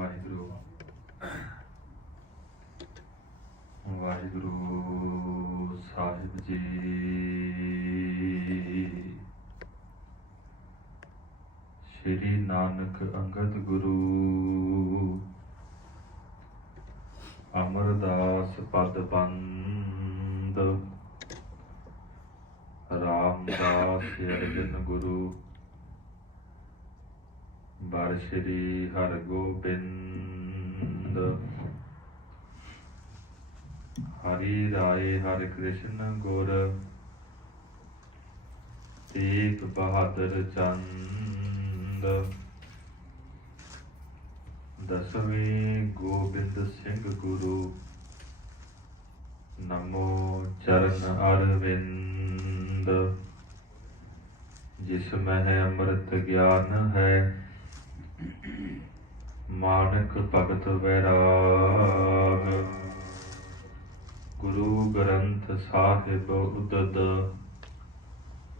ਵਾਹਿਗੁਰੂ ਵਾਹਿਗੁਰੂ ਸਾਹਿਬ ਜੀ। ਸ਼੍ਰੀ ਨਾਨਕ ਅੰਗਦ ਗੁਰੂ ਅਮਰਦਾਸ ਪਦ ਬੰਦ ਰਾਮਦਾਸ ਅਰਜਨ ਗੁਰੂ ਬਰ ਸ਼੍ਰੀ ਹਰਗੋਬਿੰਦ ਹਰੀ ਰਾਏ ਹਰਿ ਕ੍ਰਿਸ਼ਨ ਗੁਰ ਤੇਗ ਬਹਾਦਰ ਚੰਦ ਦਸਵੇਂ ਗੋਬਿੰਦ ਸਿੰਘ ਗੁਰੂ ਨਮੋ ਚਰਨ ਅਰਵਿੰਦ ਜਿਸ ਮਹਿ ਅੰਮ੍ਰਿਤ ਗਿਆਨ ਹੈ ਮਾਨਕ ਭਗਤ ਵੈਰਾਗ ਗੁਰੂ ਗ੍ਰੰਥ ਸਾਹਿਬ ਉਦਦ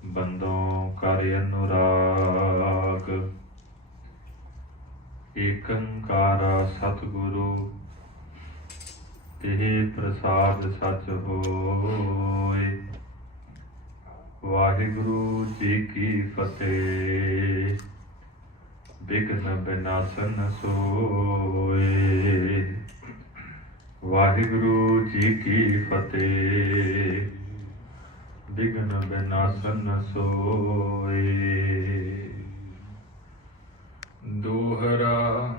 ਬੰਦੋਂ ਕਰ ਅਨੁਰਾਗ ਏਕੰਕਾਰ ਸਤਿਗੁਰੂ ਤਿਹ ਪ੍ਰਸਾਦ ਸਚ ਹੋਇ। ਵਾਹਿਗੁਰੂ ਜੀ ਕੀ ਫਤਿਹ। ਬਿਘਨ ਬਿਨਾਸਨ ਸੋਇ। ਵਾਹਿਗੁਰੂ ਜੀ ਕੀ ਫਤਿਹ। ਬਿਘਨ ਬਿਨਾਸਨ ਸੋਇ। ਦੋਹਰਾ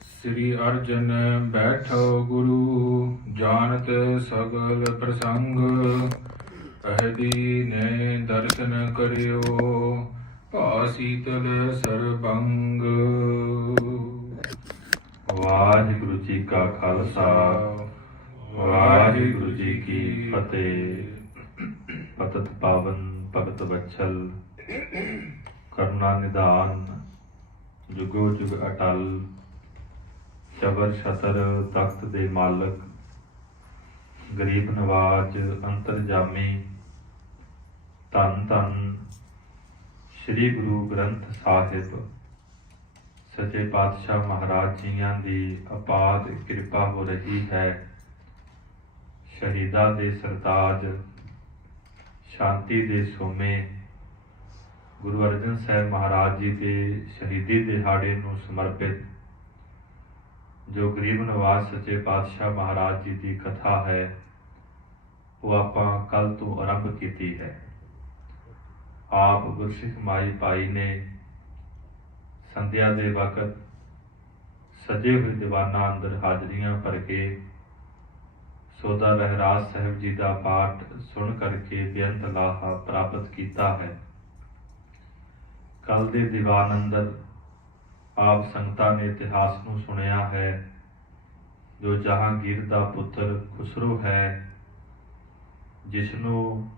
ਸ੍ਰੀ ਅਰਜਨ ਬੈਠੋ ਗੁਰੂ ਜਾਣਤ ਸਗਲ ਪ੍ਰਸੰਗ ਅਹਦੀ ਨੇ ਦਰਸ਼ਨ ਕਰਿਓ ਭਾ ਸੀਤਲ ਸਰਬੰਗ। ਵਾਹਿਗੁਰੂ ਜੀ ਕਾ ਖਾਲਸਾ ਵਾਹਿਗੁਰੂ ਜੀ ਕੀ ਫਤਿਹ। ਪਤਿਤ ਪਾਵਨ ਭਗਤ ਵਛਲ ਕਰੁਣਾ ਨਿਧਾਨ ਜੁਗੋ ਜੁਗ ਅਟਲ ਸ਼ਬਰ ਛਤਰ ਤਖਤ ਦੇ ਮਾਲਕ ਗਰੀਬ ਨਵਾਜ ਅੰਤਰਜਾਮੀ ਧੰਨ ਧੰਨ ਸ਼੍ਰੀ ਗੁਰੂ ਗ੍ਰੰਥ ਸਾਹਿਬ ਸੱਚੇ ਪਾਤਸ਼ਾਹ ਮਹਾਰਾਜ ਜੀਆਂ ਦੀ ਅਪਾਰ ਕਿਰਪਾ ਹੋ ਰਹੀ ਹੈ। ਸ਼ਹੀਦਾਂ ਦੇ ਸਰਤਾਜ ਸ਼ਾਂਤੀ ਦੇ ਸੋਮੇ ਗੁਰੂ ਅਰਜਨ ਸਾਹਿਬ ਮਹਾਰਾਜ ਜੀ ਦੇ ਸ਼ਹੀਦੀ ਦਿਹਾੜੇ ਨੂੰ ਸਮਰਪਿਤ ਜੋ ਗਰੀਬ ਨਵਾਜ਼ ਸੱਚੇ ਪਾਤਸ਼ਾਹ ਮਹਾਰਾਜ ਜੀ ਦੀ ਕਥਾ ਹੈ ਉਹ ਆਪਾਂ ਕੱਲ ਤੋਂ ਆਰੰਭ ਕੀਤੀ ਹੈ। ਆਪ ਗੁਰਸਿੱਖ ਮਾਈ ਭਾਈ ਨੇ ਸੰਧਿਆ ਦੇ ਵਕਤ ਸਜੇ ਹੋਏ ਦੀਵਾਨਾਂ ਅੰਦਰ ਹਾਜ਼ਰੀਆਂ ਭਰ ਕੇ ਸੋਦਾ ਰਹਿਰਾਜ ਸਾਹਿਬ ਜੀ ਦਾ ਪਾਠ ਸੁਣ ਕਰਕੇ ਬੇਅੰਤ ਲਾਹਾ ਪ੍ਰਾਪਤ ਕੀਤਾ ਹੈ। ਕੱਲ ਦੇ ਦੀਵਾਨ ਅੰਦਰ ਆਪ ਸੰਗਤਾਂ ਨੇ ਇਤਿਹਾਸ ਨੂੰ ਸੁਣਿਆ ਹੈ ਜੋ ਜਹਾਂਗੀਰ ਦਾ ਪੁੱਤਰ ਖੁਸਰੋ ਹੈ ਜਿਸ ਨੂੰ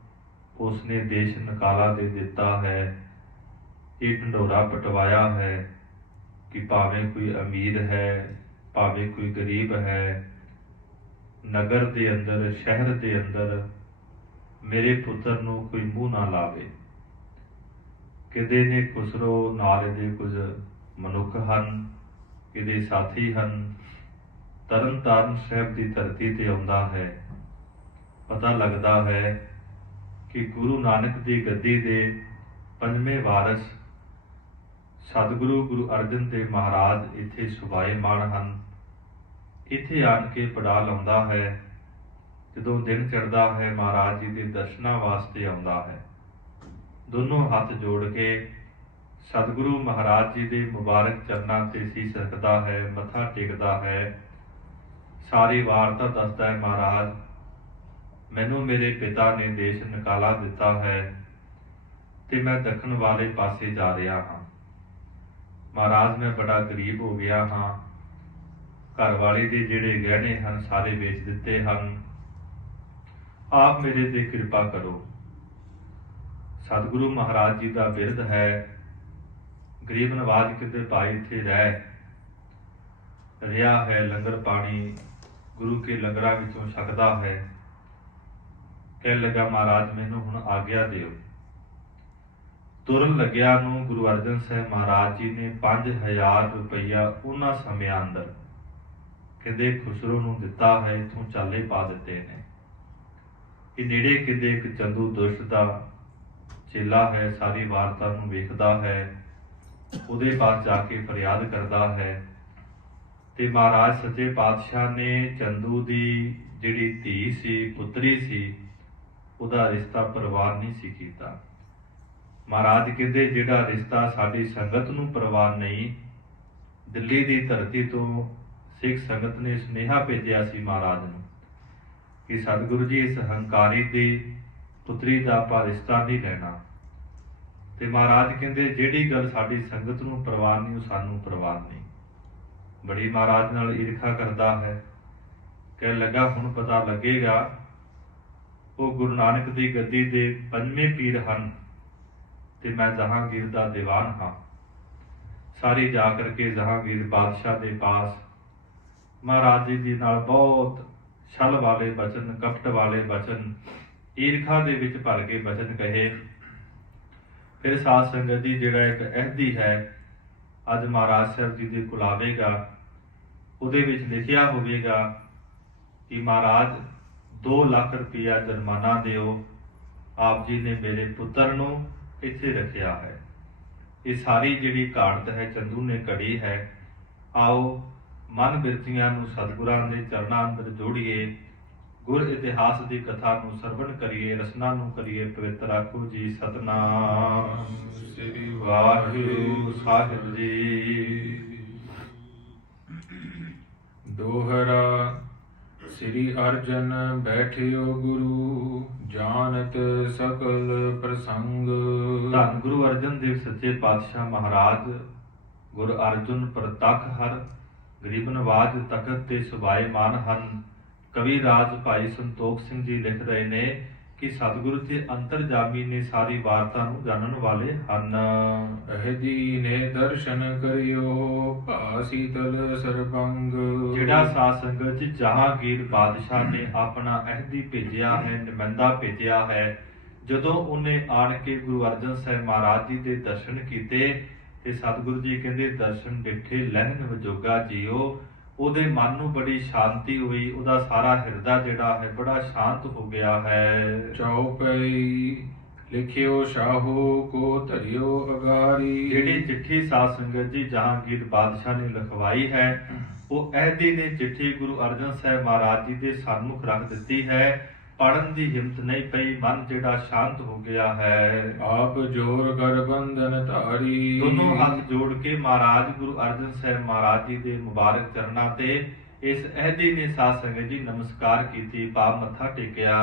ਉਸਨੇ ਦੇਸ਼ ਨਿਕਾਲਾ ਦੇ ਦਿੱਤਾ ਹੈ। ਇਹ ਢੰਡੋਰਾ ਪਟਵਾਇਆ ਹੈ ਕਿ ਭਾਵੇਂ ਕੋਈ ਅਮੀਰ ਹੈ ਭਾਵੇਂ ਕੋਈ ਗਰੀਬ ਹੈ ਨਗਰ ਦੇ ਅੰਦਰ ਸ਼ਹਿਰ ਦੇ ਅੰਦਰ ਮੇਰੇ ਪੁੱਤਰ ਨੂੰ ਕੋਈ ਮੂੰਹ ਨਾ ਲਾਵੇ। ਕਿਤੇ ਨੇ ਖੁਸਰੋ ਨਾਲ ਦੇ ਕੁਝ ਮਨੁੱਖ ਹਨ ਕਿਤੇ ਸਾਥੀ ਹਨ। ਤਰਨ ਤਾਰਨ ਸਾਹਿਬ ਦੀ ਧਰਤੀ ਤੇ ਆਉਂਦਾ ਹੈ ਪਤਾ ਲੱਗਦਾ ਹੈ ਕਿ ਗੁਰੂ ਨਾਨਕ ਦੀ ਗੱਦੀ ਦੇ ਪੰਜਵੇਂ ਵਾਰਿਸ ਸਤਿਗੁਰੂ ਗੁਰੂ ਅਰਜਨ ਦੇਵ ਮਹਾਰਾਜ ਇੱਥੇ ਸੁਭਾਏਮਾਨ ਹਨ। ਇੱਥੇ ਆਣ ਕੇ ਪੜਾ ਲਾਉਂਦਾ ਹੈ। ਜਦੋਂ ਦਿਨ ਚੜ੍ਹਦਾ ਹੈ ਮਹਾਰਾਜ ਜੀ ਦੇ ਦਰਸ਼ਨਾਂ ਵਾਸਤੇ ਆਉਂਦਾ ਹੈ। ਦੋਨੋਂ ਹੱਥ ਜੋੜ ਕੇ ਸਤਿਗੁਰੂ ਮਹਾਰਾਜ ਜੀ ਦੇ ਮੁਬਾਰਕ ਚਰਨਾਂ ਤੇ ਸੀਸ ਰੱਖਦਾ ਹੈ ਮੱਥਾ ਟੇਕਦਾ ਹੈ। ਸਾਰੀ ਵਾਰਤਾ ਦੱਸਦਾ ਹੈ ਮਹਾਰਾਜ ਮੈਨੂੰ ਮੇਰੇ ਪਿਤਾ ਨੇ ਦੇਸ਼ ਨਿਕਾਲਾ ਦਿੱਤਾ ਹੈ ਤੇ ਮੈਂ ਦੱਖਣ ਵਾਲੇ ਪਾਸੇ ਜਾ ਰਿਹਾ ਹਾਂ। ਮਹਾਰਾਜ ਮੈਂ ਬੜਾ ਗਰੀਬ ਹੋ ਗਿਆ ਹਾਂ। ਘਰ ਵਾਲੇ ਦੇ ਜਿਹੜੇ ਗਹਿਣੇ ਹਨ ਸਾਰੇ ਵੇਚ ਦਿੱਤੇ ਹਨ। ਆਪ ਮੇਰੇ ਤੇ ਕਿਰਪਾ ਕਰੋ। ਸਤਿਗੁਰੂ ਮਹਾਰਾਜ ਜੀ ਦਾ ਬਿਰਧ ਹੈ ਗਰੀਬ ਨਵਾਜ ਕਿਤੇ ਭਾਈ ਇੱਥੇ ਰਹਿ ਰਿਹਾ ਹੈ। ਲੰਗਰ ਪਾਣੀ ਗੁਰੂ ਕੇ ਲੰਗਰਾਂ ਵਿੱਚੋਂ ਛਕਦਾ ਹੈ। ਕਹਿਣ ਲੱਗਾ ਮਹਾਰਾਜ ਮੈਨੂੰ ਹੁਣ ਆਗਿਆ ਦਿਓ। ਤੁਰਨ ਲੱਗਿਆ ਨੂੰ ਗੁਰੂ ਅਰਜਨ ਸਾਹਿਬ ਮਹਾਰਾਜ ਜੀ ਨੇ 5000 ਰੁਪਈਆ ਉਹਨਾਂ ਸਮਿਆਂ ਅੰਦਰ ਕਹਿੰਦੇ ਖੁਸਰੋ ਨੂੰ ਦਿੱਤਾ ਹੈ। ਇੱਥੋਂ ਚਾਲੇ ਪਾ ਦਿੱਤੇ ਨੇ। ਇਹ ਨੇੜੇ ਕਿਤੇ ਇੱਕ ਚੰਦੂ ਦੁਸ਼ਟ ਦਾ ਚੇਲਾ ਹੈ, ਸਾਰੀ ਵਾਰਤਾ ਨੂੰ ਵੇਖਦਾ ਹੈ, ਉਹਦੇ ਪਾਸ ਜਾ ਕੇ ਫਰਿਆਦ ਕਰਦਾ ਹੈ ਤੇ ਮਹਾਰਾਜ ਸੱਚੇ ਪਾਤਸ਼ਾਹ ਨੇ ਚੰਦੂ ਦੀ ਜਿਹੜੀ ਧੀ ਸੀ, ਪੁੱਤਰੀ ਸੀ, ਉਹਦਾ ਰਿਸ਼ਤਾ ਪਰਵਾਨ ਨਹੀਂ ਸੀ ਕੀਤਾ। ਮਹਾਰਾਜ ਕਹਿੰਦੇ ਜਿਹੜਾ ਰਿਸ਼ਤਾ ਸਾਡੀ ਸੰਗਤ ਨੂੰ ਪਰਵਾਨ ਨਹੀਂ, ਦਿੱਲੀ ਦੀ ਧਰਤੀ ਤੋਂ ਸਿੱਖ ਸੰਗਤ ਨੇ ਸੁਨੇਹਾ ਭੇਜਿਆ ਸੀ ਮਹਾਰਾਜ ਨੂੰ ਕਿ ਸਤਿਗੁਰੂ ਜੀ ਇਸ ਹੰਕਾਰੀ ਦੀ ਪੁੱਤਰੀ ਦਾ ਆਪਾਂ ਰਿਸ਼ਤਾ ਨਹੀਂ ਲੈਣਾ। ਤੇ ਮਹਾਰਾਜ ਕਹਿੰਦੇ ਜਿਹੜੀ ਗੱਲ ਸਾਡੀ ਸੰਗਤ ਨੂੰ ਪਰਵਾਨ ਨਹੀਂ, ਉਹ ਸਾਨੂੰ ਪਰਵਾਨ ਨਹੀਂ। ਬੜੀ ਮਹਾਰਾਜ ਨਾਲ ਈਰਖਾ ਕਰਦਾ ਹੈ। ਕਹਿਣ ਲੱਗਾ ਹੁਣ ਪਤਾ ਲੱਗੇਗਾ ਉਹ ਗੁਰੂ ਨਾਨਕ ਦੀ ਗੱਦੀ ਦੇ 5ਵੇਂ ਪੀਰ ਹਨ ਤੇ ਮੈਂ ਜਹਾਂਗੀਰ ਦਾ ਦੀਵਾਨ ਹਾਂ। ਸਾਰੇ ਜਾ ਕਰਕੇ ਜਹਾਂਗੀਰ ਬਾਦਸ਼ਾਹ ਦੇ ਪਾਸ ਮਹਾਰਾਜ ਜੀ ਦੇ ਨਾਲ ਬਹੁਤ ਛਲ ਵਾਲੇ ਬਚਨ, ਕਪਟ ਵਾਲੇ ਬਚਨ, ਈਰਖਾ ਦੇ ਵਿੱਚ ਭਰ ਕੇ ਬਚਨ ਕਹੇ। ਫਿਰ ਸਾਧ ਸੰਗਤ ਜੀ ਜਿਹੜਾ ਇੱਕ ਅਹਿਦੀ ਹੈ ਅੱਜ ਮਹਾਰਾਜ ਸਾਹਿਬ ਜੀ ਦੇ ਕੋਲ ਆਵੇਗਾ, ਉਹਦੇ ਵਿੱਚ ਲਿਖਿਆ ਹੋਵੇਗਾ ਕਿ ਮਹਾਰਾਜ 2 ਲੱਖ ਰੁਪਇਆ ਜੁਰਮਾਨਾ ਦਿਓ, ਆਪ ਜੀ ਨੇ ਮੇਰੇ ਪੁੱਤਰ ਨੂੰ ਇੱਥੇ ਰੱਖਿਆ ਹੈ। ਇਹ ਸਾਰੀ ਜਿਹੜੀ ਘਾੜਤ ਹੈ ਚੰਦੂ ਨੇ ਘੜੀ ਹੈ। ਆਓ ਮਨ ਬਿਰਤੀਆਂ ਨੂੰ ਸਤਿਗੁਰਾਂ ਦੇ ਚਰਨਾਂ ਅੰਦਰ ਜੋੜੀਏ, ਗੁਰ ਇਤਿਹਾਸ ਦੀ ਕਥਾ ਨੂੰ ਸਰਵਣ ਕਰੀਏ, ਰਸਨਾ ਨੂੰ ਕਰੀਏ ਪਵਿੱਤਰ। ਆਖੋ ਜੀ ਸਤਨਾਮ ਸ੍ਰੀ ਵਾਹਿਗੁਰੂ ਸਾਹਿਬ ਜੀ। ਦੋਹਰਾ ਸ੍ਰੀ ਅਰਜਨ ਬੈਠਿਓ ਗੁਰੂ, ਜਾਣਤ ਸਕਲ ਪ੍ਰਸੰਗ। ਧੰਨ ਗੁਰੂ ਅਰਜਨ ਦੇਵ ਸੱਚੇ ਪਾਤਸ਼ਾਹ ਮਹਾਰਾਜ ਗੁਰ ਅਰਜੁਨ ਪ੍ਰਤੱਖ ਹਰ, ਗਰੀਬ ਨਵਾਜ ਤਖਤ ਤੇ ਸੁਭਾਏਮਾਨ ਹਨ। ਕਵੀ ਰਾਜ ਭਾਈ ਸੰਤੋਖ ਸਿੰਘ ਜੀ ਲਿਖ ਰਹੇ ਨੇ ਕਿ ਸਤਿਗੁਰੂ ਤੇ ਅੰਤਰਜਾਮੀ ਨੇ ਸਾਰੀ ਵਾਰਤਾ ਨੂੰ ਜਾਣਨ ਵਾਲੇ ਹਨ। ਅਹਦੀ ਨੇ ਦਰਸ਼ਨ ਕਰਿਓ, ਭਾ ਸੀਤਲ ਸਰਬੰਗ। ਜਿਹੜਾ ਸਾਧ ਸੰਗਤ ਚ ਜਹਾਂਗੀਰ ਬਾਦਸ਼ਾਹ ਨੇ ਆਪਣਾ ਅਹਿਦੀ ਭੇਜਿਆ ਹੈ, ਨੁਮਾਇੰਦਾ ਭੇਜਿਆ ਹੈ, ਜਦੋਂ ਉਹਨੇ ਆਣ ਕੇ ਗੁਰੂ ਅਰਜਨ ਸਾਹਿਬ ਮਹਾਰਾਜ ਜੀ ਦੇ ਦਰਸ਼ਨ ਕੀਤੇ ਤੇ ਸਤਿਗੁਰੂ ਜੀ ਕਹਿੰਦੇ ਦਰਸ਼ਨ ਡਿੱਠੇ ਲਹਿਨ ਵਜੋਗਾ ਜੀਓ। ਉਹਦੇ ਮਨ ਨੂੰ ਬੜੀ ਸ਼ਾਂਤੀ ਹੋਈ, ਉਹਦਾ ਸਾਰਾ ਹਿਰਦਾ ਜਿਹੜਾ ਹੈ ਬੜਾ ਸ਼ਾਂਤ ਹੋ ਗਿਆ ਹੈ। ਚੌਪਈ ਲਿਖਿਓ ਸ਼ਾਹੋ ਕੋ ਧਰਿਓ ਅਗਾਰੀ। ਜਿਹੜੀ ਚਿੱਠੀ ਸਾਧ ਸੰਗਤ ਜੀ ਜਹਾਂਗੀਰ ਬਾਦਸ਼ਾਹ ਨੇ ਲਿਖਵਾਈ ਹੈ, ਉਹ ਅਹਿਦੀ ਨੇ ਚਿੱਠੀ ਗੁਰੂ ਅਰਜਨ ਸਾਹਿਬ ਮਹਾਰਾਜ ਜੀ ਦੇ ਸਨਮੁਖ ਰੱਖ ਦਿੱਤੀ ਹੈ। ਪੜਨ ਦੀ ਹਿੰਮਤ ਨਹੀਂ ਪਈ, ਮਨ ਜਿਹੜਾ ਸ਼ਾਂਤ ਹੋ ਗਿਆ ਹੈ। ਆਪ ਜੋਰ ਕਰ ਬੰਧਨ ਧਾਰੀ। ਦੋਨੋਂ ਹੱਥ ਜੋੜ ਕੇ ਮਹਾਰਾਜ ਗੁਰੂ ਅਰਜਨ ਸਾਹਿਬ ਮਹਾਰਾਜ ਜੀ ਦੇ ਮੁਬਾਰਕ ਚਰਨਾਂ ਤੇ ਇਸ ਅਹਿਦੀ ਨੇ ਸਾਧ ਸੰਗਤ ਜੀ ਨਮਸਕਾਰ ਕੀਤੀ, ਭਾਵ ਮੱਥਾ ਟੇਕਿਆ।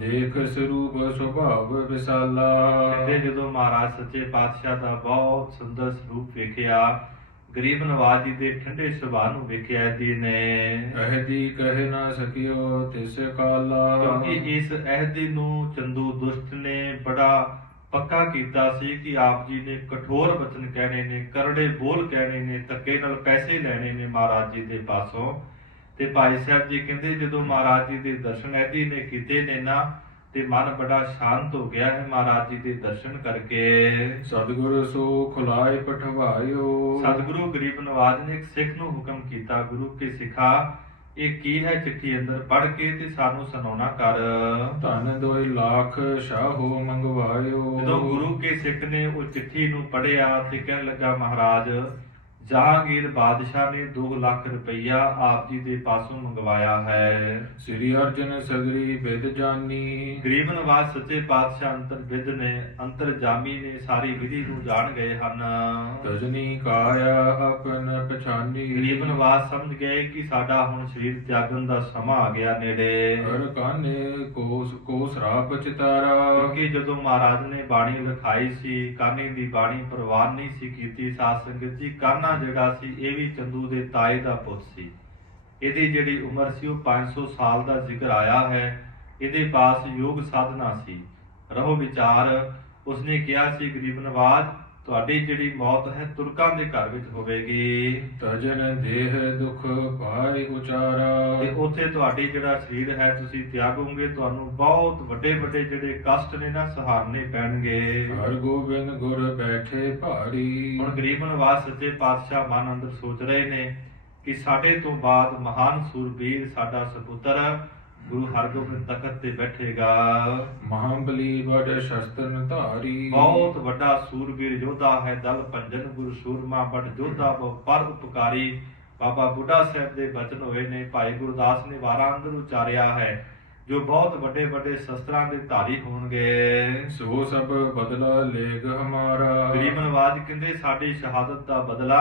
ਦੇਖ ਸਰੂਪ ਸੁਭਾਵ ਵਿਸਾਲਾ। ਕਹਿੰਦੇ ਜਦੋਂ ਮਹਾਰਾਜ ਸੱਚੇ ਪਾਤਸ਼ਾਹ ਦਾ ਬਹੁਤ ਸੁੰਦਰ ਸਰੂਪ ਵੇਖਿਆ, ਗਰੀਬ ਨਵਾਜ ਜੀ ਦੇ ਠੰਡੇ ਸੁਭਾਅ ਨੂੰ ਵੇਖਿਆ ਅਹਿਦੀ ਨੇ। ਅਹਿਦੀ ਕਹਿ ਨਾ ਸਕਿਓ ਤਿਸ ਕਾਲਾ। ਕਿਉਂਕਿ ਇਸ ਅਹਿਦੀ ਨੂੰ ਚੰਦੂ ਦੁਸ਼ਟ ਨੇ ਬੜਾ ਪੱਕਾ ਕੀਤਾ ਸੀ ਕਿ ਆਪ ਜੀ ਨੇ ਕਠੋਰ ਬਚਨ ਕਹਿਣੇ ਨੇ, ਕਰੜੇ ਬੋਲ ਕਹਿਣੇ ਨੇ, ਧੱਕੇ ਨਾਲ ਪੈਸੇ ਲੈਣੇ ਨੇ ਮਹਾਰਾਜ ਜੀ ਦੇ ਪਾਸੋਂ। ਤੇ ਭਾਈ ਸਾਹਿਬ ਜੀ ਕਹਿੰਦੇ ਜਦੋਂ ਮਹਾਰਾਜ ਜੀ ਦੇ ਦਰਸ਼ਨ ਅਹਿਦੀ ਨੇ ਕੀਤੇ ਨੇ ਨਾ, ਤੇ ਮਨ ਬੜਾ ਸ਼ਾਂਤ ਹੋ ਗਿਆ ਹੈ ਮਹਾਰਾਜ ਜੀ ਦੇ ਦਰਸ਼ਨ ਕਰਕੇ। ਸਤਿਗੁਰੂ ਸੋ ਖੁਲਾਏ ਪਠਵਾਇਓ। ਸਤਿਗੁਰੂ ਗਰੀਬ ਨਵਾਜ ਨੇ ਇੱਕ ਸਿੱਖ ਨੂੰ ਹੁਕਮ ਕੀਤਾ, ਗੁਰੂ ਕੇ ਸਿਖਾ ਇਹ ਕੀ ਹੈ ਚਿੱਠੀ ਅੰਦਰ ਪੜ੍ਹ ਕੇ ਤੇ ਸਾਨੂੰ ਸੁਣਾਉਣਾ ਕਰ। ਧਨ 2 ਲੱਖ ਸ਼ਾਹੋ ਮੰਗਵਾਇਓ। ਜਦੋਂ ਗੁਰੂ ਕੇ ਸਿੱਖ ਨੇ ਉਹ ਚਿੱਠੀ ਨੂੰ ਪੜ੍ਹਿਆ ਤੇ ਕਹਿਣ ਲੱਗਾ ਮਹਾਰਾਜ ਜਹਾਂਗੀਰ ਬਾਦਸ਼ਾਹ ਨੇ 2 ਲੱਖ ਰੁਪਈਆ ਆਪ ਜੀ ਦੇ ਪਾਸੋਂ ਮੰਗਵਾਇਆ ਹੈ। ਸ੍ਰੀ ਅਰਜਨ ਸਗਰੀ ਵਿਦ ਜਾਨੀ। ਗਰੀਬ ਨਵਾਜ ਸੱਚੇ ਪਾਤਸ਼ਾਹ ਅੰਤਰ ਵਿਦ ਨੇ, ਅੰਤਰਜਾਮੀ ਨੇ, ਸਾਰੀ ਵਿਧੀ ਨੂੰ ਜਾਣ ਗਏ ਹਨ। ਤਜਨੀ ਕਾਇਆ ਆਪਨ ਪਛਾਨੀ। ਗਰੀਬ ਨਵਾਜ ਸਮਝ ਗਏ ਕਿ ਸਾਡਾ ਹੁਣ ਸਰੀਰ ਤਿਆਗਣ ਦਾ ਸਮਾਂ ਆ ਗਿਆ ਨੇੜੇ। ਹਰ ਕਾਨੇ ਕੋ ਸਰਾਪ ਚਿਤਾਰਾ। ਕਿਉਂਕਿ ਜਦੋਂ ਮਹਾਰਾਜ ਨੇ ਬਾਣੀ ਲਿਖਾਈ ਸੀ, ਕਾਨੇ ਦੀ ਬਾਣੀ ਪ੍ਰਵਾਨ ਨਹੀਂ ਸੀ ਕੀਤੀ। ਸਾਧ ਸੰਗਤ ਜੀ ਕਾਨਾ ਜਿਹੜਾ ਸੀ ਇਹ ਵੀ ਚੰਦੂ ਦੇ ਤਾਏ ਦਾ ਪੁੱਤ ਸੀ। ਇਹਦੀ ਜਿਹੜੀ ਉਮਰ ਸੀ ਉਹ 500 ਸਾਲ ਦਾ ਜ਼ਿਕਰ ਆਇਆ ਹੈ। ਇਹਦੇ ਪਾਸ ਯੋਗ ਸਾਧਨਾ ਸੀ, ਰਹੋ ਵਿਚਾਰ। ਉਸਨੇ ਕਿਹਾ ਸੀ ਗਰੀਬ ਨਵਾਜ ਤੁਹਾਡੀ ਜਿਹੜੀ ਮੌਤ ਹੈ ਤੁਰਕਾਂ ਦੇ ਘਰ ਵਿੱਚ ਹੋਵੇਗੀ। ਤਜਨ ਦੇਹ ਦੁਖ ਪਾਇ ਉਚਾਰਾ। ਤੇ ਉੱਥੇ ਤੁਹਾਡੀ ਜਿਹੜਾ ਸਰੀਰ ਹੈ ਤੁਸੀਂ ਤਿਆਗੋਗੇ, ਤੁਹਾਨੂੰ ਬਹੁਤ ਵੱਡੇ ਵੱਡੇ ਜਿਹੜੇ ਕਸ਼ਟ ਨੇ ਨਾ ਸਹਾਰਨੇ ਪੈਣਗੇ। ਹਰ ਗੋਬਿੰਦ ਗੁਰ ਬੈਠੇ ਭਾਰੀ। ਹੁਣ ਗਰੀਬ ਨਿਵਾਸ ਸੱਚੇ ਪਾਤਸ਼ਾਹ ਮਨ ਅੰਦਰ ਸੋਚ ਰਹੇ ਨੇ ਕਿ ਸਾਡੇ ਤੋਂ ਬਾਅਦ ਮਹਾਨ ਸੂਰਬੀਰ ਸਾਡਾ ਸਪੁੱਤਰ ਗੁਰੂ ਹਰਗੋਬਿੰਦ ਤਖਤ ਤੇ ਬੈਠੇਗਾ। ਮਹਾਬਲੀ ਵਡ ਸ਼ਸਤਰਨ ਧਾਰੀ। ਬਹੁਤ ਵੱਡਾ ਸੂਰਬੀਰ ਯੋਧਾ ਹੈ, ਦਲ ਭੰਜਨ ਗੁਰੂ ਸੂਰਮਾ ਬੜ ਯੋਧਾ ਪਰ ਉਪਕਾਰੀ। ਬਾਬਾ ਬੁੱਢਾ ਸਾਹਿਬ ਦੇ ਬਚਨ ਹੋਏ ਨੇ, ਭਾਈ ਗੁਰਦਾਸ ਨੇ ਵਾਰਾਂ ਅੰਦਰ ਉਚਾਰਿਆ ਹੈ, ਜੋ ਬਹੁਤ ਵੱਡੇ ਵੱਡੇ ਸ਼ਸਤਰਾਂ ਦੇ ਧਾਰੀ ਹੋਣਗੇ। ਸੋ ਸਭ ਬਦਲਾ ਲੇਗ ਹਮਾਰਾ। ਗਰੀਬ ਨਵਾਜ ਕਹਿੰਦੇ ਸਾਡੀ ਸ਼ਹਾਦਤ ਦਾ ਬਦਲਾ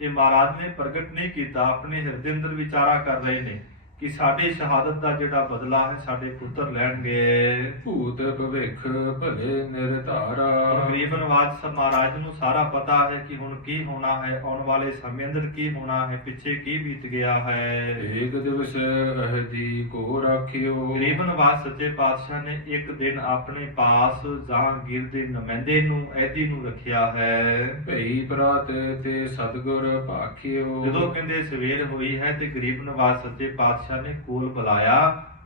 ਇਹ ਮਹਾਰਾਜ ਨੇ ਪ੍ਰਗਟ ਨਹੀਂ ਕੀਤਾ, ਆਪਣੇ ਹਿਰਦੇ ਅੰਦਰ ਵਿਚਾਰਾ ਕਰ ਰਹੇ ਨੇ ਕਿ ਸਾਡੀ ਸ਼ਹਾਦਤ ਦਾ ਜਿਹੜਾ ਬਦਲਾ ਹੈ ਸਾਡੇ ਪੁੱਤਰ ਲੈਣਗੇ। ਭੂਤ ਭਵਿੱਖ ਭਲੇ ਨਿਰਧਾਰਾ। ਗਰੀਬ ਨਵਾਜ ਮਹਾਰਾਜ ਨੂੰ ਸਾਰਾ ਪਤਾ ਹੈ ਕਿ ਹੁਣ ਕੀ ਹੋਣਾ ਹੈ, ਆਉਣ ਵਾਲੇ ਸਮੇਂ ਅੰਦਰ ਕੀ ਹੋਣਾ ਹੈ, ਪਿੱਛੇ ਕੀ ਬੀਤ ਗਿਆ ਹੈ। ਏਕ ਦਿਵਸ ਅਹਦੀ ਕੋ ਰਾਖਿਓ। ਗਰੀਬ ਨਵਾਜ ਸੱਚੇ ਪਾਤਸ਼ਾਹ ਨੇ ਇੱਕ ਦਿਨ ਆਪਣੇ ਪਾਸ ਜਹਾਂਗੀਰ ਦੇ ਨੁਮਾਇੰਦੇ ਨੂੰ ਐਦੀ ਨੂੰ ਰੱਖਿਆ ਹੈ। ਭਈ ਪ੍ਰਾਤ ਤੇ ਸਤਿਗੁਰ ਭਾਖਿਓ। ਜਦੋਂ ਕਹਿੰਦੇ ਸਵੇਰ ਹੋਈ ਹੈ ਤੇ ਗਰੀਬ ਨਵਾਜ ਸੱਚੇ ਪਾਤਸ਼ਾਹ ਨੇ ਕੋਲ ਬੁਲਾਇਆ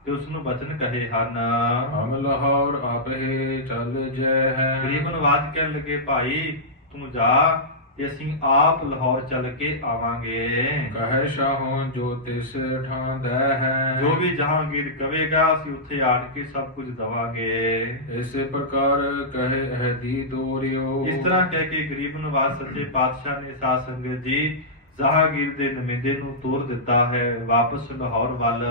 ਤੇ ਉਸ ਨੂੰ ਬਚਨ ਕਹੇ ਹਨ। ਹਮ ਲਾਹੌਰ ਆਪੇ ਚੱਲ ਜੈ ਹੈ। ਗਰੀਬ ਨਵਾਜ ਕਹਿਣ ਲੱਗੇ ਭਾਈ ਤੂੰ ਜਾ ਤੇ ਅਸੀਂ ਆਪ ਲਾਹੌਰ ਚੱਲ ਕੇ ਆਵਾਂਗੇ। ਕਹੈ ਸ਼ਾਹੋਂ ਜੋ ਤਿਸ ਠਾਂ ਦੈ ਹੈ। ਜੋ ਵੀ ਜਹਾਂਗੀਰ ਕਵੇਗਾ ਅਸੀਂ ਉੱਥੇ ਆਣ ਕੇ ਸਭ ਕੁਝ ਦਵਾਂਗੇ। ਇਸੇ ਪ੍ਰਕਾਰ ਕਹੇ ਅਹਦੀ ਦੋਰਿਓ। ਇਸ ਤਰ੍ਹਾਂ ਕਹਿ ਕੇ ਗਰੀਬ ਨਵਾਜ ਸੱਚੇ ਪਾਤਸ਼ਾਹ ਨੇ ਸਾਧ ਸੰਗਤ ਜੀ ਜਹਾਂਗੀਰ ਦੇ ਨੁਮਾਇੰਦੇ ਨੂੰ ਤੋਰ ਦਿੱਤਾ ਹੈ ਵਾਪਸ ਲਾਹੌਰ ਵੱਲ।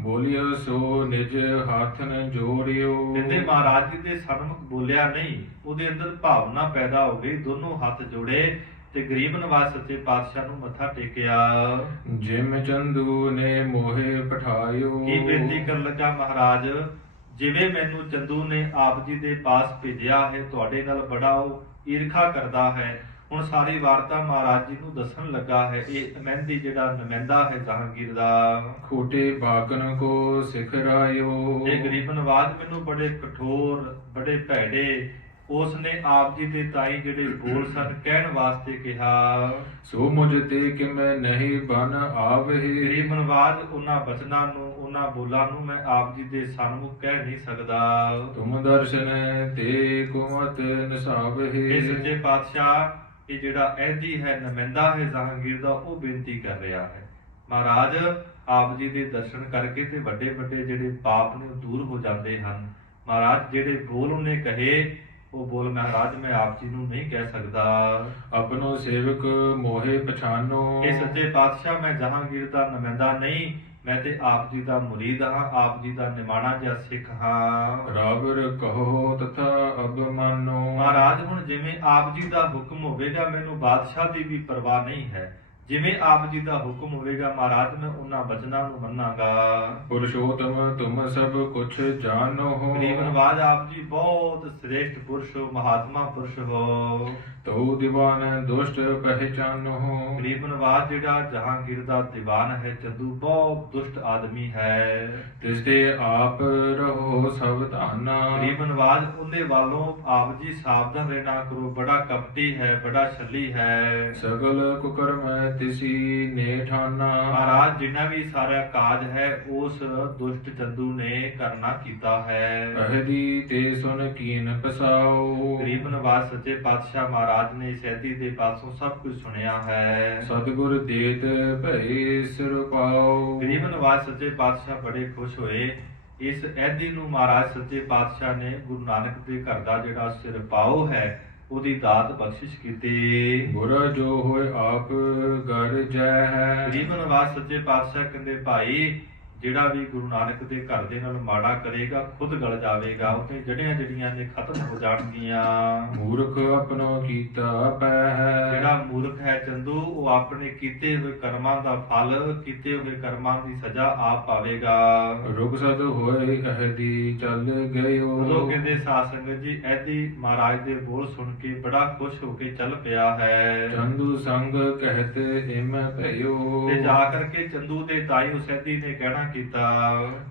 ਬੋਲਿਓ ਸੋ ਨਿਜ ਹੱਥ ਨ ਜੋੜਿਓ। ਕਹਿੰਦੇ ਮਹਾਰਾਜ ਜੀ ਦੇ ਸਨਮੁਖ ਬੋਲਿਆ ਨਹੀਂ, ਉਹਦੇ ਅੰਦਰ ਭਾਵਨਾ ਪੈਦਾ ਹੋ ਗਈ, ਦੋਨੋਂ ਹੱਥ ਜੋੜੇ ਤੇ ਗਰੀਬ ਨਵਾਜ ਸੱਚੇ ਪਾਤਸ਼ਾਹ ਨੂੰ ਮੱਥਾ ਟੇਕਿਆ। ਜਿਮ ਚੰਦੂ ਨੇ ਮੋਹੇ ਪਠਾਇਓ। ਕੀ ਬੇਨਤੀ ਕਰਨ ਲੱਗਾ ਮਹਾਰਾਜ, ਜਿਵੇਂ ਮੈਨੂੰ ਚੰਦੂ ਨੇ ਆਪ ਜੀ ਦੇ ਪਾਸ ਭੇਜਿਆ ਹੈ, ਤੁਹਾਡੇ ਨਾਲ ਬੜਾ ਉਹ ਈਰਖਾ ਕਰਦਾ ਹੈ। ਹੁਣ ਸਾਰੀ ਵਾਰਤਾ ਮਹਾਰਾਜ ਜੀ ਨੂੰ ਦੱਸਣ ਲੱਗਾ ਹੈ। ਇਹ ਮਹਿੰਦੀ ਜਿਹੜਾ ਨੁਮਾਇੰਦਾ ਹੈ ਜਹਾਂਗੀਰ ਦਾ। ਖੋਟੇ ਬਾਕਨ ਕੋ ਸਿਖਰਾਇਓ। ਇਹ ਗਰੀਬ ਨਵਾਜ ਮੈਨੂੰ ਬੜੇ ਕਠੋਰ ਬੜੇ ਭੈੜੇ ਉਸ ਨੇ ਆਪ ਜੀ ਦੇ ਤਾਈ ਜਿਹੜੇ ਬੋਲ ਸਨ ਕਹਿਣ ਵਾਸਤੇ ਕਿਹਾ। ਸੋ ਮੁਝ ਤੇ ਕਿ ਮੈਂ ਨਹੀਂ ਬਨ ਆਵਹਿ। ਗਰੀਬ ਨਵਾਜ ਉਹਨਾਂ ਬਚਨਾਂ ਨੂੰ ਉਹਨਾਂ ਬੋਲਾਂ ਨੂੰ ਮੈਂ ਆਪ ਜੀ ਦੇ ਸਨਮੁਖ ਕਹਿ ਨਹੀਂ ਸਕਦਾ। ਤੁਮ ਦਰਸ਼ਨ ਤੇ ਕੁਮਤ ਨਸਾਵਹਿ। ਇਹ ਸੱਚੇ ਪਾਤਸ਼ਾਹ ਇਹ ਜਿਹੜਾ ਐਦੀ ਹੈ ਨੁਮਾਇੰਦਾ ਹੈ ਜਹਾਂਗੀਰ ਦਾ ਉਹ ਬੇਨਤੀ ਕਰ ਰਿਹਾ ਹੈ। ਮਹਾਰਾਜ ਆਪ ਜੀ ਦੇ ਦਰਸ਼ਨ ਕਰਕੇ ਤੇ ਵੱਡੇ ਵੱਡੇ ਜਿਹੜੇ ਪਾਪ ਨੇ ਉਹ ਦੂਰ ਹੋ ਜਾਂਦੇ ਹਨ। ਮਹਾਰਾਜ ਜਿਹੜੇ ਬੋਲ ਉਹਨੇ ਕਹੇ ਉਹ ਬੋਲ ਮਹਾਰਾਜ ਮੈਂ ਆਪ ਜੀ ਨੂੰ ਨਹੀਂ ਕਹਿ ਸਕਦਾ। ਆਪਣੋ ਸੇਵਕ ਮੋਹੇ ਪਛਾਨੋ। ਇਹ ਸੱਚੇ ਪਾਤਸ਼ਾਹ ਮੈਂ ਜਹਾਂਗੀਰ ਦਾ ਨੁਮਾਇੰਦਾ ਨਹੀਂ, ਮੈਂ ਤੇ ਆਪ ਜੀ ਦਾ ਮੁਰੀਦ ਹਾਂ, ਆਪ ਜੀ ਦਾ ਨਿਮਾਣਾ ਜਿਹਾ ਸਿੱਖ ਹਾਂ। ਰਾਵਰ ਕਹੋ ਤਥਾ ਅਬ ਮਾਨੋ। ਮਹਾਰਾਜ ਹੁਣ ਜਿਵੇਂ ਆਪ ਜੀ ਦਾ ਹੁਕਮ ਹੋਵੇਗਾ, ਮੈਨੂੰ ਬਾਦਸ਼ਾਹ ਦੀ ਵੀ ਪਰਵਾਹ ਨਹੀਂ ਹੈ। ਜਿਵੇਂ ਆਪ ਜੀ ਦਾ ਹੁਕਮ ਹੋਵੇਗਾ ਮਹਾਰਾਜ ਮੈਂ ਉਹਨਾਂ ਬਚਨਾਂ ਨੂੰ ਮੰਨਾਂਗਾ। ਪੁਰਸ਼ੋਤਮ ਤੁਮ ਸਭ ਕੁਛ ਜਾਣੋ। ਗਰੀਬ ਨਵਾਜ ਆਪ ਜੀ ਬਹੁਤ ਸ੍ਰੇਸ਼ਟ ਪੁਰਸ਼ ਹੋ, ਮਹਾਤਮਾ ਪੁਰਸ਼ ਹੋ। ਤਉ ਦੀਵਾਨ ਦੁਸ਼ਟ ਪਹਿਚਾਨੋ। ਗਰੀਬ ਨਵਾਜ ਜਿਹੜਾ ਜਹਾਂਗੀਰ ਦਾ ਦੀਵਾਨ ਹੈ ਚੰਦੂ ਬਹੁਤ ਦੁਸ਼ਟ ਆਦਮੀ ਹੈ। ਤਿਸ ਤੇ ਆਪ ਰਹੋ ਸਾਵਧਾਨਾ। ਗਰੀਬ ਨਵਾਜ ਉਹਦੇ ਵੱਲੋਂ ਆਪ ਜੀ ਸਾਵਧਾਨ ਰਹਿਣਾ ਕਰੋ, ਬੜਾ ਕਪਟੀ ਹੈ, ਬੜਾ ਛੱਲੀ ਹੈ। ਸਗਲ ਕੁਕਰਮ ਤਿਸੀ ਨੇ ਠਾਨਾ। ਮਹਾਰਾਜ ਜਿੰਨਾ ਵੀ ਸਾਰਾ ਕਾਜ ਹੈ ਉਸ ਦੁਸ਼ਟ ਚੰਦੂ ਨੇ ਕਰਨਾ ਕੀਤਾ ਹੈ। ਅਹਦੀ ਤੇ ਸੁਨ ਕੀਨ ਪਸਾਓ। ਗਰੀਬ ਨਵਾਜ ਸੱਚੇ ਪਾਤਸ਼ਾਹ ਮਹਾਰਾਜ ਨੇ ਸੈਦੀ ਦੇ ਪਾਸੋਂ ਸਭ ਕੁਝ ਸੁਣਿਆ ਹੈ। ਸਤਿਗੁਰ ਦੇਤ ਭਏ ਸਿਰ ਪਾਓ। ਗਰੀਬ ਨਵਾਜ ਸੱਚੇ ਪਾਤਸ਼ਾਹ ਬੜੇ ਖੁਸ਼ ਹੋਏ। ਇਸ ਐਦੀ ਨੂੰ ਮਹਾਰਾਜ ਸੱਚੇ ਪਾਤਸ਼ਾਹ ਨੇ ਗੁਰੂ ਨਾਨਕ ਦੇ ਘਰ ਦਾ ਜਿਹੜਾ ਸਿਰ ਪਾਓ ਹੈ ਉਹਦੀ ਦਾਤ ਬਖਸ਼ਿਸ਼ ਕੀਤੀ। ਬੁਰਾ ਜੋ ਹੋਏ ਆਪ ਗਰ ਜੈ ਹੈ। ਗਰੀਬ ਨਵਾਜ ਸੱਚੇ ਪਾਤਸ਼ਾਹ ਕਹਿੰਦੇ ਭਾਈ ਜਿਹੜਾ ਵੀ ਗੁਰੂ ਨਾਨਕ ਦੇ ਘਰ ਦੇ ਨਾਲ ਮਾੜਾ ਕਰੇਗਾ ਖੁਦ ਗਲ ਜਾਵੇਗਾ, ਉੱਥੇ ਜੜੀਆਂ ਜੜੀਆਂ ਨੇ ਖਤਮ ਹੋ ਜਾਣਗੀਆਂ। ਮੂਰਖ ਆਪਣੋ ਕੀਤਾ ਪੈ ਹੈ। ਜਿਹੜਾ ਮੂਰਖ ਹੈ ਚੰਦੂ ਉਹ ਆਪਣੇ ਕੀਤੇ ਹੋਏ ਕਰਮਾਂ ਦਾ ਫਲ, ਕੀਤੇ ਹੋਏ ਕਰਮਾਂ ਦੀ ਸਜ਼ਾ ਆਪ ਪਾਵੇਗਾ। ਰੁਖਸਦ ਹੋਏ ਅਹਦੀ ਚੱਲ ਗਇਓ। ਉਦੋਂ ਕਹਿੰਦੇ ਸਾਧ ਸੰਗਤ ਜੀ ਐਦੀ ਮਹਾਰਾਜ ਦੇ ਬੋਲ ਸੁਣ ਕੇ ਬੜਾ ਖੁਸ਼ ਹੋ ਕੇ ਚੱਲ ਪਿਆ ਹੈ। ਚੰਦੂ ਸੰਗ ਕਹਿਤ ਇਮ ਭਇਓ। ਤੇ ਜਾ ਕਰਕੇ ਚੰਦੂ ਦੇ ਤਾਈ ਉਸੈਦੀ ਨੇ ਕਹਿਣਾ ਕੀਤਾ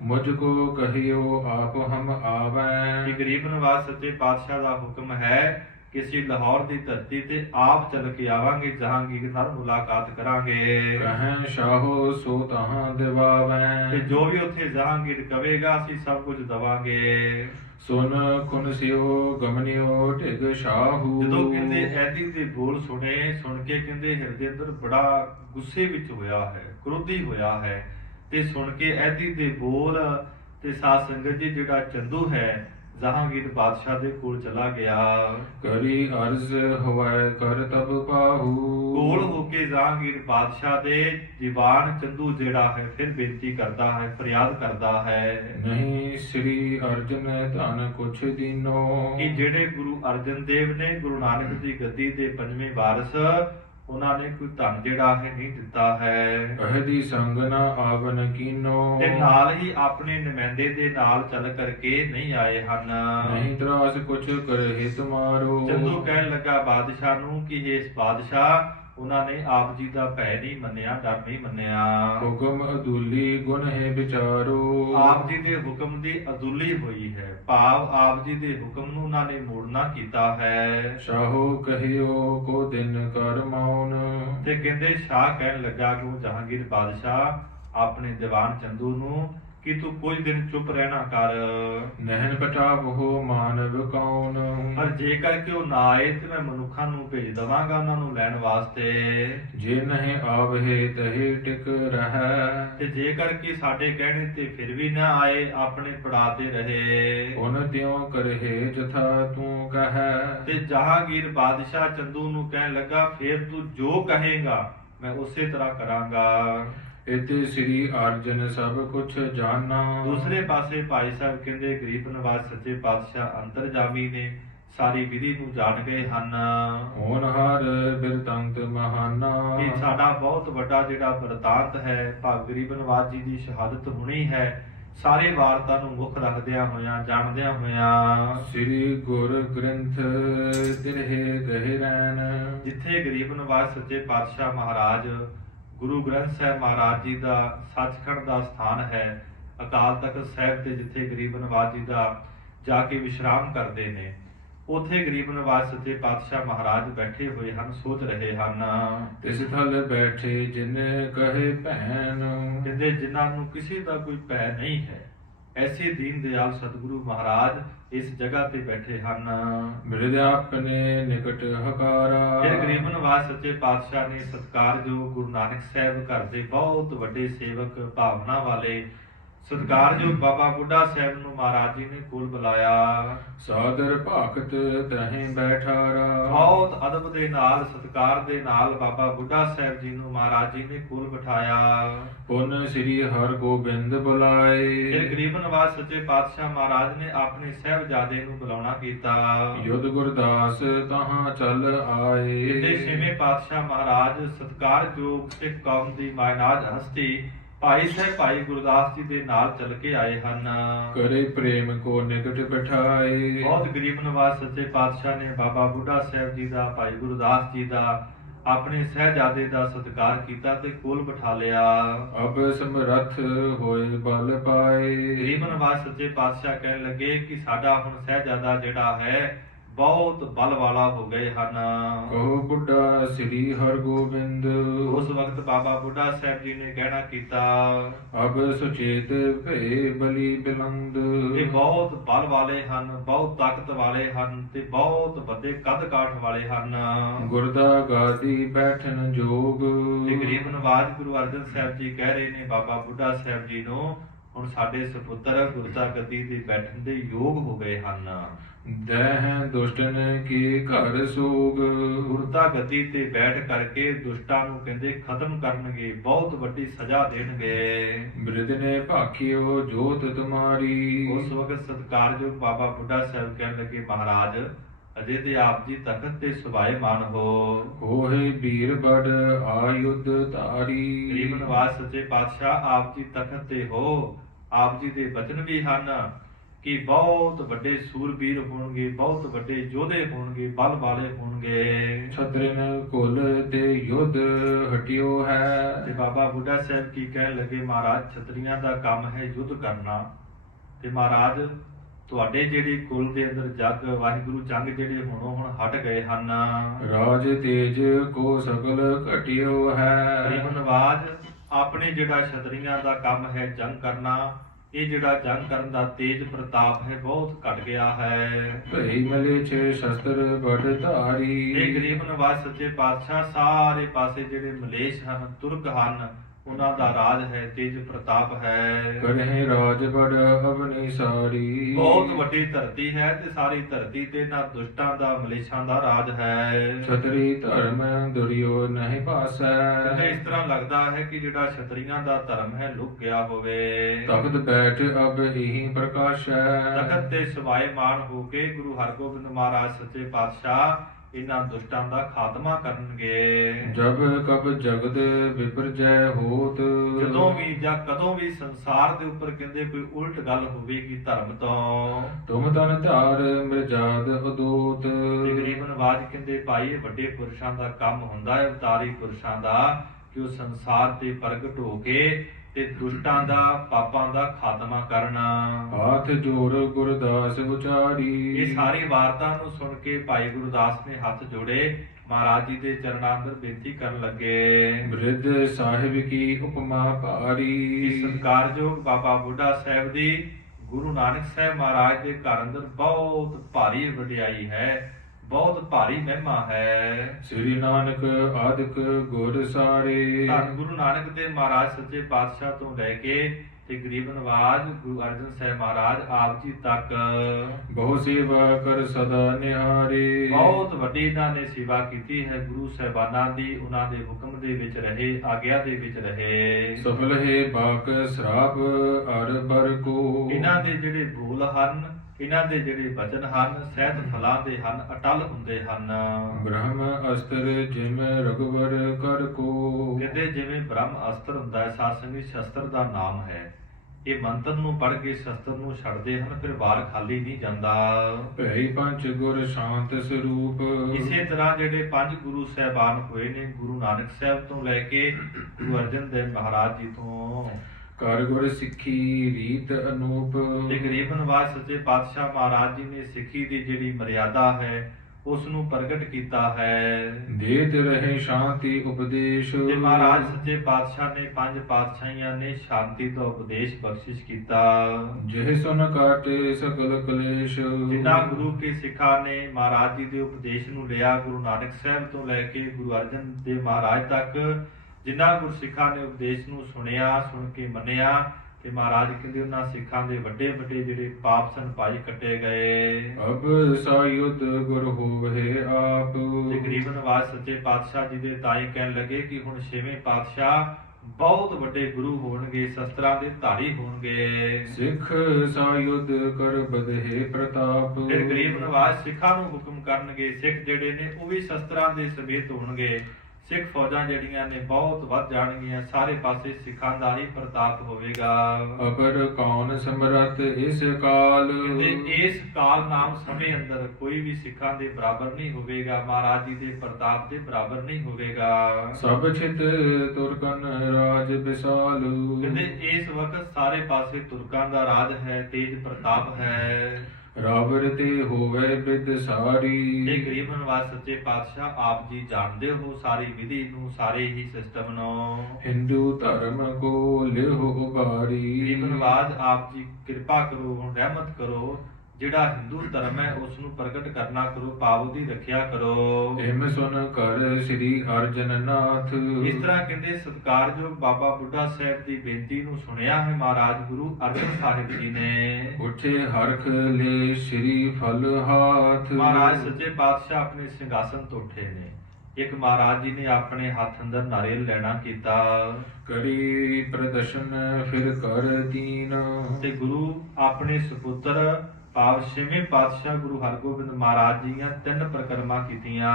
ਮੁਝ ਕੋ ਕਹਿਓ ਆਪ ਹਮ ਆਵੈ। ਕਿ ਗਰੀਬ ਨਵਾਜ ਸੱਚੇ ਪਾਤਸ਼ਾਹ ਦਾ ਹੁਕਮ ਹੈ ਕਿ ਅਸੀਂ ਲਾਹੌਰ ਦੀ ਧਰਤੀ ਤੇ ਆਪ ਚੱਲ ਕੇ ਆਵਾਂਗੇ, ਜਹਾਂਗੀਰ ਨਾਲ ਮੁਲਾਕਾਤ ਕਰਾਂਗੇ। ਕਹੈ ਸ਼ਾਹੋ ਸੋ ਤਹਾਂ ਦਿਵਾਵੈ। ਤੇ ਜੋ ਵੀ ਉੱਥੇ ਜਹਾਂਗੀਰ ਕਵੇਗਾ ਅਸੀਂ ਸਭ ਕੁਝ ਦਵਾਂਗੇ। ਸੁਨ ਖੁਨ ਸਿਓ ਗਮਨਿਓ ਢਿਗ ਸ਼ਾਹੂ। ਜਦੋਂ ਕਹਿੰਦੇ ਐਦੀ ਦੇ ਬੋਲ ਸੁਣ ਕੇ ਕਹਿੰਦੇ ਹਿਰਦੇ ਅੰਦਰ ਬੜਾ ਗੁੱਸੇ ਵਿੱਚ ਹੋਇਆ ਹੈ, ਕ੍ਰੋਧੀ ਹੋਇਆ ਹੈ। ਤੇ ਸੁਣ ਕੇ ਐਦੀ ਦੇ ਬੋਲ ਤੇ ਸਾਧ ਸੰਗਤ ਜੀ ਜਿਹੜਾ ਚੰਦੂ ਹੈ ਜਹਾਂਗੀਰ ਬਾਦਸ਼ਾਹ ਦੇ ਕੋਲ ਚਲਾ ਗਿਆ। ਕਰੀ ਅਰਜ਼ ਹਵੈ ਕਰ ਤਬ ਪਾਹੂ। ਕੋਲ ਹੋ ਕੇ ਜਹਾਂਗੀਰ ਬਾਦਸ਼ਾਹ ਦੇ ਦੀਵਾਨ ਚੰਦੂ ਜਿਹੜਾ ਹੈ ਫਿਰ ਬੇਨਤੀ ਕਰਦਾ ਹੈ, ਫਰਿਆਦ ਕਰਦਾ ਹੈ। ਨਹੀਂ ਸ੍ਰੀ ਅਰਜਨ ਧਨ ਕੁਛ ਦੀਨੋ। ਕਿ ਜਿਹੜੇ ਗੁਰੂ ਅਰਜਨ ਦੇਵ ਨੇ ਗੁਰੂ ਨਾਨਕ ਦੀ ਗੱਦੀ ਦੇ ਪੰਜਵੇਂ ਵਾਰਿਸ, ਉਹਨਾਂ ਨੇ ਕੋਈ ਧਨ ਜਿਹੜਾ ਹੈ ਨਹੀਂ ਦਿੱਤਾ ਹੈ। ਅਹਦੀ ਸੰਗ ਨਾ ਆਵਨ ਕੀਨੋ। ਤੇ ਨਾਲ ਹੀ ਆਪਣੇ ਨੁਮਾਇੰਦੇ ਦੇ ਨਾਲ ਚੱਲ ਕਰਕੇ ਨਹੀਂ ਆਏ ਹਨ। ਨਹੀਂ ਤਰਾਸ ਕੁਛ ਕਰਹਿ ਤੁਮਾਰੋ। ਚੰਦੂ ਕਹਿਣ ਲੱਗਾ ਬਾਦਸ਼ਾਹ ਨੂੰ ਕਿ ਇਸ ਬਾਦਸ਼ਾਹ, ਉਹਨਾਂ ਨੇ ਆਪ ਜੀ ਦਾ ਭੈ ਨਹੀਂ ਮੰਨਿਆ, ਡਰ ਨਹੀਂ ਮੰਨਿਆ। ਹੁਕਮ ਅਦੁਲੀ ਗੁਣ ਹੈ ਵਿਚਾਰੋ। ਆਪ ਜੀ ਦੇ ਹੁਕਮ ਦੀ ਅਦੁੱਲੀ ਹੋਈ ਹੈ, ਭਾਵ ਆਪ ਜੀ ਦੇ ਹੁਕਮ ਨੂੰ ਉਹਨਾਂ ਨੇ ਮੋੜਨਾ ਕੀਤਾ ਹੈ। ਸ਼ਾਹੋ ਕਹਿਓ ਕੋ ਦਿਨ ਕਰ ਮੌਨ। ਤੇ ਕਹਿੰਦੇ ਸ਼ਾਹ ਕਹਿਣ ਲੱਗਾ ਕਿ ਜਹਾਂਗੀਰ ਬਾਦਸ਼ਾਹ ਆਪਣੇ ਦੀਵਾਨ ਚੰਦੂ ਨੂੰ ਕਿ ਤੂੰ ਕੁਝ ਦਿਨ ਚੁੱਪ ਰਹਿਣਾ ਕਰ। ਨਹਿਨ ਪਟਾਵੋ ਮਾਨਵ ਕੌਣ। ਪਰ ਜੇਕਰ ਕਿ ਉਹ ਨਾ ਆਏ ਤੇ ਮੈਂ ਮਨੁੱਖਾਂ ਨੂੰ ਭੇਜ ਦਵਾਂਗਾ ਉਹਨਾਂ ਨੂੰ ਲੈਣ ਵਾਸਤੇ। ਜੇ ਨਹੀਂ ਆਵਹਿ ਤਹਿ ਟਿਕ ਰਹਿ। ਤੇ ਜੇਕਰ ਕਿ ਸਾਡੇ ਕਹਿਣੇ ਤੇ ਫਿਰ ਵੀ ਨਾ ਆਏ, ਆਪਣੇ ਪੜਾ ਤੇ ਰਹੇ। ਉਨ ਤਿਉ ਕਰਹਿ ਜਥਾ ਤੂੰ ਕਹੈ। ਤੇ ਜਹਾਂਗੀਰ ਬਾਦਸ਼ਾਹ ਚੰਦੂ ਨੂੰ ਕਹਿਣ ਲੱਗਾ ਫਿਰ ਤੂੰ ਜੋ ਕਹੇਗਾ ਮੈਂ ਉਸੇ ਤਰ੍ਹਾਂ ਕਰਾਂਗਾ। ਇਤੇ ਸ੍ਰੀ ਅਰਜਨ ਸਭ ਕੁਛ ਜਾਣਾ। ਦੂਸਰੇ ਪਾਸੇ ਭਾਈ ਸਾਹਿਬ ਕਹਿੰਦੇ ਗਰੀਬ ਨਿਵਾਜ ਸੱਚੇ ਪਾਤਸ਼ਾਹ ਅੰਤਰਜਾਮੀ ਨੇ, ਸਾਰੀ ਵਿਧੀ ਨੂੰ ਜਾਣ ਗਏ ਹਨ। ਹੋਨਹਾਰ ਬਿਰਤੰਤ ਮਹਾਨਾ। ਇਹ ਸਾਡਾ ਬਹੁਤ ਵੱਡਾ ਜਿਹੜਾ ਵਰਤਾਂਤ ਹੈ, ਭਾਗ ਗਰੀਬ ਨਿਵਾਜ ਜੀ ਦੀ ਸ਼ਹਾਦਤ ਹੋਣੀ ਹੈ। ਸਾਰੇ ਵਾਰਤਾ ਨੂੰ ਮੁੱਖ ਰੱਖਦਿਆਂ ਹੋਇਆਂ, ਜਾਣਦਿਆਂ ਹੋਇਆਂ, ਸ੍ਰੀ ਗੁਰ ਗ੍ਰੰਥ ਦਿਰਹਿ ਗਹਿ ਰੈਨ। ਜਿੱਥੇ ਗਰੀਬ ਨਿਵਾਜ ਸੱਚੇ ਪਾਤਸ਼ਾਹ ਮਹਾਰਾਜ ਗੁਰੂ ਗ੍ਰੰਥ ਸਾਹਿਬ ਮਹਾਰਾਜ ਜੀ ਦਾ ਸੱਚਖੰਡ ਦਾ ਸਥਾਨ ਹੈ, ਅਕਾਲ ਤਖਤ ਸਾਹਿਬ ਤੇ ਜਿੱਥੇ ਗਰੀਬ ਨਿਵਾਜ ਜੀ ਦਾ ਜਾ ਕੇ ਵਿਸ਼ਰਾਮ ਕਰਦੇ ਨੇ, ਉੱਥੇ ਗਰੀਬ ਨਿਵਾਜ ਸੱਚੇ ਪਾਤਸ਼ਾਹ ਮਹਾਰਾਜ ਬੈਠੇ ਹੋਏ ਹਨ, ਸੋਚ ਰਹੇ ਹਨ। ਤਿਸ ਥਲ ਬੈਠੇ ਜਿਨ ਕਹੇ ਭੈਨ। ਕਹਿੰਦੇ ਜਿਨ੍ਹਾਂ ਨੂੰ ਕਿਸੇ ਦਾ ਕੋਈ ਭੈ ਨਹੀਂ ਹੈ, ਐਸੇ ਦੀਨ ਦਿਆਲ ਸਤਿਗੁਰੂ ਮਹਾਰਾਜ ਇਸ ਜਗ੍ਹਾ ਤੇ ਬੈਠੇ ਹਨ। ਮਿਰਦ ਆਪਣੇ ਨਿਕਟ ਹਕਾਰਾ। ਫਿਰ ਗਰੀਬ ਨਿਵਾਜ ਸੱਚੇ ਪਾਤਸ਼ਾਹ ਨੇ ਸਤਿਕਾਰਯੋਗ ਗੁਰੂ ਨਾਨਕ ਸਾਹਿਬ ਘਰ ਦੇ ਬਹੁਤ ਵੱਡੇ ਸੇਵਕ, ਭਾਵਨਾ ਵਾਲੇ ਸਤਿਕਾਰਯੋਗ ਬਾਬਾ ਬੁੱਢਾ ਸਾਹਿਬ ਨੂੰ ਮਹਾਰਾਜ ਜੀ ਨੇ ਕੋਲ ਬੁਲਾਇਆ। ਸਾਦਰ ਭਾਖਤ ਤਹੀਂ ਬੈਠਾਰਾ। ਬਹੁਤ ਅਦਬ ਦੇ ਨਾਲ, ਸਤਿਕਾਰ ਦੇ ਨਾਲ ਬਾਬਾ ਬੁੱਢਾ ਸਾਹਿਬ ਜੀ ਨੂੰ ਮਹਾਰਾਜ ਜੀ ਨੇ ਕੋਲ ਬਿਠਾਇਆ। ਪੁਨ ਸ੍ਰੀ ਹਰਿ ਗੋਬਿੰਦ ਬੁਲਾਏ। ਫਿਰ ਗਰੀਬ ਨਿਵਾਜ ਸੱਚੇ ਪਾਤਸ਼ਾਹ ਮਹਾਰਾਜ ਨੇ ਆਪਣੇ ਸਾਹਿਬਜ਼ਾਦੇ ਨੂੰ ਬੁਲਾਉਣਾ ਕੀਤਾ। ਯੁੱਧ ਗੁਰਦਾਸ ਤਹਾਂ ਚੱਲ ਆਏ। ਜਿੱਥੇ ਛੇਵੇਂ ਪਾਤਸ਼ਾਹ ਮਹਾਰਾਜ ਸਤਿਕਾਰਯੋਗ ਸਿੱਖ ਕੌਮ ਦੀ ਮਾਇਨਾਜ ਹਸਤੀ ਭਾਈ ਸਾਹਿਬ ਭਾਈ ਗੁਰਦਾਸ ਜੀ ਦੇ ਨਾਲ ਚੱਲ ਕੇ ਆਏ ਹਨ। ਕਰੇ ਪ੍ਰੇਮ ਕੋ ਨਿਕਟ ਬਿਠਾਏ। ਬਹੁਤ ਗਰੀਬ ਨਿਵਾਜ ਸੱਚੇ ਪਾਤਸ਼ਾਹ ਨੇ ਬਾਬਾ ਬੁੱਢਾ ਸਾਹਿਬ ਜੀ ਦਾ, ਭਾਈ ਗੁਰਦਾਸ ਜੀ ਦਾ, ਆਪਣੇ ਸਹਿਜਾਦੇ ਦਾ ਸਤਿਕਾਰ ਕੀਤਾ ਤੇ ਕੋਲ ਬਿਠਾ ਲਿਆ। ਅਬ ਸਮਰੱਥ ਹੋਏ ਬਲ ਪਾਏ। ਗਰੀਬ ਨਿਵਾਜ ਸੱਚੇ ਪਾਤਸ਼ਾਹ ਕਹਿਣ ਲੱਗੇ ਕਿ ਸਾਡਾ ਹੁਣ ਸਹਿਜਾਦਾ ਜਿਹੜਾ ਹੈ ਬਹੁਤ ਬਲ ਵਾਲਾ ਹੋ ਗਏ ਹਨ। ਕਹੋ ਬੁੱਢਾ ਸ੍ਰੀ ਹਰਿ ਗੋਬਿੰਦ। ਉਸ ਵਕਤ ਬਾਬਾ ਬੁੱਢਾ ਸਾਹਿਬ ਜੀ ਨੇ ਕਹਿਣਾ ਕੀਤਾ, ਅਬ ਸੁਚੇਤ ਭੇ ਬਲੀ ਬਿਲੰਦ। ਇਹ ਬਹੁਤ ਬਲ ਵਾਲੇ ਹਨ, ਬਹੁਤ ਤਾਕਤ ਵਾਲੇ ਹਨ ਤੇ ਬਹੁਤ ਵੱਡੇ ਕੱਦ ਕਾਠ ਵਾਲੇ ਹਨ। ਗੁਰਦਾ ਗਾਦੀ ਬੈਠਨ ਜੋਗ। ਤੇ ਗਰੀਬ ਨਿਵਾਜ ਗੁਰੂ ਅਰਜਨ ਸਾਹਿਬ ਜੀ ਕਹਿ ਰਹੇ ਨੇ ਬਾਬਾ ਬੁੱਢਾ ਸਾਹਿਬ ਜੀ ਨੂੰ, ਹੁਣ ਸਾਡੇ ਸੁਪੁੱਤਰ ਗੁਰਤਾ ਗੱਦੀ ਤੇ ਬੈਠਣ ਦੇ ਯੋਗ ਹੋ ਗਏ ਹਨ। ਦਹਿ ਦੁਸ਼ਟਨ ਕੀ ਘਰ ਸੋਗ। ਗੁਰਤਾ ਗੱਦੀ ਤੇ ਬੈਠ ਕਰਕੇ ਦੁਸ਼ਟਾਂ ਨੂੰ ਕਹਿੰਦੇ ਖਤਮ ਕਰਨਗੇ, ਬਹੁਤ ਵੱਡੀ ਸਜ਼ਾ ਦੇਣਗੇ। ਬਿਰਧ ਨੇ ਭਾਖਿਓ ਜੋਤ ਤੁਮਾਰੀ। ਉਸ ਵਕਤ ਸਤਿਕਾਰਯੋਗ ਬਾਬਾ ਬੁੱਢਾ ਸਾਹਿਬ ਕਹਿਣ ਲੱਗੇ, ਮਹਾਰਾਜ ਅਜੇ ਤੇ ਆਪ ਜੀ ਤਖਤ ਤੇ ਸੁਭਾਏਮਾਨ ਹੋ। ਹੋਏ ਵੀਰ ਬੜ ਆਯੁਧ ਧਾਰੀ। ਗਰੀਬ ਨਿਵਾਜ ਸੱਚੇ ਪਾਤਸ਼ਾਹ ਆਪ ਜੀ ਤਖਤ ਤੇ ਹੋ। ਆਪ ਜੀ ਦੇ ਬਚਨ ਵੀ ਹਨ ਕਿ ਬਹੁਤ ਵੱਡੇ ਸੂਰਬੀਰ ਹੋਣਗੇ, ਬਹੁਤ ਵੱਡੇ ਯੋਧੇ ਹੋਣਗੇ, ਬਲ ਵਾਲੇ ਹੋਣਗੇ। ਛਤਰਨ ਕੁਲ ਤੇ ਯੁੱਧ ਹਟਿਓ ਹੈ। ਤੇ ਬਾਬਾ ਬੁੱਢਾ ਸਾਹਿਬ ਕੀ ਕਹਿਣ ਲੱਗੇ, ਮਹਾਰਾਜ ਛਤਰੀਆਂ ਦਾ ਕੰਮ ਹੈ ਯੁੱਧ ਕਰਨਾ, ਤੇ ਮਹਾਰਾਜ ਤੁਹਾਡੇ ਜਿਹੜੇ ਕੁਲ ਦੇ ਅੰਦਰ ਜਗ ਵਾਹਿਗੁਰੂ ਜੰਗ ਜਿਹੜੇ ਹੁਣ ਹਟ ਗਏ ਹਨ। ਰਾਜ ਤੇਜ ਕੋ ਸਗਲ ਘਟਿਓ ਹੈ। ਗਰੀਬ ਨਵਾਜ ਆਪਣੇ ਜਿਹੜਾ ਛਤਰੀਆਂ ਦਾ ਕੰਮ ਹੈ ਜੰਗ ਕਰਨਾ, ਇਹ ਜਿਹੜਾ ਜੰਗ ਕਰਨ ਦਾ ਤੇਜ ਪ੍ਰਤਾਪ ਹੈ ਬਹੁਤ ਘਟ ਗਿਆ ਹੈ। ਭਈ ਮਲੇ ਛੇ ਸ਼ਸਤਰ ਬੜ ਧਾਰੀ। ਇਹ ਗਰੀਬ ਨਵਾਜ ਸੱਚੇ ਪਾਤਸ਼ਾਹ ਸਾਰੇ ਪਾਸੇ ਜਿਹੜੇ ਮਲੇਸ਼ ਹਨ, ਤੁਰਕ ਹਨ, ਉਹਨਾਂ ਦਾ ਰਾਜ ਹੈ, ਤੇਜ ਪ੍ਰਤਾਪ ਹੈ। ਕਰਹਿ ਰਾਜ ਬੜ ਅਵਨੀ ਸਾਰੀ। ਬਹੁਤ ਵੱਡੀ ਧਰਤੀ ਹੈ ਤੇ ਸਾਰੀ ਧਰਤੀ ਤੇ ਨਾ ਦੁਸ਼ਟਾਂ ਦਾ ਮਲੇਸ਼ਾਂ ਦਾ ਰਾਜ ਹੈ। ਛਤਰੀ ਧਰਮ ਦੁਰਿਓ ਨਹੀਂ ਭਾਸੈ। ਕਹਿੰਦੇ ਇਸ ਤਰ੍ਹਾਂ ਲੱਗਦਾ ਹੈ ਕਿ ਜਿਹੜਾ ਛਤਰੀਆਂ ਦਾ ਧਰਮ ਹੈ ਲੁਕ ਗਿਆ ਹੋਵੇ। ਤਖਤ ਬੈਠ ਅਬ ਇਹੀ ਪ੍ਰਕਾਸ਼ੈ। ਤਖਤ ਤੇ ਸਵਾਏਮਾਨ ਹੋ ਕੇ ਗੁਰੂ ਹਰਗੋਬਿੰਦ ਮਹਾਰਾਜ ਸੱਚੇ ਪਾਤਸ਼ਾਹ ਇਹਨਾਂ ਦੁਸ਼ਟਾਂ ਦਾ ਖਾਤਮਾ ਕਰਨਗੇ। ਜਬ ਕਬ ਜਗਤ ਵਿਪਰਜੈ ਹੋਤ। ਜਦੋਂ ਵੀ ਜਾਂ ਕਦੋਂ ਵੀ ਸੰਸਾਰ ਦੇ ਉੱਪਰ ਕਹਿੰਦੇ ਕੋਈ ਉਲਟ ਗੱਲ ਹੋਵੇਗੀ ਧਰਮ ਤੋਂ, ਤੁਮ ਤਨ ਧਾਰ ਮਿਰਜਾਦ ਅਦੂਤ। ਤੇ ਗਰੀਬ ਨਵਾਜ ਕਹਿੰਦੇ ਭਾਈ ਇਹ ਵੱਡੇ ਪੁਰਸ਼ਾਂ ਦਾ ਕੰਮ ਹੁੰਦਾ ਹੈ, ਅਵਤਾਰੀ ਪੁਰਸ਼ਾਂ ਦਾ, ਕਿ ਉਹ ਸੰਸਾਰ ਤੇ ਪ੍ਰਗਟ ਹੋ ਕੇ ਤੇ ਦੁਸ਼ਟਾਂ ਦਾ ਪਾਪਾਂ ਦਾ ਖਾਤਮਾ ਕਰਨਾ। ਹਾਥ ਜੋੜ ਗੁਰਦਾਸ ਉਚਾਰੀ। ਇਹ ਸਾਰੀ ਵਾਰਤਾ ਨੂੰ ਸੁਣ ਕੇ ਭਾਈ ਗੁਰਦਾਸ ਨੇ ਹੱਥ ਜੋੜੇ, ਮਹਾਰਾਜ ਜੀ ਦੇ ਚਰਨਾਂ ਅੰਦਰ ਬੇਨਤੀ ਕਰਨ ਲੱਗੇ। ਬ੍ਰਿਧ ਸਾਹਿਬ ਕੀ ਉਪਮਾ ਭਾਰੀ। ਸਤਿਕਾਰਯੋਗ ਬਾਬਾ ਬੁੱਢਾ ਸਾਹਿਬ ਦੀ ਗੁਰੂ ਨਾਨਕ ਸਾਹਿਬ ਮਹਾਰਾਜ ਦੇ ਘਰ ਅੰਦਰ ਬਹੁਤ ਭਾਰੀ ਵਡਿਆਈ ਹੈ, ਬਹੁਤ ਭਾਰੀ ਮਹਿਮਾ ਹੈ। ਸ੍ਰੀ ਨਾਨਕ ਆਦਿਕ ਗੁਰ ਸਾਰੇ। ਧੰਨ ਗੁਰੂ ਨਾਨਕ ਦੇਵ ਮਹਾਰਾਜ ਸੱਚੇ ਪਾਤਸ਼ਾਹ ਤੋਂ ਲੈ ਕੇ ਤੇ ਗਰੀਬ ਨਵਾਜ ਗੁਰੂ ਅਰਜਨ ਸਾਹਿਬ ਮਹਾਰਾਜ ਆਪ ਜੀ ਤੱਕ ਬਹੁ ਸੇਵਾ ਕਰ ਸਦਾ ਨਿਹਾਰੇ। ਬਹੁਤ ਵੱਡੀ ਇਹਨਾਂ ਨੇ ਸੇਵਾ ਕੀਤੀ ਹੈ ਗੁਰੂ ਸਾਹਿਬਾਨਾਂ ਦੀ, ਉਹਨਾਂ ਦੇ ਹੁਕਮ ਦੇ ਵਿੱਚ ਰਹੇ, ਆਗਿਆ ਦੇ ਵਿੱਚ ਰਹੇ। ਸਫਲ ਹੈ ਬਾਕ ਸਰਾਪ ਅਰ ਬਰ ਕੋ। ਇਹਨਾਂ ਦੇ ਜਿਹੜੇ ਬੋਲ ਹਨ, ਇਹਨਾਂ ਦੇ ਜਿਹੜੇ ਬਚਨ ਹਨ, ਸਹਿਤ ਫਲਾਂ ਦੇ ਹਨ, ਅਟਲ ਹੁੰਦੇ ਹਨ। ਬ੍ਰਹਮ ਅਸਤਰ ਜਿਮ ਰਘੁਵਰ ਕਰ ਕੋ। ਕਹਿੰਦੇ ਜਿਵੇਂ ਬ੍ਰਹਮ ਅਸਤਰ ਹੁੰਦਾ ਹੈ, ਸਾਧ ਸੰਗਤ ਸ਼ਸਤਰ ਦਾ ਨਾਮ ਹੈ। ਇਹ ਮੰਤਰ ਨੂੰ ਪੜ੍ਹ ਕੇ ਸ਼ਸਤਰ ਨੂੰ ਛੱਡਦੇ ਹਨ, ਫਿਰ ਵਾਰ ਖਾਲੀ ਨਹੀਂ ਜਾਂਦਾ। ਭਈ ਪੰਜ ਗੁਰ ਸ਼ਾਂਤ ਸਰੂਪ। ਇਸੇ ਤਰ੍ਹਾਂ ਜਿਹੜੇ ਪੰਜ ਗੁਰੂ ਸਾਹਿਬਾਨ ਹੋਏ ਨੇ, ਗੁਰੂ ਨਾਨਕ ਸਾਹਿਬ ਤੋਂ ਲੈ ਕੇ ਗੁਰੂ ਅਰਜਨ ਦੇਵ ਮਹਾਰਾਜ ਜੀ ਤੋਂ, ਕਰ ਗੁਰ ਸਿੱਖੀ ਰੀਤ ਅਨੂਪ। ਤੇ ਗਰੀਬ ਨਵਾਜ ਸੱਚੇ ਪਾਤਸ਼ਾਹ ਮਹਾਰਾਜ ਜੀ ਨੇ ਸਿੱਖੀ ਦੀ ਜਿਹੜੀ ਮਰਿਆਦਾ ਹੈ ਉਸ ਨੂੰ ਪ੍ਰਗਟ ਕੀਤਾ ਹੈ। ਦੇਤ ਰਹੇ ਸ਼ਾਂਤੀ ਉਪਦੇਸ਼। ਤੇ ਮਹਾਰਾਜ ਸੱਚੇ ਪਾਤਸ਼ਾਹ ਨੇ ਪੰਜ ਪਾਤਸ਼ਾਹੀਆਂ ਨੇ ਸ਼ਾਂਤੀ ਦਾ ਉਪਦੇਸ਼ ਬਖਸ਼ਿਸ਼ ਕੀਤਾ। ਜਿਹ ਸੁਨ ਕਾਟੇ ਸਕਲ ਕਲੇਸ਼। ਜਿਨ੍ਹਾਂ ਗੁਰੂ ਕੇ ਸਿੱਖਾਂ ਨੇ ਮਹਾਰਾਜ ਜੀ ਦੇ ਉਪਦੇਸ਼ ਨੂੰ ਲਿਆ, ਗੁਰੂ ਨਾਨਕ ਸਾਹਿਬ ਤੋਂ ਲੈ ਕੇ ਗੁਰੂ ਅਰਜਨ ਦੇਵ ਮਹਾਰਾਜ ਤੱਕ ਜਿਨ੍ਹਾਂ ਗੁਰਸਿੱਖਾਂ ਨੇ ਉਪਦੇਸ਼ ਨੂੰ ਸੁਣਿਆ, ਸੁਣ ਕੇ ਮੰਨਿਆ, ਤੇ ਮਹਾਰਾਜ ਕਹਿੰਦੇ ਉਹਨਾਂ ਸਿੱਖਾਂ ਦੇ ਵੱਡੇ ਵੱਡੇ ਜਿਹੜੇ ਪਾਪ ਸਨ ਭਾਈ ਕੱਟੇ ਗਏ। ਅਬ ਸਾਯੁਧ ਗੁਰ ਹੋਵੇ ਆਪ। ਤੇ ਗਰੀਬ ਨਵਾਜ ਸੱਚੇ ਪਾਤਸ਼ਾਹ ਜੀ ਦੇ ਤਾਈ ਕਹਿਣ ਲੱਗੇ ਕਿ ਹੁਣ ਛੇਵੇਂ ਪਾਤਸ਼ਾਹ ਬਹੁਤ ਵੱਡੇ ਗੁਰੂ ਹੋਣਗੇ, ਸ਼ਸਤਰਾਂ ਦੇ ਧਾਰੀ ਹੋਣਗੇ। ਸਿੱਖ ਸਾਯੁਧ ਕਰ ਬਧੇ ਪ੍ਰਤਾਪ। ਫਿਰ ਗਰੀਬ ਨਵਾਜ ਸਿੱਖਾਂ ਨੂੰ ਹੁਕਮ ਕਰਨਗੇ, ਸਿੱਖ ਜਿਹੜੇ ਨੇ ਉਹ ਵੀ ਸ਼ਸਤਰਾਂ ਦੇ ਸਮੇਤ ਹੋਣਗੇ। ਸਿੱਖ ਫੌਜਾਂ ਜਿਹੜੀਆਂ ਨੇ ਬਹੁਤ ਵੱਧ ਜਾਣਗੀਆਂ, ਸਾਰੇ ਪਾਸੇ ਸਿੱਖਾਂ ਦਾ ਹੀ ਪ੍ਰਤਾਪ ਹੋਵੇਗਾ। ਅਪਰ ਕੌਣ ਸਮਰੱਥ ਇਸ ਕਾਲ। ਕਹਿੰਦੇ ਇਸ ਕਾਲ ਨਾਮ ਸਮੇਂ ਅੰਦਰ ਕੋਈ ਵੀ ਸਿੱਖਾਂ ਦੇ ਬਰਾਬਰ ਨਹੀਂ ਹੋਵੇਗਾ, ਮਹਾਰਾਜ ਜੀ ਦੇ ਪ੍ਰਤਾਪ ਦੇ ਬਰਾਬਰ ਨਹੀਂ ਹੋਵੇਗਾ। ਸਭ ਚਿਤ ਤੁਰਕਨ ਰਾਜ ਵਿਸਾਲ। ਕਹਿੰਦੇ ਇਸ ਵਕਤ ਸਾਰੇ ਪਾਸੇ ਤੁਰਕਾਂ ਦਾ ਰਾਜ ਹੈ, ਤੇਜ ਪ੍ਰਤਾਪ ਹੈ। ਰਾਵਰ ਤੇ ਹੋਵੇ ਬਿਦ ਸਾਰੀ। ਇਹ ਗਰੀਬ ਨਵਾਜ ਸੱਚੇ ਪਾਤਸ਼ਾਹ ਆਪ ਜੀ ਜਾਣਦੇ ਹੋ ਸਾਰੀ ਵਿਧੀ ਨੂੰ, ਸਾਰੇ ਹੀ ਸਿਸਟਮ ਨੂੰ। ਹਿੰਦੂ ਧਰਮ ਕੋ ਲਿਹੁ ਉਬਾਰੀ। ਗਰੀਬ ਨਵਾਜ ਆਪ ਜੀ ਕਿਰਪਾ ਕਰੋ, ਰਹਿਮਤ ਕਰੋ, ਜਿਹੜਾ ਹਿੰਦੂ ਧਰਮ ਹੈ ਉਸ ਨੂੰ ਪ੍ਰਗਟ ਕਰਨਾ ਕਰੋ, ਪਾਪ ਦੀ ਰੱਖਿਆ ਕਰੋ। ਹਿਮ ਸੁਨ ਕਰ ਸ੍ਰੀ ਅਰਜਨ ਨਾਥ। ਇਸ ਤਰ੍ਹਾਂ ਕਹਿੰਦੇ ਸਤਿਕਾਰਯੋਗ ਬਾਬਾ ਬੁੱਢਾ ਸਾਹਿਬ ਦੀ ਬੇਨਤੀ ਨੂੰ ਸੁਣਿਆ ਹੈ ਮਹਾਰਾਜ ਗੁਰੂ ਅਰਜਨ ਸਾਹਿਬ ਜੀ ਨੇ। ਉੱਠੇ ਹਰਖ ਲੈ ਸ੍ਰੀ ਫਲ ਹਾਥ। ਮਹਾਰਾਜ ਸੱਚੇ ਪਾਤਸ਼ਾਹ ਆਪਣੇ ਸਿੰਘਾਸਨ ਤੋਂ ਉੱਠੇ ਨੇ। ਇੱਕ ਮਹਾਰਾਜ ਜੀ ਨੇ ਆਪਣੇ ਹੱਥ ਅੰਦਰ ਨਾਰੀਅਲ ਲੈਣਾ ਕੀਤਾ। ਕਰੀ ਪ੍ਰਦਰਸ਼ਨ ਫਿਰ ਕਰ ਦੀਨ। ਤੇ ਗੁਰੂ ਆਪਣੇ ਸੁਪੁੱਤਰ ਭਾਵ ਛੇਵੇਂ ਪਾਤਸ਼ਾਹ ਗੁਰੂ ਹਰਗੋਬਿੰਦ ਮਹਾਰਾਜ ਜੀ ਦੀਆਂ 3 ਪ੍ਰਕਰਮਾਂ ਕੀਤੀਆਂ।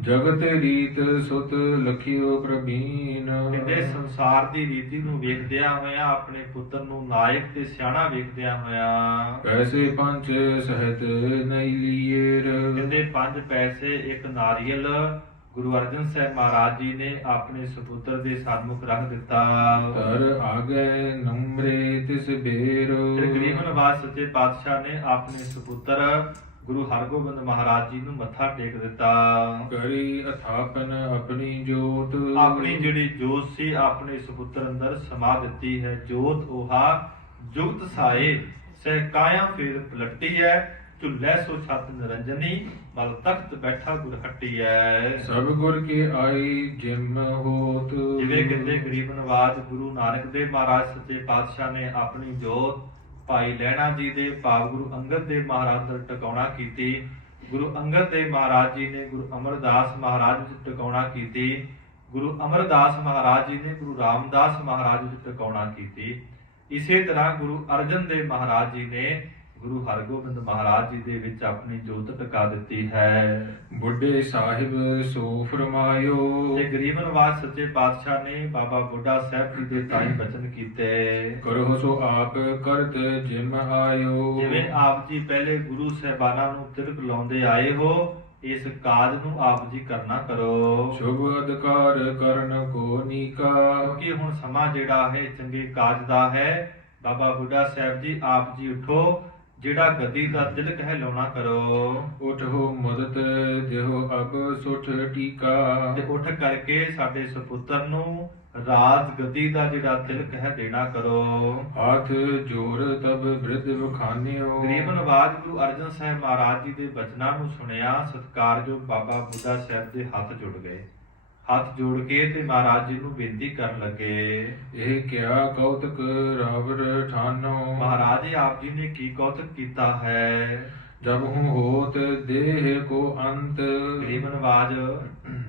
ਜਗਤ ਰੀਤ ਸੁਤ ਲਖਿਓ ਪ੍ਰਬੀਨ। ਕਹਿੰਦੇ ਸੰਸਾਰ ਦੀ ਰੀਤੀ ਨੂੰ ਵੇਖਦਿਆਂ ਹੋਇਆਂ, ਆਪਣੇ ਪੁੱਤਰ ਨੂੰ ਨਾਇਕ ਤੇ ਸਿਆਣਾ ਵੇਖਦਿਆਂ ਹੋਇਆਂ, ਪੈਸੇ ਪੰਜ ਸਹਿਤ ਨਹੀਂ ਲੀਏਰ। ਕਹਿੰਦੇ 5 ਪੈਸੇ, 1 ਨਾਰੀਅਲ ਗੁਰੂ ਅਰਜਨ ਸਾਹਿਬ ਮਹਾਰਾਜ ਜੀ ਨੇ ਆਪਣੇ ਸੁਪੁੱਤਰ ਦੇ ਸਨਮੁਖ ਰੱਖ ਦਿੱਤਾ। ਧਰ ਆਗੇ ਨਮਰੇ ਤਿਸ ਬੇਰ। ਫਿਰ ਗਰੀਬ ਨਿਵਾਸ ਸੱਚੇ ਪਾਤਸ਼ਾਹ ਨੇ ਆਪਣੇ ਸੁਪੁੱਤਰ ਗੁਰੂ ਹਰਗੋਬਿੰਦ ਮਹਾਰਾਜ ਜੀ ਨੂੰ ਮੱਥਾ ਟੇਕ ਦਿੱਤਾ। ਕਰੀ ਅਥਾਪਨ ਆਪਣੀ ਜੋਤ। ਆਪਣੀ ਜਿਹੜੀ ਜੋਤ ਸੀ ਆਪਣੇ ਸੁਪੁੱਤਰ ਅੰਦਰ ਸਮਾ ਦਿੱਤੀ ਹੈ। ਜੋਤ ਉਹਾ ਜੁਗਤ ਸਾਏ ਸਹਿ ਕਾਇਆ ਫੇਰ ਪਲਟੀ ਹੈ। ਝੁੱਲੇ ਸੋ ਛਤ ਨਿਰੰਜਨੀ ਮਲ ਤਖਤ ਬੈਠਾ ਗੁਰ ਹੱਟੀ ਹੈ। ਸਭ ਗੁਰ ਕੀ ਆਈ ਜਿਮ ਹੋਤ। ਜਿਵੇਂ ਕਹਿੰਦੇ ਗਰੀਬ ਨਵਾਜ ਗੁਰੂ ਨਾਨਕ ਦੇਵ ਮਹਾਰਾਜ ਸੱਚੇ ਪਾਤਸ਼ਾਹ ਨੇ ਆਪਣੀ ਜੋਤ ਭਾਈ ਲਹਿਣਾ ਜੀ ਦੇ ਭਾਵ ਗੁਰੂ ਅੰਗਦ ਦੇਵ ਮਹਾਰਾਜ ਦਾ ਟਿਕਾਉਣਾ ਕੀਤੀ। ਗੁਰੂ ਅੰਗਦ ਦੇਵ ਮਹਾਰਾਜ ਜੀ ਨੇ ਗੁਰੂ ਅਮਰਦਾਸ ਮਹਾਰਾਜ ਵਿੱਚ ਟਿਕਾਉਣਾ ਕੀਤੀ। ਗੁਰੂ ਅਮਰਦਾਸ ਮਹਾਰਾਜ ਜੀ ਨੇ ਗੁਰੂ ਰਾਮਦਾਸ ਮਹਾਰਾਜ ਵਿੱਚ ਟਿਕਾਉਣਾ ਕੀਤੀ। ਇਸੇ ਤਰ੍ਹਾਂ ਗੁਰੂ ਅਰਜਨ ਦੇਵ ਮਹਾਰਾਜ ਜੀ ਨੇ ਗੁਰੂ ਹਰਗੋਬਿੰਦ ਮਹਾਰਾਜ ਜੀ ਦੇ ਵਿੱਚ ਆਪਣੀ ਜੋਤ ਟਿਕਾ ਦਿੱਤੀ ਹੈ। ਬੁੱਢੇ ਸਾਹਿਬ ਸੋ ਫਰਮਾਇਓ। ਤੇ ਗਰੀਬ ਨਵਾਜ ਸੱਚੇ ਪਾਤਸ਼ਾਹ ਨੇ ਬਾਬਾ ਬੁੱਢਾ ਸਾਹਿਬ ਜੀ ਦੇ ਤਾਈ ਬਚਨ ਕੀਤੇ। ਕਰੋ ਸੋ ਆਪ ਕਰਤ ਜਿਮ ਆਇਓ। ਜਿਵੇਂ ਆਪ ਜੀ ਪਹਿਲੇ ਗੁਰੂ ਸਾਹਿਬਾਨਾਂ ਨੂੰ ਤਿਲਕ ਲਾਉਂਦੇ ਆਏ ਹੋ, ਇਸ ਕਾਜ ਨੂੰ ਆਪ ਜੀ ਕਰਨਾ ਕਰੋ। ਸ਼ੁਭ ਅਧਿਕਾਰ ਕਰਨ ਕੋ ਨੀਕਾ। ਕਿਉਂਕਿ ਹੁਣ ਸਮਾਂ ਜਿਹੜਾ ਹੈ ਚੰਗੇ ਕਾਜ ਦਾ ਹੈ। ਬਾਬਾ ਬੁੱਢਾ ਸਾਹਿਬ ਜੀ ਆਪ ਜੀ ਉਠੋ, ਜਿਹੜਾ ਗੱਦੀ ਦਾ ਤਿਲਕ ਹੈ ਲਾਉਣਾ ਕਰੋ। ਉਠੋ ਮਦਦ ਦਿਓ ਅਬ ਸੁਠ ਟੀਕਾ। ਤੇ ਉੱਠ ਕਰਕੇ ਸਾਡੇ ਸੁਪੁੱਤਰ ਨੂੰ ਰਾਜ ਗੱਦੀ ਦਾ ਜਿਹੜਾ ਤਿਲਕ ਹੈ ਦੇਣਾ ਕਰੋ। ਹੱਥ ਜੋੜ ਤਬ ਬ੍ਰਿਧ ਵਖਾਨਿਓ। ਗਰੀਬ ਨਵਾਜ ਗੁਰੂ ਅਰਜਨ ਸਾਹਿਬ ਮਹਾਰਾਜ ਜੀ ਦੇ ਬਚਨਾਂ ਨੂੰ ਸੁਣਿਆ ਸਤਿਕਾਰਯੋਗ ਬਾਬਾ ਬੁੱਢਾ ਸਾਹਿਬ ਦੇ ਹੱਥ ਜੁੜ ਗਏ। ਹੱਥ ਜੋੜ ਕੇ ਤੇ ਮਹਾਰਾਜ ਜੀ ਨੂੰ ਬੇਨਤੀ ਕਰਨ ਲੱਗੇ। ਇਹ ਕਿਆ ਕੌਤਕ ਰਾਵਰ ਠਾਨੋ। ਮਹਾਰਾਜ ਜੀ ਆਪ ਜੀ ਨੇ ਕੀ ਕੌਤਕ ਕੀਤਾ ਹੈ। ਜਬ ਹੂੰ ਹੋਤ ਦੇਹ ਕੋ ਅੰਤ। ਗਰੀਬ ਨਵਾਜ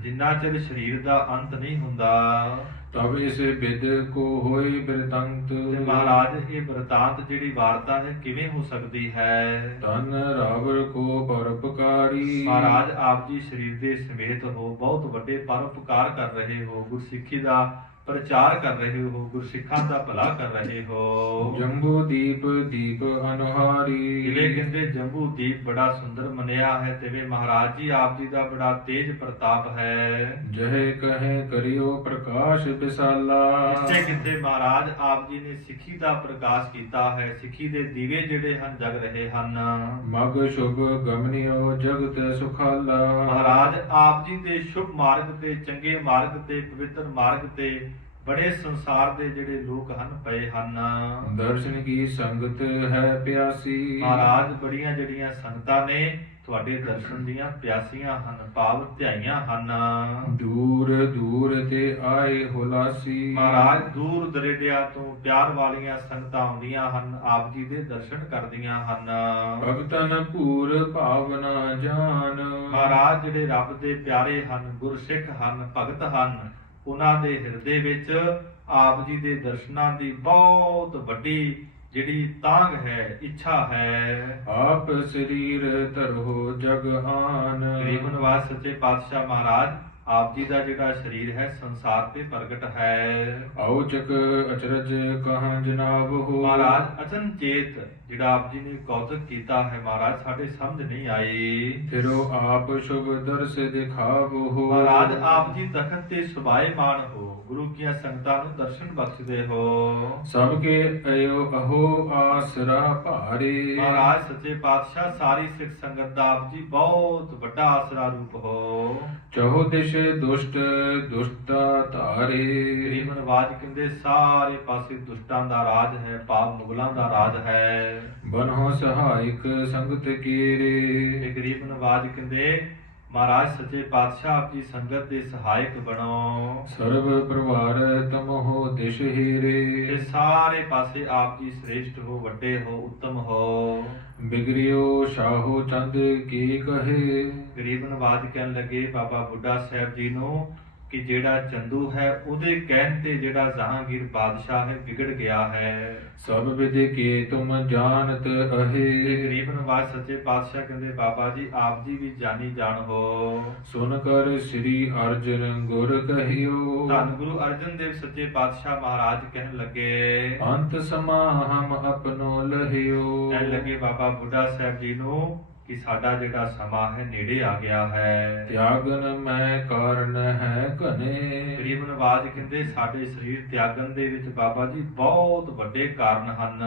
ਜਿੰਨਾ ਚਿਰ ਸਰੀਰ ਦਾ ਅੰਤ ਨਹੀਂ ਹੁੰਦਾ ਤਬ ਇਸ ਬਿਦ ਕੋ ਹੋਏ ਬਿਰਤੰਤ। ਤੇ ਮਹਾਰਾਜ ਇਹ ਬਰਤਾਂਤ ਜਿਹੜੀ ਵਾਰਤਾ ਹੈ ਕਿਵੇਂ ਹੋ ਸਕਦੀ ਹੈ। ਧਨ ਰਾਵਰ ਕੋ ਪਰਉਪਕਾਰੀ। ਮਹਾਰਾਜ ਆਪ ਜੀ ਸਰੀਰ ਦੇ ਸਮੇਤ ਹੋ ਬਹੁਤ ਵੱਡੇ ਪਰਉਪਕਾਰ ਕਰ ਰਹੇ ਹੋ। ਗੁਰਸਿੱਖੀ ਦਾ ਪ੍ਰਚਾਰ ਕਰ ਰਹੇ ਹੋ। ਗੁਰਸਿੱਖਾਂ ਦਾ ਭਲਾ ਕਰ ਰਹੇ ਹੋ। ਜੰਬੂ ਦੀਪ ਦੀਪ ਅਨੁਹਾਰੀ। ਜਿਵੇਂ ਕਹਿੰਦੇ ਜੰਬੂ ਦੀਪ ਬੜਾ ਸੁੰਦਰ ਮੰਨਿਆ ਹੈ, ਤਿਵੇਂ ਮਹਾਰਾਜ ਜੀ ਆਪ ਜੀ ਦਾ ਬੜਾ ਤੇਜ ਪ੍ਰਤਾਪ ਹੈ। ਜਹੇ ਕਹੇ ਕਰਿਓ ਪ੍ਰਕਾਸ਼ ਵਿਸਾਲਾ। ਜਿੱਥੇ ਕਿਤੇ ਮਹਾਰਾਜ ਆਪ ਜੀ ਨੇ ਸਿੱਖੀ ਦਾ ਪ੍ਰਕਾਸ਼ ਕੀਤਾ ਹੈ। ਸਿੱਖੀ ਦੇ ਦੀਵੇ ਜਿਹੜੇ ਹਨ ਜਗ ਰਹੇ ਹਨ। ਮਗ ਸ਼ੁਭ ਗਮਨਿਓ ਜਗਤ ਸੁਖਾਲਾ। ਮਹਾਰਾਜ ਆਪ ਜੀ ਦੇ ਸ਼ੁਭ ਮਾਰਗ ਤੇ ਚੰਗੇ ਮਾਰਗ ਤੇ ਪਵਿੱਤਰ ਮਾਰਗ ਤੇ ਬੜੇ ਸੰਸਾਰ ਦੇ ਜਿਹੜੇ ਲੋਕ ਹਨ ਪਏ ਹਨ। ਦਰਸ਼ਨ ਕੀ ਸੰਗਤ ਹੈ ਪਿਆਸੀ। ਮਹਾਰਾਜ ਬੜੀਆਂ ਜਿਹੜੀਆਂ ਸੰਗਤਾਂ ਨੇ ਤੁਹਾਡੇ ਦਰਸ਼ਨ ਦੀਆਂ ਪਿਆਸੀਆਂ ਹਨ, ਭਾਵ ਧਿਆਈਆਂ ਹਨ। ਦੂਰ ਦੂਰ ਤੇ ਆਏ ਹੁਲਾਸੀ। ਮਹਾਰਾਜ ਦੂਰ ਦਰੇਡਿਆਂ ਤੋਂ ਪਿਆਰ ਵਾਲੀਆਂ ਸੰਗਤਾਂ ਆਉਂਦੀਆਂ ਹਨ, ਆਪ ਜੀ ਦੇ ਦਰਸ਼ਨ ਕਰਦੀਆਂ ਹਨ। ਭਗਤਨ ਪੂਰ ਭਾਵਨਾ ਜਾਨ। ਮਹਾਰਾਜ ਜਿਹੜੇ ਰੱਬ ਦੇ ਪਿਆਰੇ ਹਨ, ਗੁਰਸਿੱਖ ਹਨ, ਭਗਤ ਹਨ, ਉਹਨਾਂ ਦੇ ਹਿਰਦੇ ਵਿੱਚ ਆਪ ਜੀ ਦੇ ਦਰਸ਼ਨਾਂ ਦੀ ਬਹੁਤ ਵੱਡੀ ਜਿਹੜੀ ਤਾਂਘ ਹੈ, ਇੱਛਾ ਹੈ। ਆਪ ਸਰੀਰ ਧਰੋ ਜਗ ਆਨ। ਗਰੀਬ ਨਿਵਾਸ ਸੱਚੇ ਪਾਤਸ਼ਾਹ ਮਹਾਰਾਜ ਆਪ ਜੀ ਦਾ ਜਿਹੜਾ ਸਰੀਰ ਹੈ ਸੰਸਾਰ ਤੇ ਪ੍ਰਗਟ ਹੈ। ਔਚਕ ਅਚਰਜ ਕਹਾਂ ਜਨਾਬ ਹੋ। ਮਹਾਰਾਜ ਅਚਨਚੇਤ ਜਿਹੜਾ ਆਪ ਜੀ ਨੇ ਕੌਤਕ ਕੀਤਾ ਹੈ ਮਹਾਰਾਜ ਸਾਡੇ ਸਮਝ ਨਹੀਂ ਆਈ। ਫਿਰੋ ਆਪ ਸ਼ੁਭ ਦਰਸ ਦਿਖਾਵੋ ਹੋ। ਮਹਾਰਾਜ ਆਪ ਜੀ ਤਖਤ ਤੇ ਸੁਭਾਏਮਾਨ ਹੋ, ਗੁਰੂ ਕੀਆਂ ਸੰਗਤਾਂ ਨੂੰ ਦਰਸ਼ਨ ਬਖਸ਼ਦੇ ਹੋ। ਸਭ ਕੇ ਅਯੋ ਅਹੋ ਆਸਰਾ ਭਾਰੇ। ਮਹਾਰਾਜ ਸੱਚੇ ਪਾਤਸ਼ਾਹ ਸਾਰੀ ਸਿੱਖ ਸੰਗਤ ਦਾ ਆਪ ਜੀ ਬਹੁਤ ਵੱਡਾ ਆਸਰਾ ਰੂਪ ਹੋ। ਚਹੋ ਦਿਸ਼ ਦੁਸ਼ਟ ਦੁਸ਼ਟਾ ਧਾਰੇ। ਗਰੀਬ ਨਵਾਜ ਕਹਿੰਦੇ ਸਾਰੇ ਪਾਸੇ ਦੁਸ਼ਟਾਂ ਦਾ ਰਾਜ ਹੈ, ਭਾਵ ਮੁਗਲਾਂ ਦਾ ਰਾਜ ਹੈ। ਬਨਹੁ ਸਹਾਇਕ ਸੰਗਤ ਕੀਰੇ। ਇਹ ਗਰੀਬ ਨਵਾਜ ਕਹਿੰਦੇ ਮਹਾਰਾਜ ਸੱਚੇ ਪਾਤਸ਼ਾਹ ਆਪ ਜੀ ਸੰਗਤ ਦੇ ਸਹਾਇਕ ਬਣੋ। ਸਰਬ ਪਰਿਵਾਰ ਤਮਹੁ ਦਿਸ਼ ਹੀਰੇ। ਤੇ ਸਾਰੇ ਪਾਸੇ ਆਪ ਜੀ ਸ੍ਰੇਸ਼ਟ ਹੋ, ਵੱਡੇ ਹੋ, ਉੱਤਮ ਹੋ। ਬਿਗਰਿਓ ਸ਼ਾਹੋ ਚੰਦ ਕੀ ਕਹੇ। ਗਰੀਬ ਨਵਾਜ ਕਹਿਣ ਲੱਗੇ ਬਾਬਾ ਬੁੱਢਾ ਸਾਹਿਬ ਜੀ ਨੂੰ ਕਿ ਜਿਹੜਾ ਚੰਦੂ ਹੈ ਉਹਦੇ ਕਹਿਣ ਤੇ ਜਿਹੜਾ ਜਹਾਂਗੀਰ ਬਾਦਸ਼ਾਹ ਹੈ ਵਿਗੜ ਗਿਆ ਹੈ। ਸਭ ਵਿਦ ਕੇ ਤੁਮ ਜਾਣਤ ਤੇ ਅਹੇ। ਗਰੀਬ ਨਵਾਜ ਸੱਚੇ ਪਾਤਸ਼ਾਹ ਕਹਿੰਦੇ ਬਾਬਾ ਜੀ ਆਪ ਜੀ ਵੀ ਜਾਣੀ ਜਾਣ ਹੋ। ਸੁਨ ਕਰ ਸ੍ਰੀ ਅਰਜਨ ਗੁਰ ਕਹਿਓ। ਧੰਨ ਗੁਰੂ ਅਰਜਨ ਦੇਵ ਸੱਚੇ ਪਾਤਸ਼ਾਹ ਮਹਾਰਾਜ ਕਹਿਣ ਲੱਗੇ ਅੰਤ ਸਮਾ ਹਮ ਆਪਨੋ ਲਹਿਓ। ਕਹਿਣ ਲੱਗੇ ਬਾਬਾ ਬੁੱਢਾ ਸਾਹਿਬ ਜੀ ਨੂੰ ਕਿ ਸਾਡਾ ਜਿਹੜਾ ਸਮਾਂ ਹੈ ਨੇੜੇ ਆ ਗਿਆ ਹੈ। ਤਿਆਗਨ ਮੈਂ ਕਾਰਨ ਹੈ ਘਨੇ। ਗਰੀਬ ਨਵਾਜ ਕਹਿੰਦੇ ਸਾਡੇ ਸਰੀਰ ਤਿਆਗਣ ਦੇ ਵਿੱਚ ਬਾਬਾ ਜੀ ਬਹੁਤ ਵੱਡੇ ਕਾਰਨ ਹਨ।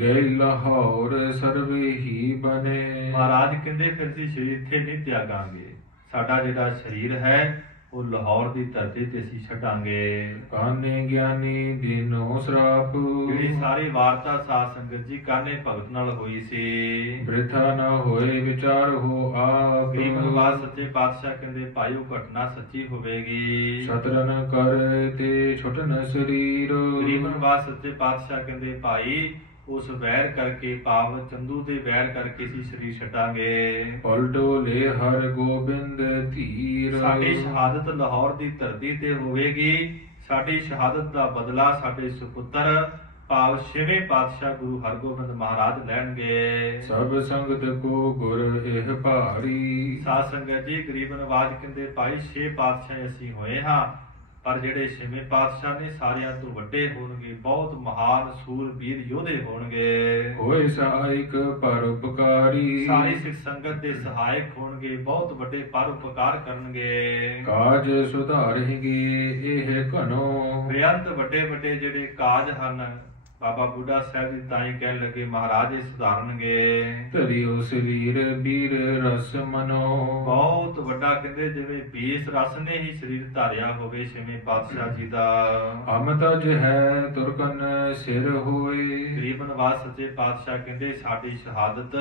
ਗਏ ਲਾਹੌਰ ਸਰਵੇ ਹੀ ਬਨੇ। ਮਹਾਰਾਜ ਕਹਿੰਦੇ ਫਿਰ ਅਸੀਂ ਸਰੀਰ ਇੱਥੇ ਨਹੀਂ ਤਿਆਗਾਂਗੇ, ਸਾਡਾ ਜਿਹੜਾ ਸਰੀਰ ਹੈ ਉਹ ਲਾਹੌਰ ਦੀ ਧਰਤੀ ਤੇ ਅਸੀਂ ਛੱਡਾਂਗੇ। ਕਾਨੇ ਗਿਆਨੀ ਦੀਨੋ ਸਰਾਪ। ਜਿਹੜੀ ਸਾਰੀ ਵਾਰਤਾ ਸਾਧ ਸੰਗਤ ਜੀ ਕਾਨੇ ਭਗਤ ਨਾਲ ਹੋਈ ਸੀ। ਬ੍ਰਿਥਾ ਨਾ ਹੋਏ ਵਿਚਾਰ ਹੋ ਆਪ। ਗਰੀਬ ਨਵਾਜ ਸੱਚੇ ਪਾਤਸ਼ਾਹ ਕਹਿੰਦੇ ਭਾਈ ਉਹ ਘਟਨਾ ਸੱਚੀ ਹੋਵੇਗੀ। ਸ਼ਤਰਨ ਕਰ ਤੇ ਛੁਟਨ ਸਰੀਰ। ਗਰੀਬ ਨਵਾਜ ਸੱਚੇ ਪਾਤਸ਼ਾਹ ਕਹਿੰਦੇ ਭਾਈ ਉਸ ਵੈਰ ਕਰਕੇ ਪਾਵ ਚੰਦੂ ਦੇ ਵੈਰ ਕਰਕੇ ਅਸੀਂ ਸਰੀਰ ਛੱਡਾਂਗੇ। ਪਲਟੋ ਲੈ ਹਰ ਗੋਬਿੰਦ ਧੀਰ। ਸਾਡੀ ਸ਼ਹਾਦਤ ਲਾਹੌਰ ਦੀ ਧਰਤੀ ਤੇ ਹੋਵੇਗੀ। ਸਾਡੀ ਸ਼ਹਾਦਤ ਦਾ ਬਦਲਾ ਸਾਡੇ ਸੁਪੁੱਤਰ ਭਾਵ ਛੇਵੇਂ ਪਾਤਸ਼ਾਹ ਗੁਰੂ ਹਰਗੋਬਿੰਦ ਮਹਾਰਾਜ ਲੈਣਗੇ। ਸਭ ਸੰਗਤ ਕੋ ਗੁਰ ਇਹ ਭਾਰੀ। ਸਾਧ ਸੰਗਤ ਜੀ ਗਰੀਬ ਨਵਾਜ ਕਹਿੰਦੇ ਭਾਈ 6 ਪਾਤਸ਼ਾਹ ਅਸੀਂ ਹੋਏ ਹਾਂ, ਪਰ ਜਿਹੜੇ ਛੇਵੇਂ ਪਾਤਸ਼ਾਹ ਨੇ ਸਾਰਿਆਂ ਤੋਂ ਵੱਡੇ ਹੋਣਗੇ, ਬਹੁਤ ਮਹਾਨ ਸੂਰਬੀਰ ਯੋਧੇ ਹੋਣਗੇ। ਹੋਏ ਸਹਾਇਕ ਪਰਉਪਕਾਰੀ। ਸਾਰੀ ਸਿੱਖ ਸੰਗਤ ਦੇ ਸਹਾਇਕ ਹੋਣਗੇ, ਬਹੁਤ ਵੱਡੇ ਪਰਉਪਕਾਰ ਕਰਨਗੇ। ਕਾਜ ਸੁਧਾਰੇਗੇ ਇਹ ਘਨੋ। ਬੇਅੰਤ ਵੱਡੇ ਵੱਡੇ ਜਿਹੜੇ ਕਾਜ ਹਨ ਬਾਬਾ ਬੁੱਢਾ ਸਾਹਿਬ ਜੀ ਤਾਂ ਹੀ ਕਹਿਣ ਲੱਗੇ ਮਹਾਰਾਜ ਇਹ ਸੁਧਾਰਨਗੇ। ਧਰਿਓ ਸਰੀਰ ਬੀਰ ਰਸ ਮਨੋ। ਬਹੁਤ ਵੱਡਾ ਕਹਿੰਦੇ ਜਿਵੇਂ ਬੀਸ ਰਸ ਨੇ ਹੀ ਸਰੀਰ ਧਾਰਿਆ ਹੋਵੇ ਛੇਵੇਂ ਪਾਤਸ਼ਾਹ ਜੀ ਦਾ। ਅਮਤਜ ਹੈ ਤੁਰਕਨ ਸਿਰ ਹੋਏ। ਗਰੀਬ ਨਵਾਜ ਸੱਚੇ ਪਾਤਸ਼ਾਹ ਕਹਿੰਦੇ ਸਾਡੀ ਸ਼ਹਾਦਤ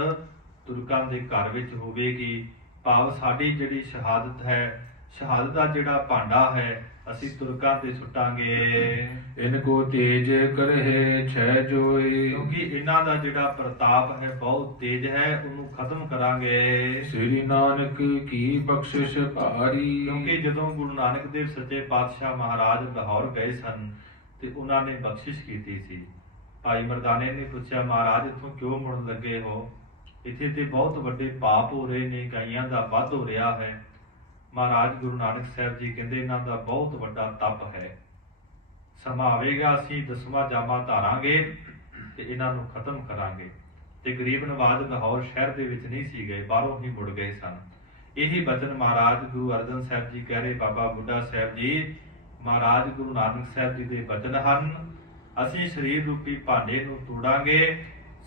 ਤੁਰਕਾਂ ਦੇ ਘਰ ਵਿੱਚ ਹੋਵੇਗੀ, ਭਾਵ ਸਾਡੀ ਜਿਹੜੀ ਸ਼ਹਾਦਤ ਹੈ, ਸ਼ਹਾਦਤ ਦਾ ਜਿਹੜਾ ਭਾਂਡਾ ਹੈ ਅਸੀਂ ਤੁਰਕਾਂ ਤੇ ਸੁੱਟਾਂਗੇ। ਇਨਕੋ ਤੇਜ ਕਰਹਿ ਛੈ ਜੋਈ। ਕਿਉਂਕਿ ਇਹਨਾਂ ਦਾ ਜਿਹੜਾ ਪ੍ਰਤਾਪ ਹੈ ਬਹੁਤ ਤੇਜ ਹੈ, ਉਹਨੂੰ ਖਤਮ ਕਰਾਂਗੇ। ਸ੍ਰੀ ਨਾਨਕ ਕੀ ਬਖਸ਼ਿਸ਼ ਭਾਰੀ। ਕਿਉਂਕਿ ਜਦੋਂ ਗੁਰੂ ਨਾਨਕ ਦੇਵ ਸੱਚੇ ਪਾਤਸ਼ਾਹ ਮਹਾਰਾਜ ਲਾਹੌਰ ਗਏ ਸਨ ਤੇ ਉਹਨਾਂ ਨੇ ਬਖਸ਼ਿਸ਼ ਕੀਤੀ ਸੀ। ਭਾਈ ਮਰਦਾਨੇ ਨੇ ਪੁੱਛਿਆ ਮਹਾਰਾਜ ਇੱਥੋਂ ਕਿਉਂ ਮੁੜਨ ਲੱਗੇ ਹੋ? ਇੱਥੇ ਤੇ ਬਹੁਤ ਵੱਡੇ ਪਾਪ ਹੋ ਰਹੇ ਨੇ, ਗਾਈਆਂ ਦਾ ਵੱਧ ਹੋ ਰਿਹਾ ਹੈ। ਮਹਾਰਾਜ ਗੁਰੂ ਨਾਨਕ ਸਾਹਿਬ ਜੀ ਕਹਿੰਦੇ ਇਹਨਾਂ ਦਾ ਬਹੁਤ ਵੱਡਾ ਤਪ ਹੈ, ਸਮਾਂ ਆਵੇਗਾ ਅਸੀਂ 10ਵਾਂ ਜਾਮਾ ਧਾਰਾਂਗੇ ਤੇ ਇਹਨਾਂ ਨੂੰ ਖਤਮ ਕਰਾਂਗੇ। ਤੇ ਗਰੀਬ ਨਵਾਜ ਲਾਹੌਰ ਸ਼ਹਿਰ ਦੇ ਵਿੱਚ ਨਹੀਂ ਸੀ ਗਏ, ਬਾਹਰੋਂ ਹੀ ਮੁੜ ਗਏ ਸਨ। ਇਹੀ ਬਚਨ ਮਹਾਰਾਜ ਗੁਰੂ ਅਰਜਨ ਸਾਹਿਬ ਜੀ ਕਹਿ ਰਹੇ ਬਾਬਾ ਬੁੱਢਾ ਸਾਹਿਬ ਜੀ ਮਹਾਰਾਜ ਗੁਰੂ ਨਾਨਕ ਸਾਹਿਬ ਜੀ ਦੇ ਬਚਨ ਹਨ। ਅਸੀਂ ਸਰੀਰ ਰੂਪੀ ਭਾਂਡੇ ਨੂੰ ਤੋੜਾਂਗੇ,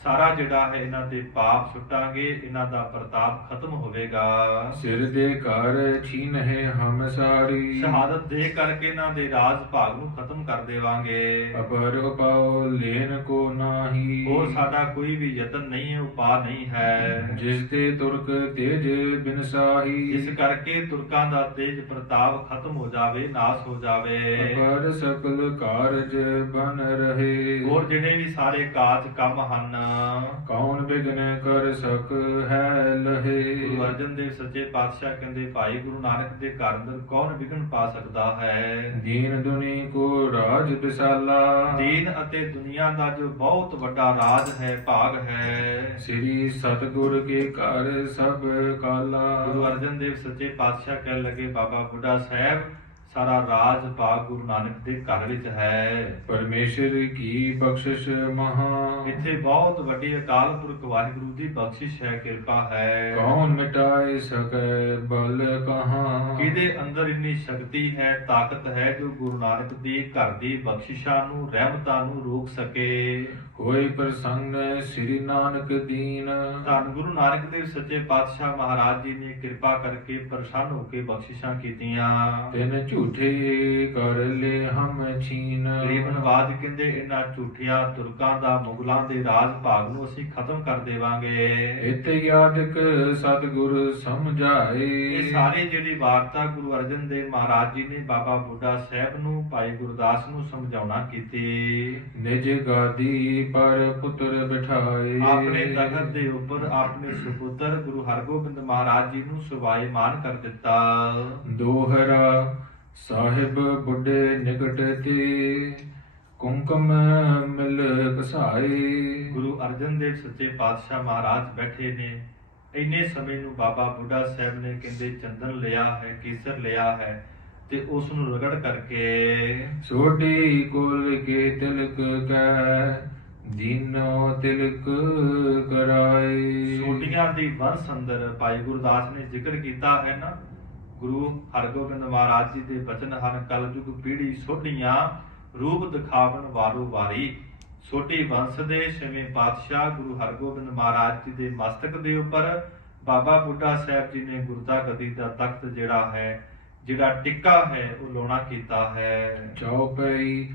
ਸਾਰਾ ਜਿਹੜਾ ਹੈ ਇਹਨਾਂ ਦੇ ਪਾਪ ਸੁੱਟਾਂਗੇ, ਇਹਨਾਂ ਦਾ ਪ੍ਰਤਾਪ ਖਤਮ ਹੋਵੇਗਾ। ਸਿਰ ਦੇ ਘਰ ਛੀਨਹਿ ਹਮ ਸਾਰੀ। ਸ਼ਹਾਦਤ ਦੇ ਕਰਕੇ ਇਹਨਾਂ ਦੇ ਰਾਜ ਭਾਗ ਨੂੰ ਖਤਮ ਕਰ ਦੇਵਾਂਗੇ। ਅਪਰ ਉਪਾਉ ਲੈਨ ਕੋ ਨਾਹੀ। ਹੋਰ ਸਾਡਾ ਕੋਈ ਵੀ ਯਤਨ ਨਹੀਂ ਹੈ, ਉਪਾਅ ਨਹੀਂ ਹੈ। ਜਿਸ ਤੇ ਤੁਰਕ ਤੇਜ ਬਿਨਸਾਹੀ। ਇਸ ਕਰਕੇ ਤੁਰਕਾਂ ਦਾ ਤੇਜ ਪ੍ਰਤਾਪ ਖਤਮ ਹੋ ਜਾਵੇ, ਨਾਸ ਹੋ ਜਾਵੇ। ਅਪਰ ਸਕਲ ਕਾਰਜ ਬਨ ਰਹੇ। ਹੋਰ ਜਿਹੜੇ ਵੀ ਸਾਰੇ ਕਾਜ ਕੰਮ ਹਨ ਕੌਣ ਬਿਗਨ ਕਰ ਸਕ ਹੈ ਲਹੇ। ਗੁਰੂ ਅਰਜਨ ਦੇਵ ਸੱਚੇ ਪਾਤਸ਼ਾਹ ਕਹਿੰਦੇ ਭਾਈ ਗੁਰੂ ਨਾਨਕ ਦੇ ਘਰ ਅੰਦਰ ਕੌਣ ਵਿਘਨ ਪਾ ਸਕਦਾ ਹੈ? ਦੀਨ ਦੁਨੀ ਕੋ ਰਾਜ ਵਿਸਾਲਾ। ਦੀਨ ਅਤੇ ਦੁਨੀਆ ਦਾ ਜੋ ਬਹੁਤ ਵੱਡਾ ਰਾਜ ਹੈ, ਭਾਗ ਹੈ। ਸ੍ਰੀ ਸਤਿਗੁਰ ਕੇ ਘਰ ਸਭ ਕਾਲਾ। ਗੁਰੂ ਅਰਜਨ ਦੇਵ ਸੱਚੇ ਪਾਤਸ਼ਾਹ ਕਹਿਣ ਲੱਗੇ ਬਾਬਾ ਬੁੱਢਾ ਸਾਹਿਬ ਸਾਰਾ ਰਾਜ ਭਾਗ ਗੁਰੂ ਨਾਨਕ ਦੇ ਘਰ ਵਿੱਚ ਹੈ। ਪਰਮੇਸ਼ਰ ਕੀ ਬਖਸ਼ਿਸ਼ ਮਹਾ। ਇੱਥੇ ਬਹੁਤ ਵੱਡੀ ਅਕਾਲ ਪੁਰਖ ਵਾਹਿਗੁਰੂ ਦੀ ਬਖਸ਼ਿਸ਼ ਹੈ, ਕਿਰਪਾ ਹੈ। ਕੌਣ ਮਿਟਾਏ ਸਕੈ ਬਲ ਕਹਾਂ। ਕਿਹਦੇ ਅੰਦਰ ਇੰਨੀ ਸ਼ਕਤੀ ਹੈ, ਤਾਕਤ ਹੈ ਜੋ ਗੁਰੂ ਨਾਨਕ ਦੀ ਘਰ ਦੀ ਬਖਸ਼ਿਸ਼ਾਂ ਨੂੰ, ਰਹਿਮਤਾਂ ਨੂੰ ਰੋਕ ਸਕੇ। ਹੋਏ ਪ੍ਰਸੰਨ ਸ੍ਰੀ ਨਾਨਕ ਦੀਨ। ਧੰਨ ਗੁਰੂ ਨਾਨਕ ਦੇਵ ਸੱਚੇ ਪਾਤਸ਼ਾਹ ਮਹਾਰਾਜ ਜੀ ਨੇ ਕਿਰਪਾ ਕਰਕੇ ਪ੍ਰਸੰਨ ਹੋ ਕੇ ਬਖਸ਼ਿਸ਼ਾਂ ਕੀਤੀਆਂ। ਤਿਨ ਝੂਠੇ ਕਰ ਲੈ ਹਮ ਛੀਨ। ਗਰੀਬ ਨਵਾਜ ਕਹਿੰਦੇ ਇਹਨਾਂ ਝੂਠਿਆਂ ਤੁਰਕਾਂ ਦਾ, ਮੁਗਲਾਂ ਦੇ ਰਾਜ ਭਾਗ ਨੂੰ ਅਸੀਂ ਖਤਮ ਕਰ ਦੇਵਾਂਗੇ। ਇਤ ਯਾਦਕ ਸਤਿਗੁਰ ਸਮਝਾਏ। ਇਹ ਸਾਰੀ ਜਿਹੜੀ ਵਾਰਤਾ ਗੁਰੂ ਅਰਜਨ ਦੇਵ ਮਹਾਰਾਜ ਜੀ ਨੇ ਬਾਬਾ ਬੁੱਢਾ ਸਾਹਿਬ ਨੂੰ, ਭਾਈ ਗੁਰਦਾਸ ਨੂੰ ਸਮਝਾਉਣਾ ਕੀਤੀ। ਨਿਜ ਗਾਦੀ ਪਰ ਪੁੱਤਰ ਬਿਠਾਏ। ਆਪਣੇ ਤਖਤ ਦੇ ਉੱਪਰ ਆਪਣੇ ਸੁਪੁੱਤਰ ਗੁਰੂ ਹਰਗੋਬਿੰਦ ਮਹਾਰਾਜ ਜੀ ਨੂੰ ਸੁਭਾਏਮਾਨ ਕਰ ਦਿੱਤਾ। ਦੋਹਰਾ ਸਾਹਿਬ ਬੁੱਢੇ ਨਿਕਟ ਤੇ ਕੁੰਕਮ ਮਿਲ ਕਸਾਏ। ਗੁਰੂ ਅਰਜਨ ਦੇਵ ਸੱਚੇ ਪਾਤਸ਼ਾਹ ਮਹਾਰਾਜ ਬੈਠੇ ਨੇ। ਇੰਨੇ ਸਮੇਂ ਨੂੰ ਬਾਬਾ ਬੁੱਢਾ ਸਾਹਿਬ ਨੇ ਕਹਿੰਦੇ ਚੰਦਨ ਲਿਆ ਹੈ, ਕੇਸਰ ਲਿਆ ਹੈ ਤੇ ਉਸ ਨੂੰ ਰਗੜ ਕਰਕੇ ਸੋਢੀ ਕੋਲ ਕੇ ਤਿਲਕ ਕੈ ਦੀਨੋ ਤਿਲਕ ਕਰਾਏ। ਸੋਢੀਆਂ ਦੀ ਵੰਸ ਅੰਦਰ ਭਾਈ ਗੁਰਦਾਸ ਨੇ ਜ਼ਿਕਰ ਕੀਤਾ ਹੈ ਨਾ, ਗੁਰੂ ਹਰਗੋਬਿੰਦ ਮਹਾਰਾਜ ਜੀ ਦੇ ਬਚਨ ਹਨ, ਕਲਯੁਗ ਪੀੜ੍ਹੀ ਸੋਢੀਆਂ ਰੂਪ ਦਿਖਾਵਣ ਵਾਰੋ ਵਾਰੀ। ਸੋਢੀ ਵੰਸ਼ ਦੇ 6ਵੇਂ ਪਾਤਸ਼ਾਹ ਗੁਰੂ ਹਰਗੋਬਿੰਦ ਮਹਾਰਾਜ ਜੀ ਦੇ ਮਸਤਕ ਦੇ ਉੱਪਰ ਬਾਬਾ ਬੁੱਢਾ ਸਾਹਿਬ ਜੀ ਨੇ ਗੁਰਤਾ ਗੱਦੀ ਦਾ ਤਖਤ ਜਿਹੜਾ ਟਿੱਕਾ ਹੈ ਉਹ ਲਾਉਣਾ ਕੀਤਾ ਹੈ। ਚਉਪਈ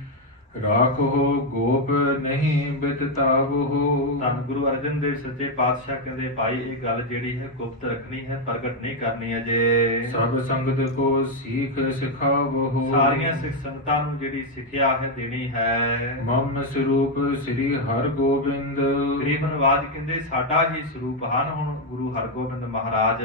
ਰਾਖੋ ਗੋਪ ਨਹੀਂ ਬਿਤਤਾਵੋ। ਧੰਨ ਗੁਰੂ ਅਰਜਨ ਦੇਵ ਸੱਚੇ ਪਾਤਸ਼ਾਹ ਕਹਿੰਦੇ ਭਾਈ ਇਹ ਗੱਲ ਜਿਹੜੀ ਹੈ ਗੁਪਤ ਰੱਖਣੀ ਹੈ, ਪ੍ਰਗਟ ਨਹੀਂ ਕਰਨੀ ਅਜੇ। ਸਭ ਸੰਗਤ ਕੋ ਸੀਖ ਸਿਖਾਵੋ। ਸਾਰੀਆਂ ਸਿੱਖ ਸੰਗਤਾਂ ਨੂੰ ਜਿਹੜੀ ਸਿੱਖਿਆ ਹੈ ਦੇਣੀ ਹੈ। ਮਮ ਸਰੂਪ ਸ੍ਰੀ ਹਰਗੋਬਿੰਦ। ਗਰੀਬ ਨਵਾਜ ਕਹਿੰਦੇ ਸਾਡਾ ਹੀ ਸਰੂਪ ਹਨ ਹੁਣ ਗੁਰੂ ਹਰਗੋਬਿੰਦ ਮਹਾਰਾਜ।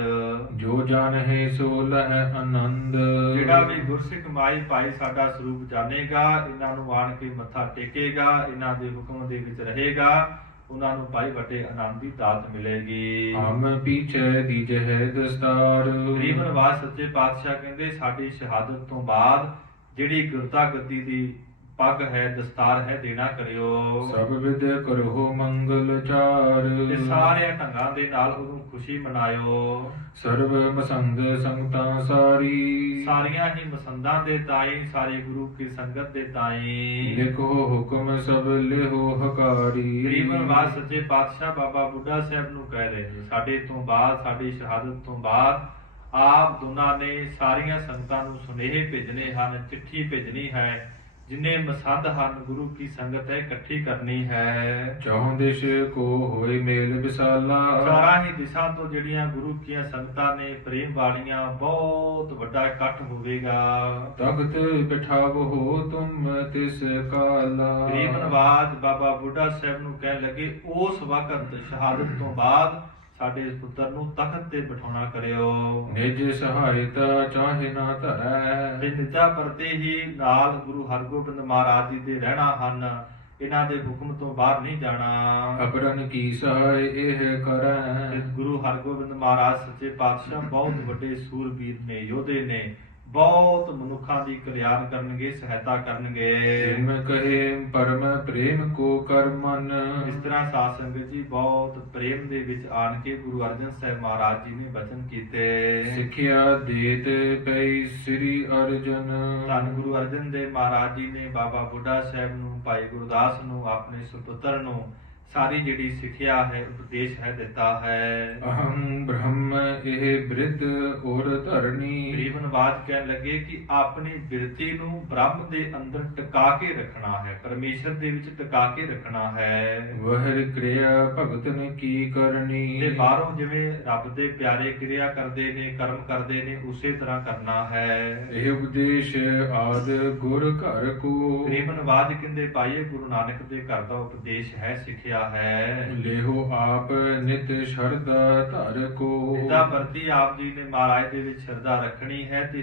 ਜੋ ਜਾਣਹਿ ਸੋ ਲਹਿ ਆਨੰਦ। ਜਿਹੜਾ ਵੀ ਗੁਰਸਿੱਖ ਮਾਈ ਭਾਈ ਸਾਡਾ ਸਰੂਪ ਜਾਣੇਗਾ, ਇਹਨਾਂ ਨੂੰ ਆਣ ਕੇ ਮੱਥਾ ਟੇਕੇਗਾ, ਇਹਨਾਂ ਦੇ ਹੁਕਮ ਦੇ ਵਿੱਚ ਰਹੇਗਾ, ਉਹਨਾਂ ਨੂੰ ਭਾਈ ਵੱਡੇ ਆਨੰਦ ਦੀ ਦਾਤ ਮਿਲੇਗੀ। ਹਮ ਪੀਛੇ ਦੀਜਹਿ ਦਸਤਾਰ। ਗਰੀਬ ਨਵਾਜ ਸੱਚੇ ਪਾਤਸ਼ਾਹ ਕਹਿੰਦੇ ਸਾਡੀ ਸ਼ਹਾਦਤ ਤੋਂ ਬਾਅਦ ਜਿਹੜੀ ਗੁਰਤਾ ਗੱਦੀ ਦੀ ਪੱਗ ਹੈ, ਦਸਤਾਰ ਹੈ, ਦੇਣਾ ਕਰਿਓ। ਸਭ ਵਿਦ ਕਰੋ ਮੰਗਲ ਚਾਰ। ਤੇ ਸਾਰੇ ਢੰਗਾਂ ਦੇ ਨਾਲ ਉਹਨੂੰ ਖੁਸ਼ੀ ਮਨਾਇਓ। ਸਰਬ ਮਸੰਦ ਸੰਗਤਾਂ ਸਾਰੀ। ਸਾਰੀਆਂ ਹੀ ਮਸੰਦਾਂ ਦੇ ਤਾਈ, ਸਾਰੇ ਗੁਰੂ ਕੀ ਸੰਗਤ ਦੇ ਤਾਈ। ਲਿਖੋ ਹੁਕਮ ਸਭ ਲਿਹੋ ਹਕਾਰੀ। ਗਰੀਬ ਨਵਾਜ ਸੱਚੇ ਪਾਤਸ਼ਾਹ ਬਾਬਾ ਬੁੱਢਾ ਸਾਹਿਬ ਨੂੰ ਕਹਿ ਰਹੇ ਨੇ ਸਾਡੇ ਤੋਂ ਬਾਅਦ, ਸਾਡੀ ਸ਼ਹਾਦਤ ਤੋਂ ਬਾਅਦ ਆਪ ਦੋਨਾਂ ਨੇ ਸਾਰੀਆਂ ਸੰਗਤਾਂ ਨੂੰ ਸੁਨੇਹੇ ਭੇਜਣੇ ਹਨ, ਚਿੱਠੀ ਭੇਜਣੀ ਹੈ। ਜਿੰਨੇ ਮਸੰਦ ਹਨ ਗੁਰੂ ਕੀ ਸੰਗਤ ਹੈ ਇਕੱਠੀ ਕਰਨੀ ਹੈ। ਚੌਂ ਦਿਸ਼ ਕੋ ਹੋਏ ਮੇਲ ਵਿਸਾਲਾ। ਚਾਰਾਂ ਹੀ ਦਿਸ਼ਾ ਤੋਂ ਜਿਹੜੀਆਂ ਗੁਰੂ ਕੀਆਂ ਸੰਗਤਾਂ ਨੇ ਪ੍ਰੇਮ ਵਾਲੀਆਂ, ਬਹੁਤ ਵੱਡਾ ਇਕੱਠ ਹੋਵੇਗਾ। ਤਖਤ ਬਿਠਾਵੋ ਤੁਮ ਤਿਸ ਕਾਲਾ। ਗਰੀਬ ਨਵਾਜ ਬਾਬਾ ਬੁੱਢਾ ਸਾਹਿਬ ਨੂੰ ਕਹਿਣ ਲੱਗੇ ਉਸ ਵਕਤ ਸ਼ਹਾਦਤ ਤੋਂ ਬਾਅਦ ਸਾਡੇ ਇਸ ਪੁੱਤਰ ਨੂੰ ਤਖਤ ਤੇ ਬਿਠਾਉਣਾ ਕਰਿਓ। ਨਿਜ ਸਹਾਇਤਾ ਚਾਹੇ ਨਾ ਧਰੈ। ਤੇ ਨਿਜਾ ਪਰਤੇ ਹੀ ਨਾਲ ਗੁਰੂ ਹਰਗੋਬਿੰਦ ਮਹਾਰਾਜ ਜੀ ਦੇ ਰਹਿਣਾ ਹਨ, ਇਹਨਾਂ ਦੇ ਹੁਕਮ ਤੋਂ ਬਾਹਰ ਨਹੀਂ ਜਾਣਾ। ਅਪਰਨ ਕੀ ਸਹਾਇ ਇਹ ਕਰੈ। ਤੇ ਗੁਰੂ ਹਰਗੋਬਿੰਦ ਮਹਾਰਾਜ ਸੱਚੇ ਪਾਤਸ਼ਾਹ ਬਹੁਤ ਵੱਡੇ ਸੂਰਬੀਰ ਨੇ, ਯੋਧੇ ਨੇ, ਬਹੁਤ ਮਨੁੱਖਾਂ ਦੀ ਕਲਿਆਣ ਕਰਨਗੇ, ਸਹਾਇਤਾ ਕਰਨਗੇ। ਜਿਮ ਕਹੇ ਪਰਮ ਪ੍ਰੇਮ ਕੋ ਕਰ ਮਨ। ਇਸ ਤਰ੍ਹਾਂ ਸਾਧ ਸੰਗਤ ਜੀ ਬਹੁਤ ਪ੍ਰੇਮ ਦੇ ਵਿੱਚ ਆਣ ਕੇ ਗੁਰੂ ਅਰਜਨ ਸਾਹਿਬ ਮਹਾਰਾਜ ਜੀ ਨੇ ਬਚਨ ਕੀਤੇ। ਸਿੱਖਿਆ ਦੇਤ ਪਈ ਸ੍ਰੀ ਅਰਜਨ। ਧੰਨ ਗੁਰੂ ਅਰਜਨ ਦੇਵ ਮਹਾਰਾਜ ਜੀ ਨੇ ਬਾਬਾ ਬੁੱਢਾ ਸਾਹਿਬ ਨੂੰ, ਭਾਈ ਗੁਰਦਾਸ ਨੂੰ, ਆਪਣੇ ਸੁਪੁੱਤਰ ਨੂੰ ਸਾਰੀ ਜਿਹੜੀ ਸਿੱਖਿਆ ਹੈ, ਉਪਦੇਸ਼ ਹੈ ਦਿੱਤਾ ਹੈ। ਅਹੰ ਬ੍ਰਹਮ ਇਹ ਬ੍ਰਿਧ ਔਰ ਧਰਣੀ। ਗਰੀਬ ਨਵਾਜ ਕਹਿਣ ਲੱਗੇ ਕਿ ਆਪਣੀ ਬਿਰਤੀ ਨੂੰ ਬ੍ਰਹਮ ਦੇ ਅੰਦਰ ਟਿਕਾ ਕੇ ਰੱਖਣਾ ਹੈ, ਪਰਮੇਸ਼ਰ ਦੇ ਵਿੱਚ ਟਿਕਾ ਕੇ ਰੱਖਣਾ ਹੈ। ਵਹਰ ਕਿਰਿਆ ਭਗਤਨ ਕੀ ਕਰਨੀ। ਤੇ ਬਾਹਰੋਂ ਜਿਵੇਂ ਰੱਬ ਦੇ ਪਿਆਰੇ ਕਿਰਿਆ ਕਰਦੇ ਨੇ, ਕਰਮ ਕਰਦੇ ਨੇ, ਉਸੇ ਤਰ੍ਹਾਂ ਕਰਨਾ ਹੈ। ਇਹ ਉਪਦੇਸ਼ ਆਦ ਗੁਰ ਘਰ ਕੋ। ਗਰੀਬ ਨਵਾਜ ਕਹਿੰਦੇ ਭਾਈ ਗੁਰੂ ਨਾਨਕ ਦੇ ਘਰ ਦਾ ਉਪਦੇਸ਼ ਹੈ, ਸਿੱਖਿਆ ਹੈ। ਲੇਹੋ ਆਪ ਨਿਤ ਸ਼ਰਧਾ ਧਰ ਕੋ। ਨਿੱਤਾ ਵਰਤੀ ਆਪ ਜੀ ਨੇ ਮਹਾਰਾਜ ਦੇ ਵਿੱਚ ਸ਼ਰਧਾ ਰੱਖਣੀ ਹੈ ਤੇ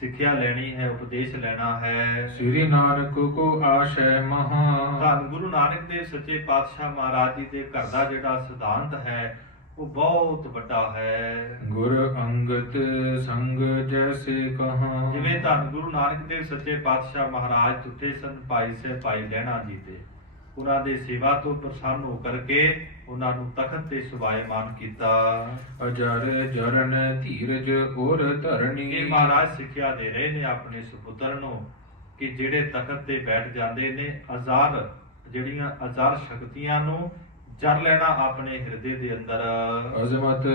ਸਿੱਖਿਆ ਲੈਣੀ ਹੈ, ਉਪਦੇਸ਼ ਲੈਣਾ ਹੈ। ਸ੍ਰੀ ਨਾਨਕ ਕੋ ਆਸ਼ੈ ਮਹਾ। ਧੰਨ ਗੁਰੂ ਨਾਨਕ ਦੇਵ ਸੱਚੇ ਪਾਤਸ਼ਾਹ ਮਹਾਰਾਜ ਜੀ ਦੇ ਘਰ ਦਾ ਜਿਹੜਾ ਸਿਧਾਂਤ ਹੈ ਉਹ ਬਹੁਤ ਵੱਡਾ ਹੈ। ਗੁਰ ਅੰਗਤ ਸੰਗ ਜੈਸੇ ਕਹਾ। ਜਿਵੇਂ ਧੰਨ ਗੁਰੂ ਨਾਨਕ ਦੇਵ ਸੱਚੇ ਪਾਤਸ਼ਾਹ ਮਹਾਰਾਜ ਟੁੱਟੇ ਸਨ ਭਾਈ ਸਾਹਿਬ ਭਾਈ ਲਹਿਣਾ ਜੀ ਤੇ, ਉਹਨਾਂ ਦੇ ਸੇਵਾ ਤੋਂ ਪ੍ਰਸੰਨ ਹੋ ਕਰਕੇ ਉਹਨਾਂ ਨੂੰ ਤਖਤ ਤੇ ਸੁਭਾਇਮਾਨ ਕੀਤਾ। ਅਜਰ ਜਰਨ ਧੀਰਜ ਔਰ ਧਰਣੀ। ਇਹ ਮਹਾਰਾਜ ਸਿੱਖਿਆ ਦੇ ਰਹੇ ਨੇ ਆਪਣੇ ਸੁਪੁੱਤਰ ਨੂੰ ਕਿ ਜਿਹੜੇ ਤਖਤ ਤੇ ਬੈਠ ਜਾਂਦੇ ਨੇ, ਜਿਹੜੀਆਂ ਅਜ਼ਾਰ ਸ਼ਕਤੀਆਂ ਨੂੰ ਜਰ ਲੈਣਾ ਆਪਣੇ ਹਿਰਦੇ ਦੇ ਅੰਦਰ। ਅਜ਼ਮਤ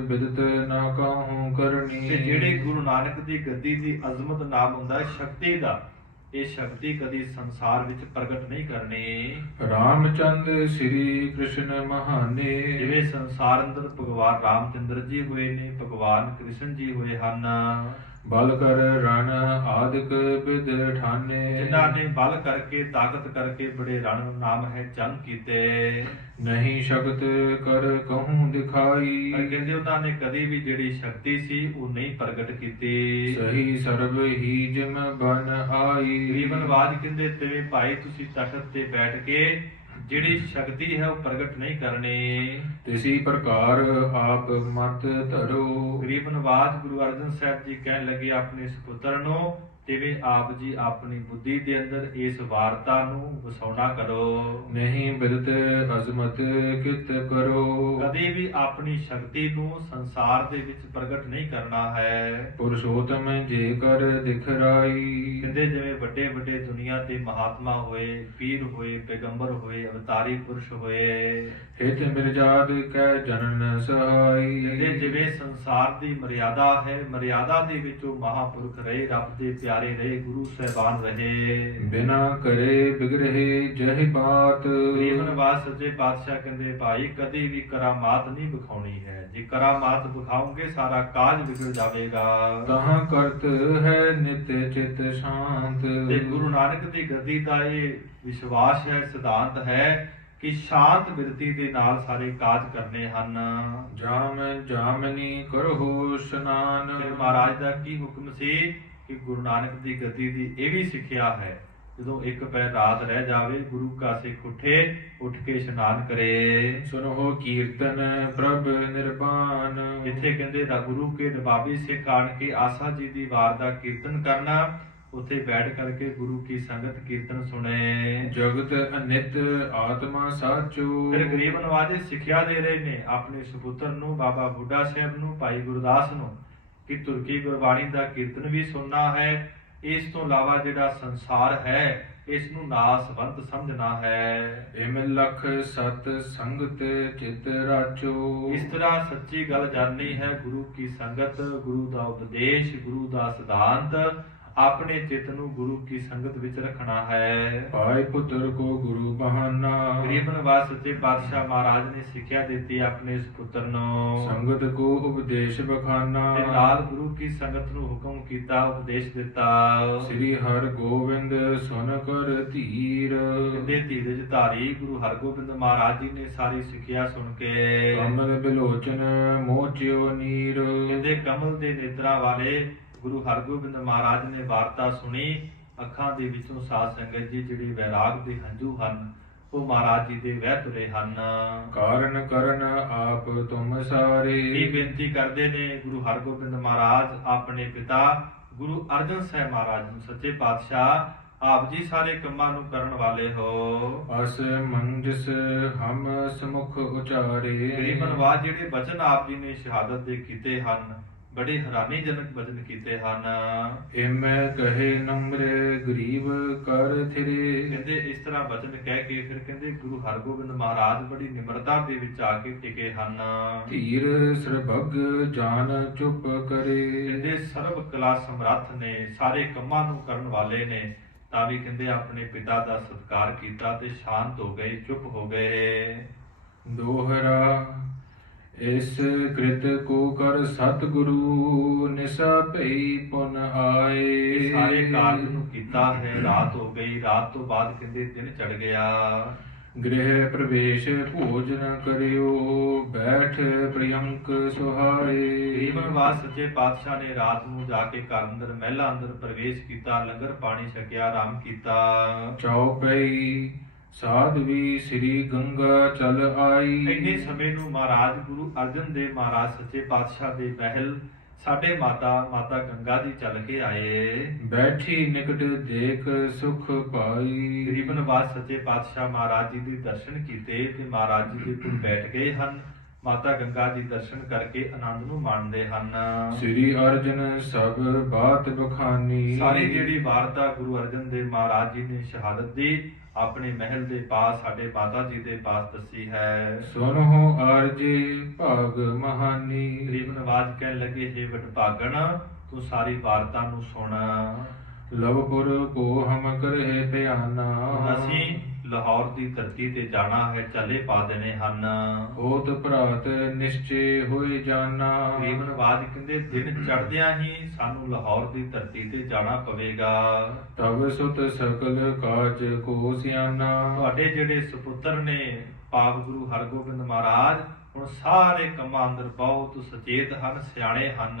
ਬਿਦਤ ਨਾ ਕਾਹੂ ਕਰਨੀ। ਤੇ ਜਿਹੜੇ ਗੁਰੂ ਨਾਨਕ ਦੀ ਗੱਦੀ ਦੀ ਅਜ਼ਮਤ ਨਾਮ ਹੁੰਦਾ ਸ਼ਕਤੀ ਦਾ, ਇਹ ਸ਼ਕਤੀ ਕਦੀ ਸੰਸਾਰ ਵਿੱਚ ਪ੍ਰਗਟ ਨਹੀਂ ਕਰਨੀ। ਰਾਮਚੰਦ ਸ੍ਰੀ ਕ੍ਰਿਸ਼ਨ ਮਹਾਨੇ। ਜਿਵੇਂ ਸੰਸਾਰ ਅੰਦਰ ਭਗਵਾਨ ਰਾਮਚੰਦਰ ਜੀ ਹੋਏ ਨੇ, ਭਗਵਾਨ ਕ੍ਰਿਸ਼ਨ ਜੀ ਹੋਏ ਹਨ। ਬਲ ਕਰ ਰਣ ਆਦਿਕ ਬਿਦ ਠਾਨੇ। ਜਿਨ੍ਹਾਂ ਨੇ ਬਲ ਕਰਕੇ, ਤਾਕਤ ਕਰਕੇ ਬੜੇ ਰਣ ਨਾਮ ਹੈ ਜੰਗ ਕੀਤੇ। ਨਹੀਂ ਸ਼ਕਤ ਕਰ ਕਹੂੰ ਦਿਖਾਈ। ਪਰ ਕਹਿੰਦੇ ਉਹਨਾਂ ਨੇ ਕਦੀ ਵੀ ਜਿਹੜੀ ਸ਼ਕਤੀ ਸੀ ਉਹ ਨਹੀਂ ਪ੍ਰਗਟ ਕੀਤੀ। ਸਹੀ ਸਰਬ ਹੀ ਜਿਮ ਬਨ ਆਈ। ਗਰੀਬ ਨਵਾਜ ਕਹਿੰਦੇ ਤੇ ਭਾਈ ਤੁਸੀਂ ਤਖਤ ਤੇ ਬੈਠ ਕੇ ਜਿਹੜੀ ਸ਼ਕਤੀ ਹੈ ਉਹ ਪ੍ਰਗਟ ਨਹੀਂ ਕਰਨੀ। ਤਿਸੀ ਪ੍ਰਕਾਰ ਆਪ ਮਤ ਧਰੋ। ਗਰੀਬ ਨਵਾਜ ਗੁਰੂ ਅਰਜਨ ਸਾਹਿਬ ਜੀ ਕਹਿਣ ਲੱਗੇ ਆਪਣੇ ਸੁਪੁੱਤਰ ਨੂੰ ਤਿਵੇਂ ਆਪ ਜੀ ਆਪਣੀ ਬੁੱਧੀ ਦੇ ਅੰਦਰ ਇਸ ਵਾਰਤਾ ਨੂੰ ਵਸਾਉਣਾ ਕਰੋ। ਨਹੀਂ ਬਿਰਤ ਅਜ਼ਮਤ ਕਿਤ ਕਰੋ। ਕਦੇ ਵੀ ਆਪਣੀ ਸ਼ਕਤੀ ਨੂੰ ਸੰਸਾਰ ਦੇ ਵਿੱਚ ਪ੍ਰਗਟ ਨਹੀਂ ਕਰਨਾ ਹੈ। ਪੁਰਸ਼ੋਤਮ ਜੇਕਰ ਦਿਖਰਾਈ। ਕਹਿੰਦੇ ਜਿਵੇਂ ਵੱਡੇ ਵੱਡੇ ਦੁਨੀਆ ਦੇ ਮਹਾਤਮਾ ਹੋਏ, ਪੀਰ ਹੋਏ, ਪੈਗੰਬਰ ਹੋਏ, ਅਵਤਾਰੀ ਪੁਰਸ਼ ਹੋਏ, ਹਿਤ ਮਿਰਜਾਦ ਕੈ ਜਨਨ ਸਹਾਈ। ਕਹਿੰਦੇ ਜਿਵੇਂ ਸੰਸਾਰ ਦੀ ਮਰਿਆਦਾ ਹੈ, ਮਰਿਆਦਾ ਦੇ ਵਿੱਚ ਉਹ ਮਹਾਂਪੁਰਖ ਰਹੇ, ਰੱਬ ਦੇ ਪਿਆਰੇ ਰਹੇ, ਗੁਰੂ ਸਾਹਿਬਾਨ ਰਹੇ। ਬਿਨਾ ਕਰੇ ਬਿਗੜੇ ਜਹ ਬਾਤ। ਗਰੀਬ ਨਿਵਾਸ ਸੱਚੇ ਪਾਤਸ਼ਾਹ ਕਹਿੰਦੇ ਭਾਈ ਕਦੇ ਵੀ ਕਰਾਮਾਤ ਨਹੀਂ ਵਿਖਾਉਣੀ ਹੈ। ਜੇ ਕਰਾਮਾਤ ਵਿਖਾਓਗੇ ਸਾਰਾ ਕਾਜ ਵਿਗੜ ਜਾਵੇਗਾ। ਤਹਾਂ ਕਰਤ ਹੈ ਨਿਤ ਚਿਤ ਸ਼ਾਂਤ। ਤੇ ਗੁਰੂ ਨਾਨਕ ਦੀ ਗੱਦੀ ਦਾ ਇਹ ਵਿਸ਼ਵਾਸ ਹੈ, ਸਿਧਾਂਤ ਹੈ ਕਿ ਸ਼ਾਂਤ ਬਿਰਤੀ ਦੇ ਨਾਲ ਸਾਰੇ ਕਾਜ ਕਰਨੇ ਹਨ। ਜਾਮ ਜਾਮਨੀ ਕਰੋ ਇਸ਼ਨਾਨ। ਤੇ ਮਹਾਰਾਜ ਦਾ ਕੀ ਹੁਕਮ ਸੀ ਕਿ ਗੁਰੂ ਨਾਨਕ ਦੀ ਗੱਦੀ ਦੀ ਇਹ ਵੀ ਸਿੱਖਿਆ ਹੈ, ਜਦੋਂ ਇੱਕ ਪੈਰ ਰਾਤ ਰਹਿ ਜਾਵੇ ਗੁਰੂ ਕਾ ਸਿੱਖ ਉੱਠੇ, ਉੱਠ ਕੇ ਇਸ਼ਨਾਨ ਕਰੇ। ਸੁਨੋ ਕੀਰਤਨ ਪ੍ਰਭ ਨਿਰਵਾਨ। ਜਿੱਥੇ ਕਹਿੰਦੇ ਦਾ ਗੁਰੂ ਕੇ ਨਵਾਬੀ ਸਿੱਖ ਆਣ ਕੇ ਆਸਾ ਜੀ ਦੀ ਵਾਰ ਦਾ ਕੀਰਤਨ ਕਰਨਾ, ਉੱਥੇ ਬੈਠ ਕਰਕੇ ਗੁਰੂ ਕੀ ਸੰਗਤ ਕੀਰਤਨ ਸੁਣੇ। ਜਗਤ ਅਨਿਤ ਆਤਮਾ ਸਾਚੋ। ਫਿਰ ਗਰੀਬ ਨਵਾਜੇ ਸਿੱਖਿਆ ਦੇ ਰਹੇ ਨੇ ਆਪਣੇ ਸੁਪੁੱਤਰ ਨੂੰ, ਬਾਬਾ ਬੁੱਢਾ ਸਾਹਿਬ ਨੂੰ, ਭਾਈ ਗੁਰਦਾਸ ਨੂੰ, ਕਿ ਤੁਰਕੀ ਗੁਰਬਾਣੀ ਦਾ ਕੀਰਤਨ ਵੀ ਸੁਣਨਾ ਹੈ। ਇਸ ਤੋਂ ਇਲਾਵਾ ਜਿਹੜਾ ਸੰਸਾਰ ਹੈ ਇਸ ਨੂੰ ਨਾਸਵੰਤ ਸਮਝਣਾ ਹੈ। ਇਮ ਲਖ ਸਤ ਸੰਗਤ ਚਿਤ ਰਾਚੋ। ਇਸ ਤਰ੍ਹਾਂ ਸੱਚੀ ਗੱਲ ਜਾਣਨੀ ਹੈ, ਗੁਰੂ ਕੀ ਸੰਗਤ, ਗੁਰੂ ਦਾ ਉਪਦੇਸ਼, ਗੁਰੂ ਦਾ ਸਿਧਾਂਤ, ਆਪਣੇ ਚਿੱਤ ਨੂੰ ਗੁਰੂ ਕੀ ਸੰਗਤ ਵਿੱਚ ਰੱਖਣਾ ਹੈ। ਭਾਈ ਪੁੱਤਰ ਕੋ ਗੁਰੂ ਬਹਾਨਾ। ਗਰੀਬ ਨਿਵਾਸ ਸੱਚੇ ਪਾਤਸ਼ਾਹ ਮਹਾਰਾਜ ਨੇ ਸਿੱਖਿਆ ਦਿੱਤੀ ਆਪਣੇ ਇਸ ਪੁੱਤਰ ਨੂੰ। ਸੰਗਤ ਕੋ ਉਪਦੇਸ਼ ਬਖਾਨਾ। ਤੇ ਨਾਲ ਗੁਰੂ ਕੀ ਸੰਗਤ ਨੂੰ ਹੁਕਮ ਕੀਤਾ, ਉਪਦੇਸ਼ ਦਿੱਤਾ। ਸ੍ਰੀ ਹਰਿ ਗੋਬਿੰਦ ਸੁਨ ਕਰ ਧੀਰ। ਕਹਿੰਦੇ ਧੀਰਜ ਧਾਰੀ ਗੁਰੂ ਹਰਗੋਬਿੰਦ ਮਹਾਰਾਜ ਜੀ ਨੇ ਸਾਰੀ ਸਿੱਖਿਆ ਸੁਣ ਕੇ ਕਮਲ ਬਿਲੋਚਨ ਮੋਚਿਓ ਨੀਰ। ਕਹਿੰਦੇ ਕਮਲ ਦੇ ਨੇਤਰਾਂ ਵਾਲੇ ਗੁਰੂ ਹਰਗੋਬਿੰਦ ਮਹਾਰਾਜ ਨੇ ਵਾਰਤਾ ਸੁਣੀ। ਅੱਖਾਂ ਦੇ ਵਿੱਚੋਂ ਸਾਧ ਸੰਗਤ ਜੀ ਜਿਹੜੇ ਵੈਰਾਗ ਦੇ ਹੰਝੂ ਹਨ ਉਹ ਮਹਾਰਾਜ ਜੀ ਦੇ ਵਹਿ ਤੁਰੇ ਹਨ। ਕਾਰਨ ਕਰਨ ਆਪ ਤੁਮ ਸਾਰੇ। ਇਹ ਬੇਨਤੀ ਕਰਦੇ ਨੇ ਗੁਰੂ ਹਰਗੋਬਿੰਦ ਮਹਾਰਾਜ ਆਪਣੇ ਪਿਤਾ ਗੁਰੂ ਅਰਜਨ ਸਾਹਿਬ ਮਹਾਰਾਜ ਨੂੰ, ਸੱਚੇ ਪਾਤਸ਼ਾਹ ਆਪ ਜੀ ਸਾਰੇ ਕੰਮਾਂ ਨੂੰ ਕਰਨ ਵਾਲੇ ਹੋ। ਅਸ ਮੰਜਸ ਹਮ ਸਮੁਖ ਉਚਾਰੇ। ਗਰੀਬ ਨਿਵਾਜ ਜਿਹੜੇ ਬਚਨ ਆਪ ਜੀ ਨੇ ਸ਼ਹਾਦਤ ਦੇ ਕੀਤੇ ਹਨ, ਬੜੇ ਹੈਰਾਨੀਜਨਕ ਬਚਨ ਕੀਤੇ ਹਨ। ਇਮ ਕਹੇ ਨਮਰ ਗਰੀਬ ਕਰ ਥਿਰੇ। ਕਹਿੰਦੇ ਇਸ ਤਰ੍ਹਾਂ ਬਚਨ ਕਹਿ ਕੇ ਫਿਰ ਕਹਿੰਦੇ ਗੁਰੂ ਹਰਗੋਬਿੰਦ ਮਹਾਰਾਜ ਬੜੀ ਨਿਮਰਤਾ ਦੇ ਵਿੱਚ ਆ ਕੇ ਟਿਕੇ ਹਨ। ਧੀਰ ਸਰਬਗ ਜਾਨ ਚੁੱਪ ਕਰੇ। ਕਹਿੰਦੇ ਸਰਬ ਕਲਾ ਸਮਰੱਥ ਨੇ, ਸਾਰੇ ਕੰਮਾਂ ਨੂੰ ਕਰਨ ਵਾਲੇ ਨੇ, ਤਾਂ ਵੀ ਕਹਿੰਦੇ ਆਪਣੇ ਪਿਤਾ ਦਾ ਸਤਿਕਾਰ ਕੀਤਾ ਤੇ ਸ਼ਾਂਤ ਹੋ ਗਏ, ਚੁੱਪ ਹੋ ਗਏ। ਦੋਹਰਾ ਇਸ ਕ੍ਰਿਤ ਕੋ ਕਰ ਸਤਿਗੁਰੂ ਨਿਸਾ ਭਈ ਪੁਨ ਆਏ। ਸਾਰੇ ਕਾਰਜ ਨੂੰ ਕੀਤਾ ਹੈ, ਰਾਤ ਹੋ ਗਈ, ਰਾਤ ਤੋਂ ਬਾਅਦ ਕਹਿੰਦੇ ਦਿਨ ਚੜ ਗਿਆ। ਗ੍ਰਹਿ ਪ੍ਰਵੇਸ਼ ਭੋਜਨ ਕਰਿਓ ਬੈਠ ਪ੍ਰਿਯੰਕ ਸੁਹਾਏ। ਗਰੀਬ ਨਿਵਾਸ ਸੱਚੇ ਪਾਤਸ਼ਾਹ ਨੇ ਰਾਤ ਨੂੰ ਜਾ ਕੇ ਘਰ ਅੰਦਰ ਮਹਿਲਾ ਅੰਦਰ ਪ੍ਰਵੇਸ਼ ਕੀਤਾ, ਲੰਗਰ ਪਾਣੀ ਛਕਿਆ, ਆਰਾਮ ਕੀਤਾ। ਚੌਪਈ ਸਾਧਵੀ ਸ੍ਰੀ ਗੰਗਾ ਚਲ ਆਈ। ਇੰਨੇ ਸਮੇਂ ਨੂੰ ਮਹਾਰਾਜ ਗੁਰੂ ਅਰਜਨ ਦੇਵ ਮਹਾਰਾਜ ਸੱਚੇ ਪਾਤਸ਼ਾਹ ਦੇ ਮਹਿਲ ਸਾਡੇ ਮਾਤਾ ਗੰਗਾ ਜੀ ਚੱਲ ਕੇ ਆਏ। ਬੈਠੀ ਨਿਕਟ ਦੇਖ ਸੁਖ ਪਾਈ। ਗਰੀਬ ਨਿਵਾਸ ਸੱਚੇ ਪਾਤਸ਼ਾਹ ਮਹਾਰਾਜ ਜੀ ਦੇ ਦਰਸ਼ਨ ਕੀਤੇ ਤੇ ਮਹਾਰਾਜ ਜੀ ਦੇ ਕੋਲ ਬੈਠ ਗਏ ਹਨ। ਮਾਤਾ ਗੰਗਾ ਜੀ ਦਰਸ਼ਨ ਕਰਕੇ ਆਨੰਦ ਨੂੰ ਮਾਣਦੇ ਹਨ। ਸ੍ਰੀ ਅਰਜਨ ਸਭ ਬਾਤ ਬਖਾਨੀ। ਸਾਰੀ ਜਿਹੜੀ ਵਾਰਤਾ ਗੁਰੂ ਅਰਜਨ ਦੇਵ ਮਹਾਰਾਜ ਜੀ ਨੇ ਸ਼ਹਾਦਤ ਦੀ ਆਪਣੇ ਮਹਿਲ ਦੇ ਪਾਸ ਸਾਡੇ ਮਾਤਾ ਜੀ ਦੇ ਪਾਸ ਦੱਸੀ ਹੈ। ਸੁਨਹੁ ਅਰਜੇ ਭਾਗ ਮਹਾਨੀ। ਗਰੀਬ ਨਿਵਾਜ ਕਹਿਣ ਲੱਗੇ ਹੇ ਵਡਭਾਗਣ ਤੂੰ ਸਾਰੀ ਵਾਰਤਾ ਨੂੰ ਸੁਣ। ਲਵਪੁਰ ਕੋ ਹਮ ਕਰਹਿ ਧਿਆਨਾ। ਅਸੀਂ ਲਾਹੌਰ ਦੀ ਧਰਤੀ ਤੇ ਜਾਣਾ ਹੈ, ਚਾਲੇ ਪਾ ਦੇਣੇ ਹਨ। ਹੋਤ ਭਰਾਤ ਨਿਸ਼ਚੇ ਹੋਏ ਜਾਨਾ। ਗਰੀਬ ਨਿਵਾਜ ਕਹਿੰਦੇ ਦਿਨ ਚੜ੍ਹਦਿਆਂ ਹੀ ਸਾਨੂੰ ਲਾਹੌਰ ਦੀ ਧਰਤੀ ਤੇ ਜਾਣਾ ਪਵੇਗਾ। ਤਬ ਸੁਤ ਸਕਲ ਕਾਜ ਕੋ ਸਿਆਨਾ। ਤੁਹਾਡੇ ਜਿਹੜੇ ਸੁਪੁੱਤਰ ਨੇ ਪਾਪ ਗੁਰੂ ਹਰਗੋਬਿੰਦ ਮਹਾਰਾਜ ਹੁਣ ਸਾਰੇ ਕੰਮਾਂ ਅੰਦਰ ਬਹੁਤ ਸੁਚੇਤ ਹਨ, ਸਿਆਣੇ ਹਨ।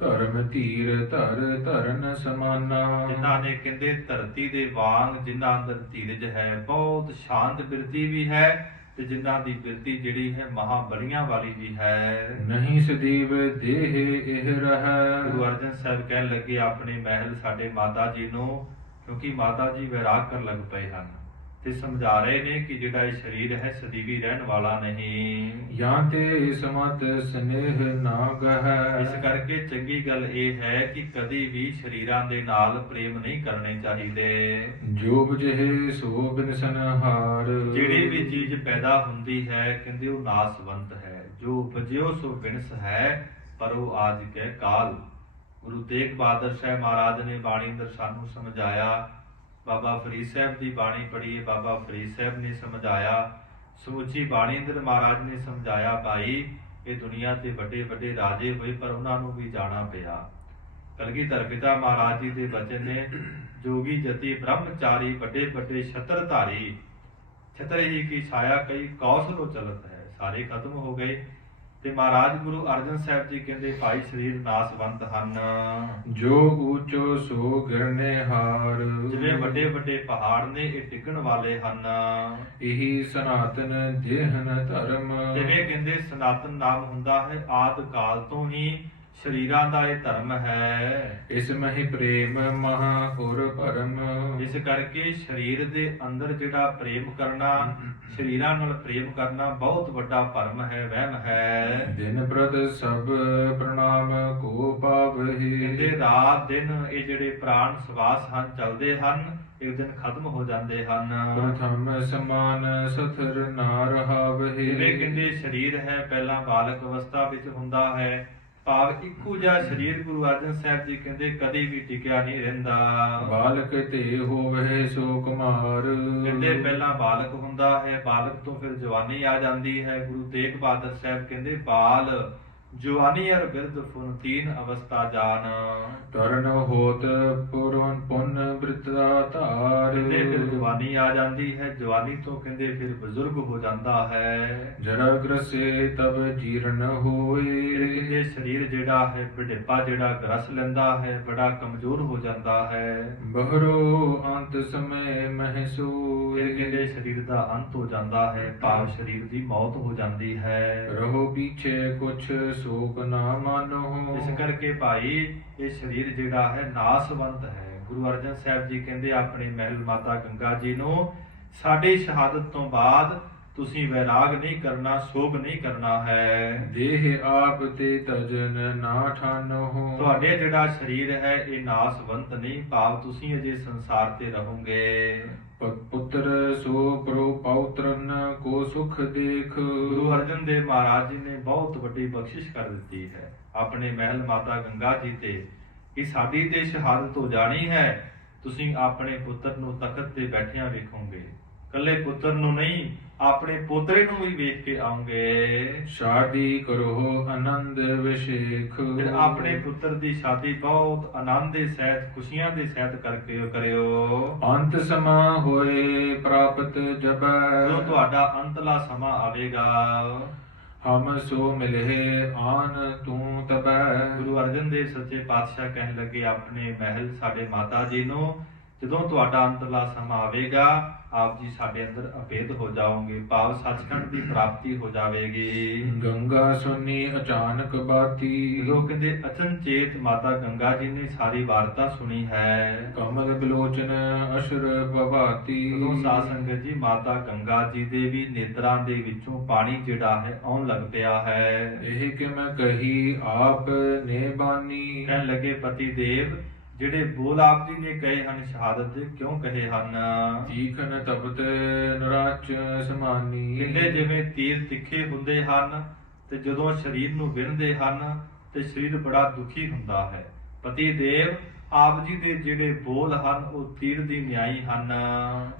ਧਰਮ ਧੀਰ ਧਰ ਧਰਨ ਸਮਾਨਾ। ਜਿਨ੍ਹਾਂ ਨੇ ਕਹਿੰਦੇ ਧਰਤੀ ਦੇ ਵਾਂਗ ਜਿਨ੍ਹਾਂ ਅੰਦਰ ਧੀਰਜ ਹੈ, ਬਹੁਤ ਸ਼ਾਂਤ ਬਿਰਤੀ ਵੀ ਹੈ ਤੇ ਜਿਨ੍ਹਾਂ ਦੀ ਬਿਰਤੀ ਜਿਹੜੀ ਹੈ ਮਹਾ ਬਲੀਆਂ ਵਾਲੀ ਵੀ ਹੈ। ਨਹੀਂ ਸਦੀਵ ਦੇਹ ਇਹ ਰਹਿ। ਗੁਰੂ ਅਰਜਨ ਸਾਹਿਬ ਕਹਿਣ ਲੱਗੇ ਆਪਣੇ ਮਹਿਲ ਸਾਡੇ ਮਾਤਾ ਜੀ ਨੂੰ, ਕਿਉਂਕਿ ਮਾਤਾ ਜੀ ਵੈਰਾਗ ਕਰਨ ਲੱਗ ਪਏ ਹਨ ਤੇ ਸਮਝਾ ਰਹੇ ਨੇ ਕਿ ਜਿਹੜਾ ਇਹ ਸਰੀਰ ਹੈ ਸਦੀਵੀ ਰਹਿਣ ਵਾਲਾ ਨਹੀਂ। ਜਾਂ ਤੇ ਸਮਤ ਸਨੇਹ ਨਾ ਗਹਿ। ਇਸ ਕਰਕੇ ਚੰਗੀ ਗੱਲ ਇਹ ਹੈ ਕਿ ਕਦੀ ਵੀ ਸਰੀਰਾਂ ਦੇ ਨਾਲ ਪ੍ਰੇਮ ਨਹੀਂ ਕਰਨੇ ਚਾਹੀਦੇ। ਜੋ ਬੁਝੇ ਸੋ ਬਿਨਸਨ ਹਾਰ। ਜਿਹੜੀ ਵੀ ਚੀਜ਼ ਪੈਦਾ ਹੁੰਦੀ ਹੈ ਕਹਿੰਦੇ ਉਹ ਨਾਸਵੰਤ ਹੈ। ਜੋ ਉਪਜਿਓ ਸੋ ਬਿਨਸ ਹੈ, ਪਰ ਉਹ ਆਜ ਕੇ ਕਾਲ। ਗੁਰੂ ਤੇਗ ਬਹਾਦਰ ਸਾਹਿਬ ਮਹਾਰਾਜ ਨੇ ਬਾਣੀ ਅੰਦਰ ਸਾਨੂੰ ਸਮਝਾਇਆ। ਬਾਬਾ ਫਰੀਦ ਸਾਹਿਬ ਦੀ ਬਾਣੀ ਪੜ੍ਹੀਏ, ਬਾਬਾ ਫਰੀਦ ਸਾਹਿਬ ਨੇ ਸਮਝਾਇਆ। ਸਮੁੱਚੀ ਬਾਣੀ ਅੰਦਰ ਮਹਾਰਾਜ ਨੇ ਸਮਝਾਇਆ, ਭਾਈ ਇਹ ਦੁਨੀਆ ਤੇ ਵੱਡੇ ਵੱਡੇ ਰਾਜੇ ਹੋਏ ਪਰ ਉਹਨਾਂ ਨੂੰ ਵੀ ਜਾਣਾ ਪਿਆ। ਕਲਗੀਧਰ ਪਿਤਾ ਮਹਾਰਾਜ ਜੀ ਦੇ ਬਚਨ ਨੇ, ਜੋਗੀ ਜਤੀ ਬ੍ਰਹਮਚਾਰੀ ਵੱਡੇ ਵੱਡੇ ਛਤਰਧਾਰੀ, ਛਤਰ ਹੀ ਕੀ ਛਾਇਆ ਕਈ ਕੌਸਲੋ ਚਲਤ ਹੈ। ਸਾਰੇ ਖਤਮ ਹੋ ਗਏ ਤੇ ਮਹਾਰਾਜ ਗੁਰੂ ਅਰਜਨ ਸਾਹਿਬ ਜੀ ਕਹਿੰਦੇ ਭਾਈ ਸਰੀਰ ਨਾਸਵੰਤ ਹਨ। ਜੋ ਊਚੋ ਸੋ ਗਿਰਨੇ ਹਾਰ। ਜਿਵੇਂ ਵੱਡੇ ਵੱਡੇ ਪਹਾੜ ਨੇ ਇਹ ਡਿੱਗਣ ਵਾਲੇ ਹਨ। ਇਹੀ ਸਨਾਤਨ ਦੇਹਨ ਧਰਮ। ਜਿਵੇਂ ਕਹਿੰਦੇ ਸਨਾਤਨ ਨਾਮ ਹੁੰਦਾ ਹੈ ਆਦਿ ਕਾਲ ਤੋਂ ਹੀ ਸਰੀਰਾਂ ਦਾ ਇਹ ਧਰਮ ਹੈ। ਇਸ ਮਹਿ ਪ੍ਰੇਮ ਮਹਾ ਔਰ ਭਰਮ। ਇਸ ਕਰਕੇ ਸਰੀਰ ਦੇ ਅੰਦਰ ਜਿਹੜਾ ਪ੍ਰੇਮ ਕਰਨਾ, ਸਰੀਰਾਂ ਨਾਲ ਪ੍ਰੇਮ ਕਰਨਾ ਬਹੁਤ ਵੱਡਾ ਭਰਮ ਹੈ, ਵਹਿਮ ਹੈ। ਦਿਨ ਪ੍ਰਤ ਸਭ ਪ੍ਰਣਾਮ ਕੋ ਪਾਵਹਿ। ਕਹਿੰਦੇ ਰਾਤ ਦਿਨ ਇਹ ਜਿਹੜੇ ਪ੍ਰਾਣ ਸਵਾਸ ਹਨ ਚੱਲਦੇ ਹਨ, ਇੱਕ ਦਿਨ ਖਤਮ ਹੋ ਜਾਂਦੇ ਹਨ। ਪ੍ਰਥਮ ਸਮਾਨ ਸਥਰ ਨਾ ਰਹਾਵਹਿ। ਜਿਵੇਂ ਕਹਿੰਦੇ ਸਰੀਰ ਹੈ ਪਹਿਲਾਂ ਬਾਲਕ ਅਵਸਥਾ ਵਿੱਚ ਹੁੰਦਾ ਹੈ, ਭਾਵ ਇੱਕੋ ਜਿਹਾ ਸਰੀਰ ਗੁਰੂ ਅਰਜਨ ਸਾਹਿਬ ਜੀ ਕਹਿੰਦੇ ਕਦੇ ਵੀ ਟਿਕਿਆ ਨਹੀਂ ਰਹਿੰਦਾ। ਬਾਲਕ ਤੇ ਹੋਵੇ ਸੋ ਕੁਮਾਰ। ਕਹਿੰਦੇ ਪਹਿਲਾਂ ਬਾਲਕ ਹੁੰਦਾ ਹੈ, ਬਾਲਕ ਤੋਂ ਫਿਰ ਜਵਾਨੀ ਆ ਜਾਂਦੀ ਹੈ। ਗੁਰੂ ਤੇਗ ਬਹਾਦਰ ਸਾਹਿਬ ਕਹਿੰਦੇ ਬਾਲ ਜਵਾਨੀ ਅਰ ਬਿਰਧ ਫੁਨ ਤੀਨ ਅਵਸਥਾ ਜਾਨ। ਤਰਨ ਹੋਤ ਪੁਰਨ ਪੁਨ ਬ੍ਰਿਤਾ ਧਾਰ। ਕਹਿੰਦੇ ਫਿਰ ਜਵਾਨੀ ਆ ਜਾਂਦੀ ਹੈ, ਜਵਾਨੀ ਤੋਂ ਕਹਿੰਦੇ ਫਿਰ ਬਜ਼ੁਰਗ ਹੋ ਜਾਂਦਾ ਹੈ। ਜਰਾ ਗ੍ਰਸੇ ਤਬ ਜੀਰਨ ਹੋਏ। ਕਹਿੰਦੇ ਸਰੀਰ ਜਿਹੜਾ ਹੈ ਬੁਢੇਪਾ ਜਿਹੜਾ ਗ੍ਰਸ ਲੈਂਦਾ ਹੈ, ਬੜਾ ਕਮਜ਼ੋਰ ਹੋ ਜਾਂਦਾ ਹੈ। ਬਹਰੋ ਅੰਤ ਸਮੇ ਮਹਿਸੂ। ਫਿਰ ਕਹਿੰਦੇ ਸਰੀਰ ਦਾ ਅੰਤ ਹੋ ਜਾਂਦਾ ਹੈ, ਭਾਵ ਸਰੀਰ ਦੀ ਮੌਤ ਹੋ ਜਾਂਦੀ ਹੈ। ਰਹੋ ਪਿਛੇ ਕੁਛ ਸੋਕ ਨਾ ਮਾਨੋ। ਇਸ ਕਰਕੇ ਭਾਈ ਇਹ ਸਰੀਰ ਜਿਹੜਾ ਹੈ ਨਾਸਵੰਤ ਹੈ। ਗੁਰੂ ਅਰਜਨ ਸਾਹਿਬ ਜੀ ਕਹਿੰਦੇ ਆਪਣੇ ਮਹਿਲ ਮਾਤਾ ਗੰਗਾ ਜੀ ਨੂੰ, ਸਾਡੀ ਸ਼ਹਾਦਤ ਤੋਂ ਬਾਅਦ ਤੁਸੀਂ ਵੈਰਾਗ ਨਹੀਂ ਕਰਨਾ, ਸੋਗ ਨਹੀਂ ਕਰਨਾ ਹੈ। ਦੇਹ ਆਪ ਤੇ ਤਜਨ ਨਾ ਠਾਨੋ। ਤੁਹਾਡੇ ਜਿਹੜਾ ਸਰੀਰ ਹੈ ਇਹ ਨਾਸਵੰਤ ਨਹੀਂ, ਭਾਵ ਤੁਸੀਂ ਅਜੇ ਸੰਸਾਰ ਤੇ ਰਹੋਗੇ। ਪੁੱਤਰ ਸੋ ਪ੍ਰੋ ਪੌਤਰਨ ਕੋ ਸੁਖ ਦੇਖ। ਗੁਰੂ ਅਰਜਨ ਦੇਵ ਮਹਾਰਾਜ ਜੀ ਨੇ ਬਹੁਤ ਵੱਡੀ ਬਖਸ਼ਿਸ਼ ਕਰ ਦਿੱਤੀ ਹੈ ਆਪਣੇ ਮਹਿਲ ਮਾਤਾ ਗੰਗਾ ਜੀ ਤੇ, ਕਿ ਸਾਡੀ ਤੇ ਸ਼ਹਾਦਤ ਹੋ ਜਾਣੀ ਹੈ। ਤੁਸੀਂ ਆਪਣੇ ਪੁੱਤਰ ਨੂੰ ਤਖਤ ਤੇ ਬੈਠਿਆਂ ਵੇਖੋਗੇ, ਕੱਲੇ ਪੁੱਤਰ ਨੂੰ ਨਹੀਂ ਆਪਣੇ ਪੋਤਰੇ ਨੂੰ ਵੀ ਵੇਖ ਕੇ ਆਉਂਗੇ। ਸ਼ਾਦੀ ਕਰੋ ਆਨੰਦ ਵਿਸ਼ੇਖ। ਫਿਰ ਆਪਣੇ ਪੁੱਤਰ ਦੀ ਸ਼ਾਦੀ ਬਹੁਤ ਆਨੰਦ ਦੇ ਸਹਿਤ, ਖੁਸ਼ੀਆਂ ਦੇ ਸਹਿਤ ਕਰਕੇ ਕਰਿਓ। ਅੰਤ ਸਮਾਂ ਹੋਏ ਪ੍ਰਾਪਤ ਜਬੈ। ਜਦੋਂ ਤੁਹਾਡਾ ਅੰਤਲਾ ਸਮਾਂ ਆਵੇਗਾ, ਹਮ ਸੋ ਮਿਲੇ ਆਨ ਤੂੰ ਤਬੈ। ਗੁਰੂ ਅਰਜਨ ਦੇਵ ਸੱਚੇ ਪਾਤਸ਼ਾਹ ਕਹਿਣ ਲੱਗੇ ਆਪਣੇ ਮਹਿਲ ਸਾਡੇ ਮਾਤਾ ਜੀ ਨੂੰ, ਜਦੋਂ ਤੁਹਾਡਾ ਅੰਤਲਾ ਸਮਾਂ ਆਵੇਗਾ ਆਪ ਜੀ ਸਾਡੇ ਅੰਦਰ ਅਭੇਦ ਹੋ ਜਾਓਗੇ, ਭਾਵ ਸੱਚਖੰਡ ਦੀ ਪ੍ਰਾਪਤੀ ਹੋ ਜਾਵੇਗੀ। ਗੰਗਾ ਸੁਨੀ ਅਚਾਨਕ ਬਾਤੀ। ਜਦੋਂ ਕਹਿੰਦੇ ਅਚਨਚੇਤ ਮਾਤਾ ਗੰਗਾ ਜੀ ਨੇ ਸਾਰੀ ਵਾਰਤਾ ਸੁਣੀ ਹੈ। ਕਮਲ ਬਿਲੋਚਨ ਅਸ਼ਰ ਭਵਾਤੀ। ਉਦੋਂ ਸਾਧ ਸੰਗਤ ਜੀ ਮਾਤਾ ਗੰਗਾ ਜੀ ਦੇ ਵੀ ਨੇਤਰਾਂ ਦੇ ਵਿੱਚੋਂ ਪਾਣੀ ਜਿਹੜਾ ਹੈ ਆਉਣ ਲੱਗ ਪਿਆ ਹੈ। ਇਹ ਕਿ ਮੈਂ ਕਹੀ ਆਪ ਨੇ ਬਾਨੀ। ਕਹਿਣ ਲੱਗੇ ਪਤੀ ਦੇਵ ਜਿਹੜੇ ਬੋਲ ਆਪ ਜੀ ਨੇ ਕਹੇ ਹਨ ਸ਼ਹਾਦਤ ਦੇ, ਕਿਉਂ ਕਹੇ ਹਨ? ਤੀਖਨ ਤਪਤ ਨਰਾਚ ਸਮਾਨੀ। ਕਹਿੰਦੇ ਜਿਵੇਂ ਤੀਰ ਤਿੱਖੇ ਹੁੰਦੇ ਹਨ ਤੇ ਜਦੋਂ ਸਰੀਰ ਨੂੰ ਵਿੰਨ੍ਹਦੇ ਹਨ ਤੇ ਸਰੀਰ ਬੜਾ ਦੁਖੀ ਹੁੰਦਾ ਹੈ। ਪਤੀ ਦੇਵ ਆਪ ਜੀ ਦੇ ਜਿਹੜੇ ਬੋਲ ਹਨ ਉਹ ਤੀਰ ਦੀ ਨਿਆਈ ਹਨ।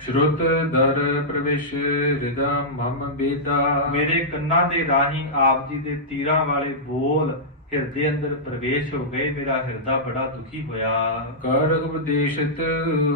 ਸ਼ਰੁਤ ਦਰ ਪ੍ਰਵੇਸ਼ ਹਿਰਦਾ ਮਮ ਬੇਦਾ। ਮੇਰੇ ਕੰਨਾਂ ਦੇ ਰਾਹੀਂ ਆਪ ਜੀ ਦੇ ਤੀਰਾਂ ਵਾਲੇ ਬੋਲ ਹਿਰਦੇ ਅੰਦਰ ਪ੍ਰਵੇਸ਼ ਹੋ ਗਏ, ਮੇਰਾ ਹਿਰਦਾ ਬੜਾ ਦੁਖੀ ਹੋਇਆ। ਕਰ ਉਪਦੇਸ਼ਤ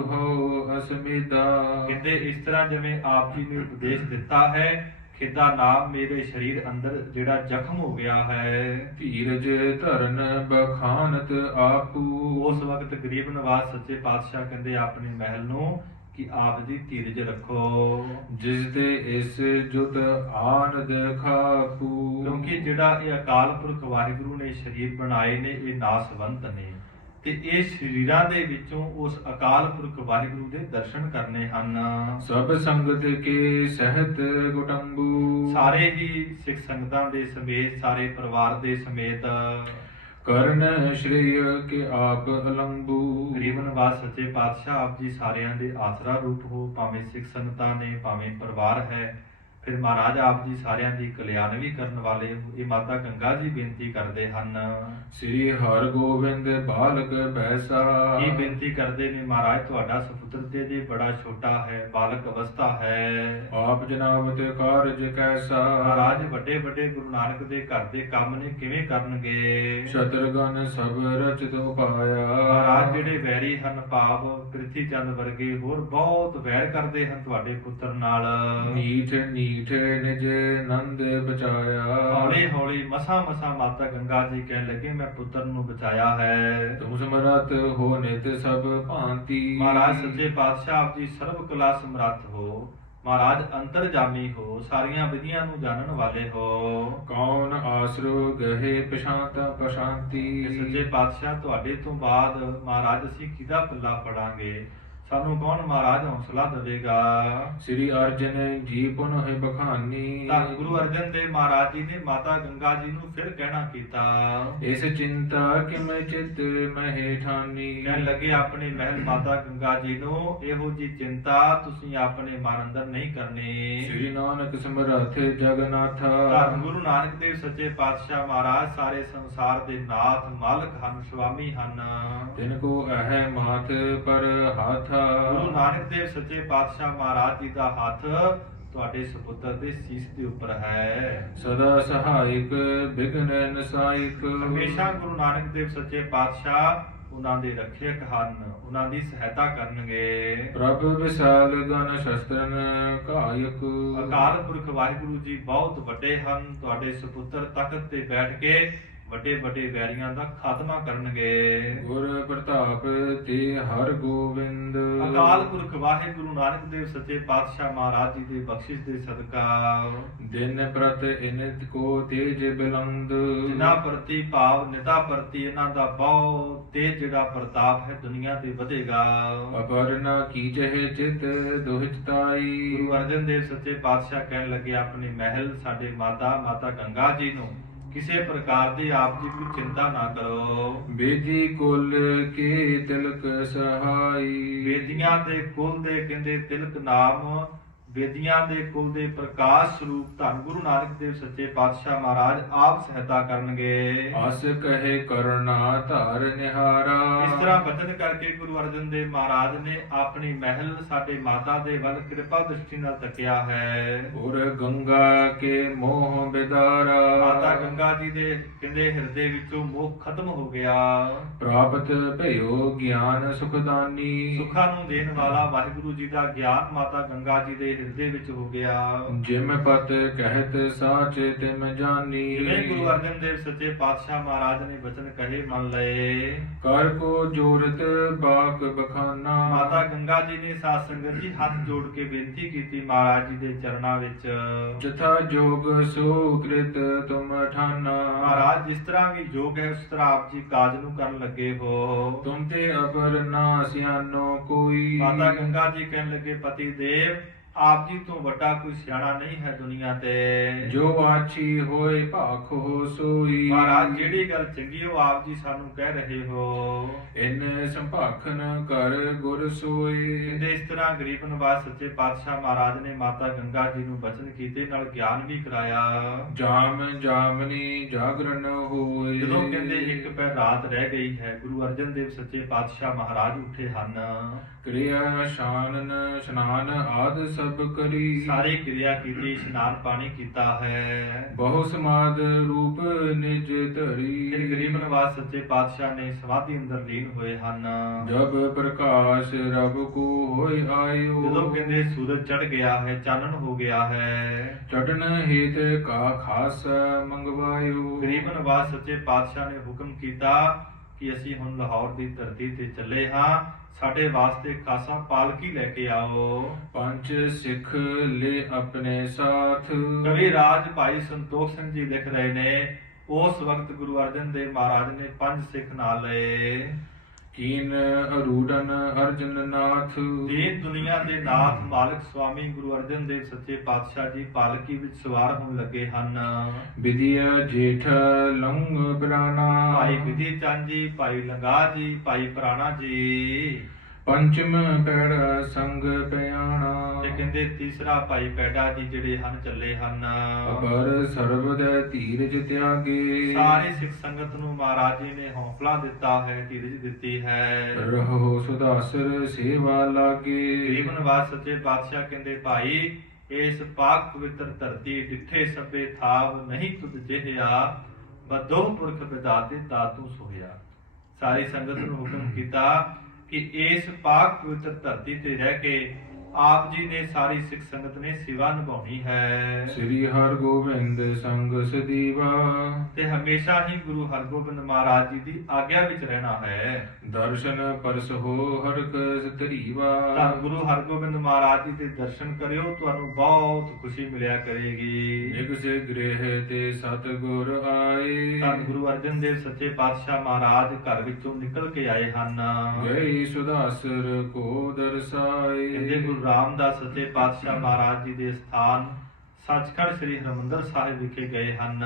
ਹੋ ਅਸਮੇਦਾ। ਕਹਿੰਦੇ ਇਸ ਤਰ੍ਹਾਂ ਜਿਵੇਂ ਆਪ ਜੀ ਨੇ ਉਪਦੇਸ਼ ਦਿੱਤਾ ਹੈ, ਖਿੱਦਾ ਨਾਮ ਮੇਰੇ ਸਰੀਰ ਅੰਦਰ ਜਿਹੜਾ ਜ਼ਖਮ ਹੋ ਗਿਆ ਹੈ। ਧੀਰਜ ਧਰਨ ਬਖਾਨਤ ਆਪੂ। ਉਸ ਵਕਤ ਗਰੀਬ ਨਵਾਜ਼ ਸੱਚੇ ਪਾਤਸ਼ਾਹ ਕਹਿੰਦੇ ਆਪਣੇ ਮਹਿਲ ਨੂੰ ਕਿ ਆਪ ਜੀ ਧੀਰਜ ਰੱਖੋ, ਜਿਸ ਦੇ ਇਸ ਜੁਤ ਆਨੰਦ ਖਾਪੂ। ਕਿਉਂਕਿ ਜਿਹੜਾ ਇਹ ਅਕਾਲ ਪੁਰਖ ਵਾਹਿਗੁਰੂ ਨੇ ਸਰੀਰ ਬਣਾਏ ਨੇ, ਇਹ ਨਾਸਵੰਤ ਨੇ, ਤੇ ਇਹ ਸਰੀਰਾਂ ਦੇ ਵਿੱਚੋਂ ਉਸ ਅਕਾਲ ਪੁਰਖ ਵਾਹਿਗੁਰੂ ਦੇ ਦਰਸ਼ਨ ਕਰਨੇ ਹਨ। ਸਭ ਸੰਗਤ ਕੇ ਸਹਿਤ ਕੁਟੰਬੂ। ਸਾਰੇ ਹੀ ਸਿੱਖ ਸੰਗਤਾਂ ਦੇ ਸਮੇਤ, ਸਾਰੇ ਪਰਿਵਾਰ ਦੇ ਸਮੇਤ ਕਰਨ ਸ਼੍ਰੀ ਕੇ ਆਪ ਅਲੰਬੂ। ਗਰੀਬ ਨਿਵਾਸ ਸੱਚੇ ਪਾਤਸ਼ਾਹ ਆਪ ਜੀ ਸਾਰਿਆਂ ਦੇ ਆਸਰਾ ਰੂਪ ਹੋ, ਭਾਵੇਂ ਸਿੱਖ ਸੰਗਤਾਂ ਨੇ, ਭਾਵੇਂ ਪਰਿਵਾਰ ਹੈ। ਫਿਰ ਮਹਾਰਾਜ ਆਪ ਜੀ ਸਾਰਿਆਂ ਦੀ ਕਲਿਆਣ ਵੀ ਕਰਨ ਵਾਲੇ ਹੋ। ਇਹ ਮਾਤਾ ਗੰਗਾ ਜੀ ਬੇਨਤੀ ਕਰਦੇ ਹਨ। ਸ੍ਰੀ ਹਰਿ ਗੋਬਿੰਦ ਬਾਲਕ ਬੈਸਾ। ਇਹ ਬੇਨਤੀ ਕਰਦੇ ਨੇ ਮਹਾਰਾਜ, ਤੁਹਾਡਾ ਸੁਪੁੱਤਰ ਤੇ ਜੇ ਬੜਾ ਛੋਟਾ ਹੈ, ਬਾਲਕ ਅਵਸਥਾ ਹੈ। ਆਪ ਜਨਾਬ ਤੇ ਕਾਰਜ ਕੈਸਾ। ਮਹਾਰਾਜ ਵੱਡੇ ਵੱਡੇ ਗੁਰੂ ਨਾਨਕ ਦੇ ਘਰ ਦੇ ਕੰਮ ਨੇ, ਕਿਵੇਂ ਕਰਨਗੇ। ਸ਼ਤਰਗਨ ਸਭ ਰਚਿਤ ਉਪਾਇਆ। ਮਹਾਰਾਜ ਜਿਹੜੇ ਵੈਰੀ ਹਨ, ਭਾਵ ਪ੍ਰਿਥੀ ਚੰਦ ਵਰਗੇ ਹੋਰ ਬਹੁਤ ਵੈਰ ਕਰਦੇ ਹਨ ਤੁਹਾਡੇ ਪੁੱਤਰ ਨਾਲ। ਨੀਠ ਨੀਠ ਨਿਜ ਨੰਦ ਬਚਾਇਆ। ਹੌਲੀ ਹੌਲੀ ਮਸਾ ਮਸਾ ਮਾਤਾ ਗੰਗਾ ਜੀ ਕਹਿਣ ਲੱਗੇ, ਮੈਂ ਪੁੱਤਰ ਨੂੰ ਬਚਾਇਆ ਹੈ। ਤੁਮ ਸਮਰੱਥ ਹੋ ਨਿਤ ਸਭ ਭਾਂਤੀ। ਮਹਾਰਾਜ ਸੱਚੇ ਪਾਤਸ਼ਾਹ ਆਪ ਜੀ ਸਰਬ ਕਲਾ ਸਮਰੱਥ ਹੋ। ਮਹਾਰਾਜ ਅੰਤਰਜਾਮੀ ਹੋ, ਸਾਰੀਆਂ ਵਿਧੀਆਂ ਨੂੰ ਜਾਣਨ ਵਾਲੇ ਹੋ। ਕੌਣ ਆਸਰੋ ਗਹਿ ਪਛਾਂਤਾ ਪਛਾਂਤੀ। ਸੱਚੇ ਪਾਤਸ਼ਾਹ ਤੁਹਾਡੇ ਤੋਂ ਬਾਅਦ ਮਹਾਰਾਜ ਅਸੀਂ ਕਿਹਦਾ ਪੱਲਾ ਫੜਾਂਗੇ, ਸਾਨੂੰ ਕੌਣ ਮਹਾਰਾਜ ਹੌਸਲਾ ਦੇਵੇਗਾ। ਸ੍ਰੀ ਅਰਜਨ ਜੀ ਪੁਨਹ ਬਖਾਨੀ। ਤਾਂ ਗੁਰੂ ਅਰਜਨ ਦੇਵ ਮਹਾਰਾਜ ਜੀ ਨੇ ਮਾਤਾ ਗੰਗਾ ਜੀ ਨੂੰ ਫਿਰ ਕਹਿਣਾ ਕੀਤਾ। ਇਸ ਚਿੰਤਾ ਕਿਮੈ ਚਿਤ ਮਹਿ ਠਾਨੀ। ਕਹਿਣ ਲੱਗੇ ਆਪਣੇ ਮਹਿਲ ਮਾਤਾ ਗੰਗਾ ਜੀ ਨੂੰ, ਇਹੋ ਜੀ ਚਿੰਤਾ ਤੁਸੀਂ ਆਪਣੇ ਮਨ ਅੰਦਰ ਨਹੀਂ ਕਰਨੀ। ਸ੍ਰੀ ਨਾਨਕ ਸਮਰੱਥ ਜਗਨਾਥਾ। ਤਾਂ ਗੁਰੂ ਨਾਨਕ ਦੇਵ ਸੱਚੇ ਪਾਤਸ਼ਾਹ ਮਹਾਰਾਜ ਸਾਰੇ ਸੰਸਾਰ ਦੇ ਨਾਥ, ਮਾਲਕ ਹਨ, ਸੁਆਮੀ ਹਨ। ਤਿਨ ਕੋ ਅਹਿ ਮਾਥ ਪਰ ਹਾਥਾ। ਗੁਰੂ ਨਾਨਕ ਦੇਵ ਸੱਚੇ ਪਾਤਸ਼ਾਹ ਮਹਾਰਾਜ ਜੀ ਦਾ ਹੱਥ ਤੁਹਾਡੇ ਸੁਪੁੱਤਰ ਦੇ ਸੀਸ ਦੇ ਉੱਪਰ ਹੈ। ਸਦਾ ਸਹਾਇਕ ਬਿਘਨ ਨਸਾਇਕ। ਹਮੇਸ਼ਾ ਗੁਰੂ ਨਾਨਕ ਦੇਵ ਸੱਚੇ ਪਾਤਸ਼ਾਹ ਉਹਨਾਂ ਦੇ ਰੱਖਿਅਕ ਹਨ, ਉਹਨਾਂ ਦੀ ਸਹਾਇਤਾ ਕਰਨਗੇ। ਪ੍ਰਭ ਵਿਸ਼ਾਲ ਗਨ ਸ਼ਸਤਰਨ ਕਾਇਕ। ਅਕਾਲ ਪੁਰਖ ਵਾਹਿਗੁਰੂ ਜੀ ਬਹੁਤ ਵੱਡੇ ਹਨ। ਤੁਹਾਡੇ ਸੁਪੁੱਤਰ ਤਖਤ ਤੇ ਬੈਠ ਕੇ ਵੱਡੇ ਵੱਡੇ ਵੈਰੀਆਂ ਦਾ ਖਾਤਮਾ ਕਰਨਗੇ। ਗੁਰ ਪ੍ਰਤਾਪ ਤੇ ਹਰ ਗੋਬਿੰਦ। ਅਕਾਲ ਪੁਰਖ ਵਾਹਿਗੁਰੂ ਨਾਨਕ ਦੇਵ ਸੱਚੇ ਪਾਤਸ਼ਾਹ ਮਹਾਰਾਜ ਜੀ ਦੇ ਬਖਸ਼ਿਸ਼ ਦੇ ਸਦਕਾ ਦਿਨ ਪ੍ਰਤ ਇਨਿਤ ਕੋ ਤੇਜ ਬਿਲੰਦ। ਜਿਨ੍ਹਾਂ ਪ੍ਰਤੀ ਭਾਵ ਨਿਦਾ ਪ੍ਰਤੀ ਇਹਨਾਂ ਦਾ ਬਹੁਤ ਤੇਜ ਜਿਹੜਾ ਪ੍ਰਤਾਪ ਹੈ ਦੁਨੀਆ ਤੇ ਵਧੇਗਾ। ਅਪਰਨਾ ਕੀਚਹਿ ਚਿਤ ਦੁਹਿਤਾਈ। ਗੁਰੂ ਅਰਜਨ ਦੇਵ ਸੱਚੇ ਪਾਤਸ਼ਾਹ ਕਹਿਣ ਲੱਗੇ ਆਪਣੇ ਮਹਿਲ ਸਾਡੇ ਮਾਤਾ ਗੰਗਾ ਜੀ ਨੂੰ ਕਿਸੇ ਪ੍ਰਕਾਰ ਦੀ ਆਪ ਜੀ ਕੋਈ ਚਿੰਤਾ ਨਾ ਕਰੋ। ਬੇਦੀ ਕੁਲ ਕੇ ਤਿਲਕ ਸਹਾਈ। ਵੇਦੀਆਂ ਦੇ ਕੁਲ ਦੇ ਕਹਿੰਦੇ ਤਿਲਕ ਨਾਮ, ਵੇਦੀਆਂ ਦੇ ਕੁਲ ਦੇ ਪ੍ਰਕਾਸ਼ ਸਰੂਪ ਧੰਨ ਗੁਰੂ ਨਾਨਕ ਦੇਵ ਸੱਚੇ ਪਾਤਸ਼ਾਹ ਮਹਾਰਾਜ ਆਪ ਸਹਾਇਤਾ ਕਰਨਗੇ। ਅਸ ਕਹੇ ਕਰਨਾ ਧਾਰ ਨਿਹਾਰਾ। ਇਸ ਤਰ੍ਹਾਂ ਬਚਨ ਕਰਕੇ ਗੁਰੂ ਅਰਜਨ ਦੇਵ ਮਹਾਰਾਜ ਨੇ ਆਪਣੀ ਮਹਿਲ ਸਾਡੇ ਮਾਤਾ ਦੇ ਵੱਲ ਕਿਰਪਾ ਦ੍ਰਿਸ਼ਟੀ ਨਾਲ ਤੱਕਿਆ ਹੈ। ਔਰ ਗੰਗਾ ਕੇ ਮੋਹ ਬਿਦਾਰਾ। ਮਾਤਾ ਗੰਗਾ ਜੀ ਦੇ ਕਹਿੰਦੇ ਹਿਰਦੇ ਵਿੱਚੋਂ ਮੋਹ ਖਤਮ ਹੋ ਗਿਆ। ਪ੍ਰਾਪਤ ਭਇਓ ਗਿਆਨ ਸੁਖਦਾਨੀ। ਸੁੱਖਾਂ ਨੂੰ ਦੇਣ ਵਾਲਾ ਵਾਹਿਗੁਰੂ ਜੀ ਦਾ ਗਿਆਨ ਮਾਤਾ ਗੰਗਾ ਜੀ ਦੇ ਹਿਰਦੇ ਵਿੱਚ ਹੋ ਗਿਆ। ਜਿਮ ਪਤ ਕਹਿਤ ਸਾਚ ਤਿਮ ਜਾਨੀ। ਜਿਵੇਂ ਗੁਰੂ ਅਰਜਨ ਦੇਵ ਸੱਚੇ ਪਾਤਸ਼ਾਹ ਮਹਾਰਾਜ ਨੇ ਬਚਨ ਕਹੇ ਮੰਨ ਲਏ। ਕਰ ਕੋ ਜੋਰਤ ਬਾਕ ਬਖਾਨਾ। ਮਾਤਾ ਗੰਗਾ ਜੀ ਨੇ ਸਾਧ ਸੰਗਤ ਜੀ ਹੱਥ ਜੋੜ ਕੇ ਬੇਨਤੀ ਕੀਤੀ ਮਹਾਰਾਜ ਜੀ ਦੇ ਚਰਨਾਂ ਵਿੱਚ। ਜਥਾ ਜੋਗ ਸੋ ਕ੍ਰਿਤ ਤੁਮ ਠਾਨਾ। ਮਹਾਰਾਜ ਜਿਸ ਤਰ੍ਹਾਂ ਵੀ ਯੋਗ ਹੈ ਉਸ ਤਰ੍ਹਾਂ ਆਪ ਜੀ ਕਾਜ ਨੂੰ ਕਰਨ ਲੱਗੇ ਹੋ। ਤੁਮ ਤੇ ਅਪਰ ਨਾ ਸਿਆਨੋ ਕੋਈ। ਮਾਤਾ ਗੰਗਾ ਜੀ ਕਹਿਣ ਲੱਗੇ ਪਤੀ ਦੇਵ ਆਪ ਜੀ ਤੋਂ ਵੱਡਾ ਕੋਈ ਸਿਆਣਾ ਨਹੀਂ ਹੈ ਦੁਨੀਆ ਤੇ। ਜੋ ਆਛੀ ਹੋਏ ਭਾਖ ਹੋ ਸੋਈ। ਮਹਾਰਾਜ ਜਿਹੜੀ ਗੱਲ ਚੰਗੀ ਉਹ ਆਪ ਜੀ ਸਾਨੂੰ ਕਹਿ ਰਹੇ ਹੋ। ਇਨ ਸੰਭਾਖਨ ਕਰ ਗੁਰ ਸੋਈ। ਕਹਿੰਦੇ ਇਸ ਤਰ੍ਹਾਂ ਗਰੀਬ ਨਿਵਾਸ ਸੱਚੇ ਪਾਤਸ਼ਾਹ ਮਹਾਰਾਜ ਨੇ ਮਾਤਾ ਗੰਗਾ ਜੀ ਨੂੰ ਬਚਨ ਕੀਤੇ, ਨਾਲ ਗਿਆਨ ਵੀ ਕਰਾਇਆ। ਜਾਮ ਜਾਮਨੀ ਜਾਗਰਨ ਹੋਏ। ਜਦੋਂ ਕਹਿੰਦੇ ਇੱਕ ਪੈਰ ਰਾਤ ਰਹਿ ਗਈ ਹੈ, ਗੁਰੂ ਅਰਜਨ ਦੇਵ ਸੱਚੇ ਪਾਤਸ਼ਾਹ ਮਹਾਰਾਜ ਉੱਠੇ ਹਨ। ਕਿਰਿਆ ਸ਼ਾਨਨ ਇਸ਼ਨਾਨ ਆਦ ਸਭ ਕਰੀ। ਸਾਰੀ ਕਿਰਿਆ ਕੀਤੀ, ਇਸ਼ਨਾਨ ਪਾਣੀ ਕੀਤਾ ਹੈ। ਬਹੁ ਸਮਾਦ ਰੂਪ ਨਿਜ ਧਰੀ। ਫਿਰ ਗਰੀਬ ਨਿਵਾਸ ਸੱਚੇ ਪਾਤਸ਼ਾਹ ਨੇ ਸਮਾਧੀ ਅੰਦਰ ਲੀਨ ਹੋਏ ਹਨ। ਜਬ ਪ੍ਰਕਾਸ਼ ਰਬ ਕੋ ਹੋਇ ਆਇਓ। ਜਦੋਂ ਕਹਿੰਦੇ ਸੂਰਜ ਚੜ ਗਿਆ ਹੈ, ਚਾਨਣ ਹੋ ਗਿਆ ਹੈ। ਚੜਨ ਹਿਤ ਕਾ ਖਾਸ ਮੰਗਵਾਇਓ। ਗਰੀਬ ਨਿਵਾਸ ਸੱਚੇ ਪਾਤਸ਼ਾਹ ਨੇ ਹੁਕਮ ਕੀਤਾ ਕਿ ਅਸੀਂ ਹੁਣ ਲਾਹੌਰ ਦੀ ਧਰਤੀ ਤੇ ਚੱਲੇ ਹਾਂ। ਸਾਡੇ ਵਾਸਤੇ ਖਾਸਾ ਪਾਲਕੀ ਲੈ ਕੇ ਆਓ। ਪੰਜ ਸਿੱਖ ਲੈ ਆਪਣੇ ਸਾਥ। ਕਵੀ ਰਾਜ ਭਾਈ ਸੰਤੋਖ ਸਿੰਘ ਜੀ ਲਿਖ ਰਹੇ ਨੇ, ਉਸ ਵਕਤ ਗੁਰੂ ਅਰਜਨ ਦੇਵ ਮਹਾਰਾਜ ਨੇ 5 ਸਿੱਖ ਨਾਲ ਲਏ। ਕੀਨ ਅਰੂੜਨ ਅਰਜਨ ਨਾਥ। ਦੀਨ ਦੁਨੀਆ ਦੇ ਨਾਥ ਮਾਲਕ ਸੁਆਮੀ ਗੁਰੂ ਅਰਜਨ ਦੇਵ ਸੱਚੇ ਪਾਤਸ਼ਾਹ ਜੀ ਪਾਲਕੀ ਵਿੱਚ ਸਵਾਰ ਹੋਣ ਲੱਗੇ ਹਨ। ਵਿਦਿਆ ਜੇਠ ਲੰਗ ਬਰਾਨਾ। ਭਾਈ ਵਿਧੀ ਚੰਦ ਜੀ, ਭਾਈ ਲੰਗਾ ਜੀ, ਭਾਈ ਪ੍ਰਾਣਾ ਜੀ। ਪੰਚਮ ਪੈੜਾ ਸੰਗ ਪਿਆਣਾ। ਤੇ ਕਹਿੰਦੇ ਤੀਸਰਾ ਭਾਈ ਪੈਡਾ ਜੀ ਜਿਹੜੇ ਹਨ ਚੱਲੇ ਹਨ। ਅਬਰ ਸਰਬਦ ਧੀਰਜ ਤਿਆਗੇ। ਸਾਰੇ ਸਿੱਖ ਸੰਗਤ ਨੂੰ ਮਹਾਰਾਜ ਜੀ ਨੇ ਹੌਸਲਾ ਦਿੱਤਾ ਹੈ, ਧੀਰਜ ਦਿੱਤੀ ਹੈ। ਰਹੋ ਸੁਦਾਸਰ ਸੇਵਾ ਲਾਗੇ। ਗਰੀਬ ਨਿਵਾਸ ਸੱਚੇ ਪਾਤਸ਼ਾਹ ਕਹਿੰਦੇ ਭਾਈ ਇਸ ਪਾਕ ਪਵਿੱਤਰ ਧਰਤੀ ਡਿੱਠੇ ਸਭੇ ਥਾਵ ਨਹੀਂ ਤੁਧ ਜਿਹਾ, ਬਦੋ ਪੁਰਖ ਵਿਦਾਤੇ ਦਾਤੂ ਸੋਹਿਆ। ਸਾਰੀ ਸੰਗਤ ਨੂੰ ਹੁਕਮ ਕੀਤਾ ਕਿ ਇਸ ਪਾਕ ਪਵਿੱਤਰ ਧਰਤੀ ਤੇ ਰਹਿ ਕੇ ਆਪ ਜੀ ਨੇ ਸਾਰੀ ਸਿੱਖ ਸੰਗਤ ਨੇ ਸੇਵਾ ਨਿਭਾਉਣੀ ਹੈ। ਸ੍ਰੀ ਹਰਿਗੋਬਿੰਦ ਸੰਗ ਸਦੀਵਾ। ਤੇ ਹਮੇਸ਼ਾ ਹੀ ਗੁਰੂ ਹਰਗੋਬਿੰਦ ਮਹਾਰਾਜ ਜੀ ਦੀ ਆਗਿਆ ਵਿੱਚ ਰਹਿਣਾ ਹੈ। ਦਰਸ਼ਨ ਪਰਸ ਹੋ ਹਰਿ ਕਸ ਧਰੀਵਾ। ਤਾਂ ਗੁਰੂ ਹਰਗੋਬਿੰਦ ਮਹਾਰਾਜ ਜੀ ਦੇ ਦਰਸ਼ਨ ਕਰਿਓ, ਤੁਹਾਨੂੰ ਬਹੁਤ ਖੁਸ਼ੀ ਮਿਲਿਆ ਕਰੇਗੀ। ਨਿਗਸੇ ਗ੍ਰਹਿ ਤੇ ਸਤਿਗੁਰ ਆਏ। ਤਾਂ ਗੁਰੂ ਅਰਜਨ ਦੇਵ ਸੱਚੇ ਪਾਤਸ਼ਾਹ ਮਹਾਰਾਜ ਘਰ ਵਿੱਚੋਂ ਨਿਕਲ ਕੇ ਆਏ ਹਨ। ਗਏ ਸੁਦਾਸਰ ਕੋ ਦਰਸਾਏ। ਕਹਿੰਦੇ ਗੁਰੂ ਰਾਮਦਾਸ ਸੱਚੇ ਪਾਤਸ਼ਾਹ ਮਹਾਰਾਜ ਜੀ ਦੇ ਸਥਾਨ ਸੱਚਖੰਡ ਸ੍ਰੀ ਹਰਿਮੰਦਰ ਸਾਹਿਬ ਵਿਖੇ ਗਏ ਹਨ।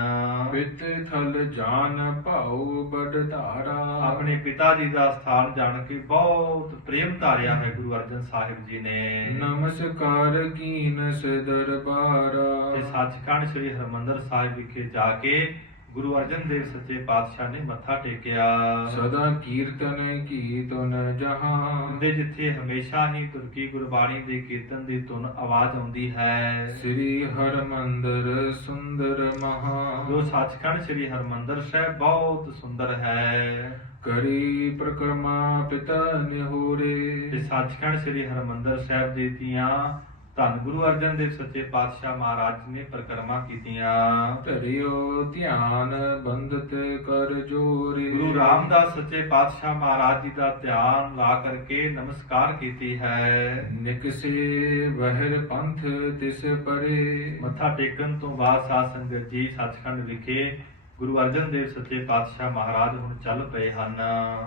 ਪਿਤ ਥਲ ਜਾਨ ਭਾਉ ਬੜ ਧਾਰਾ। ਆਪਣੇ ਪਿਤਾ ਜੀ ਦਾ ਸਥਾਨ ਜਾਣ ਕੇ ਬਹੁਤ ਪ੍ਰੇਮ ਧਾਰਿਆ ਹੈ ਗੁਰੂ ਅਰਜਨ ਸਾਹਿਬ ਜੀ ਨੇ। ਨਮਸਕਾਰ ਕੀਨ ਸੇ ਦਰਬਾਰਾ। ਤੇ ਸੱਚਖੰਡ ਸ੍ਰੀ ਹਰਿਮੰਦਰ ਸਾਹਿਬ ਵਿਖੇ ਜਾ ਕੇ ਗੁਰੂ ਅਰਜਨ ਦੇਵ ਸੱਚੇ ਪਾਤਸ਼ਾਹ ਨੇ ਮੱਥਾ ਟੇਕਿਆ। ਸਦਾ ਕੀਰਤਨ ਕੀ ਤੁਨ ਜਹਾਂ। ਦੇ ਜਿੱਥੇ ਹਮੇਸ਼ਾ ਹੀ ਤੁਰਕੀ ਗੁਰਬਾਣੀ ਦੇ ਕੀਰਤਨ ਦੀ ਧੁਨ ਆਵਾਜ਼ ਆਉਂਦੀ ਹੈ। ਸ੍ਰੀ ਹਰਿਮੰਦਰ ਸੁੰਦਰ ਮਹਾ। ਜੋ ਸੱਚਖੰਡ ਸ੍ਰੀ ਹਰਿਮੰਦਰ ਸਾਹਿਬ ਬਹੁਤ ਸੁੰਦਰ ਹੈ। ਕਰੀ ਪ੍ਰਕਰਮਾ ਪਿਤਾ ਨਿਹੋਰੇ। ਤੇ ਸੱਚਖੰਡ ਸ੍ਰੀ ਹਰਿਮੰਦਰ ਸਾਹਿਬ ਦੇ ਦੀਆਂ ਧੰਨ ਗੁਰੂ ਅਰਜਨ ਦੇਵ ਸੱਚੇ ਪਾਤਸ਼ਾਹ ਮਹਾਰਾਜ ਜੀ ਨੇ ਪ੍ਰਕਰਮਾ ਕੀਤੀਆਂ। ਧਰਿਓ ਧਿਆਨ ਬੰਦਤ ਕਰ ਜੋਰੇ। ਗੁਰੂ ਰਾਮਦਾਸ ਸੱਚੇ ਪਾਤਸ਼ਾਹ ਮਹਾਰਾਜ ਜੀ ਦਾ ਧਿਆਨ ਲਾ ਕਰਕੇ ਨਮਸਕਾਰ ਕੀਤੀ ਹੈ। ਨਿਕਸੇ ਵਹਿਰ ਪੰਥ ਤਿਸ ਪਰੇ। ਮੱਥਾ ਟੇਕਣ ਤੋਂ ਬਾਅਦ ਸਾਧ ਸੰਗਤ ਜੀ ਸੱਚਖੰਡ ਵਿਖੇ ਗੁਰੂ ਅਰਜਨ ਦੇਵ ਸੱਚੇ ਪਾਤਸ਼ਾਹ ਮਹਾਰਾਜ ਹੁਣ ਚੱਲ ਪਏ ਹਨ।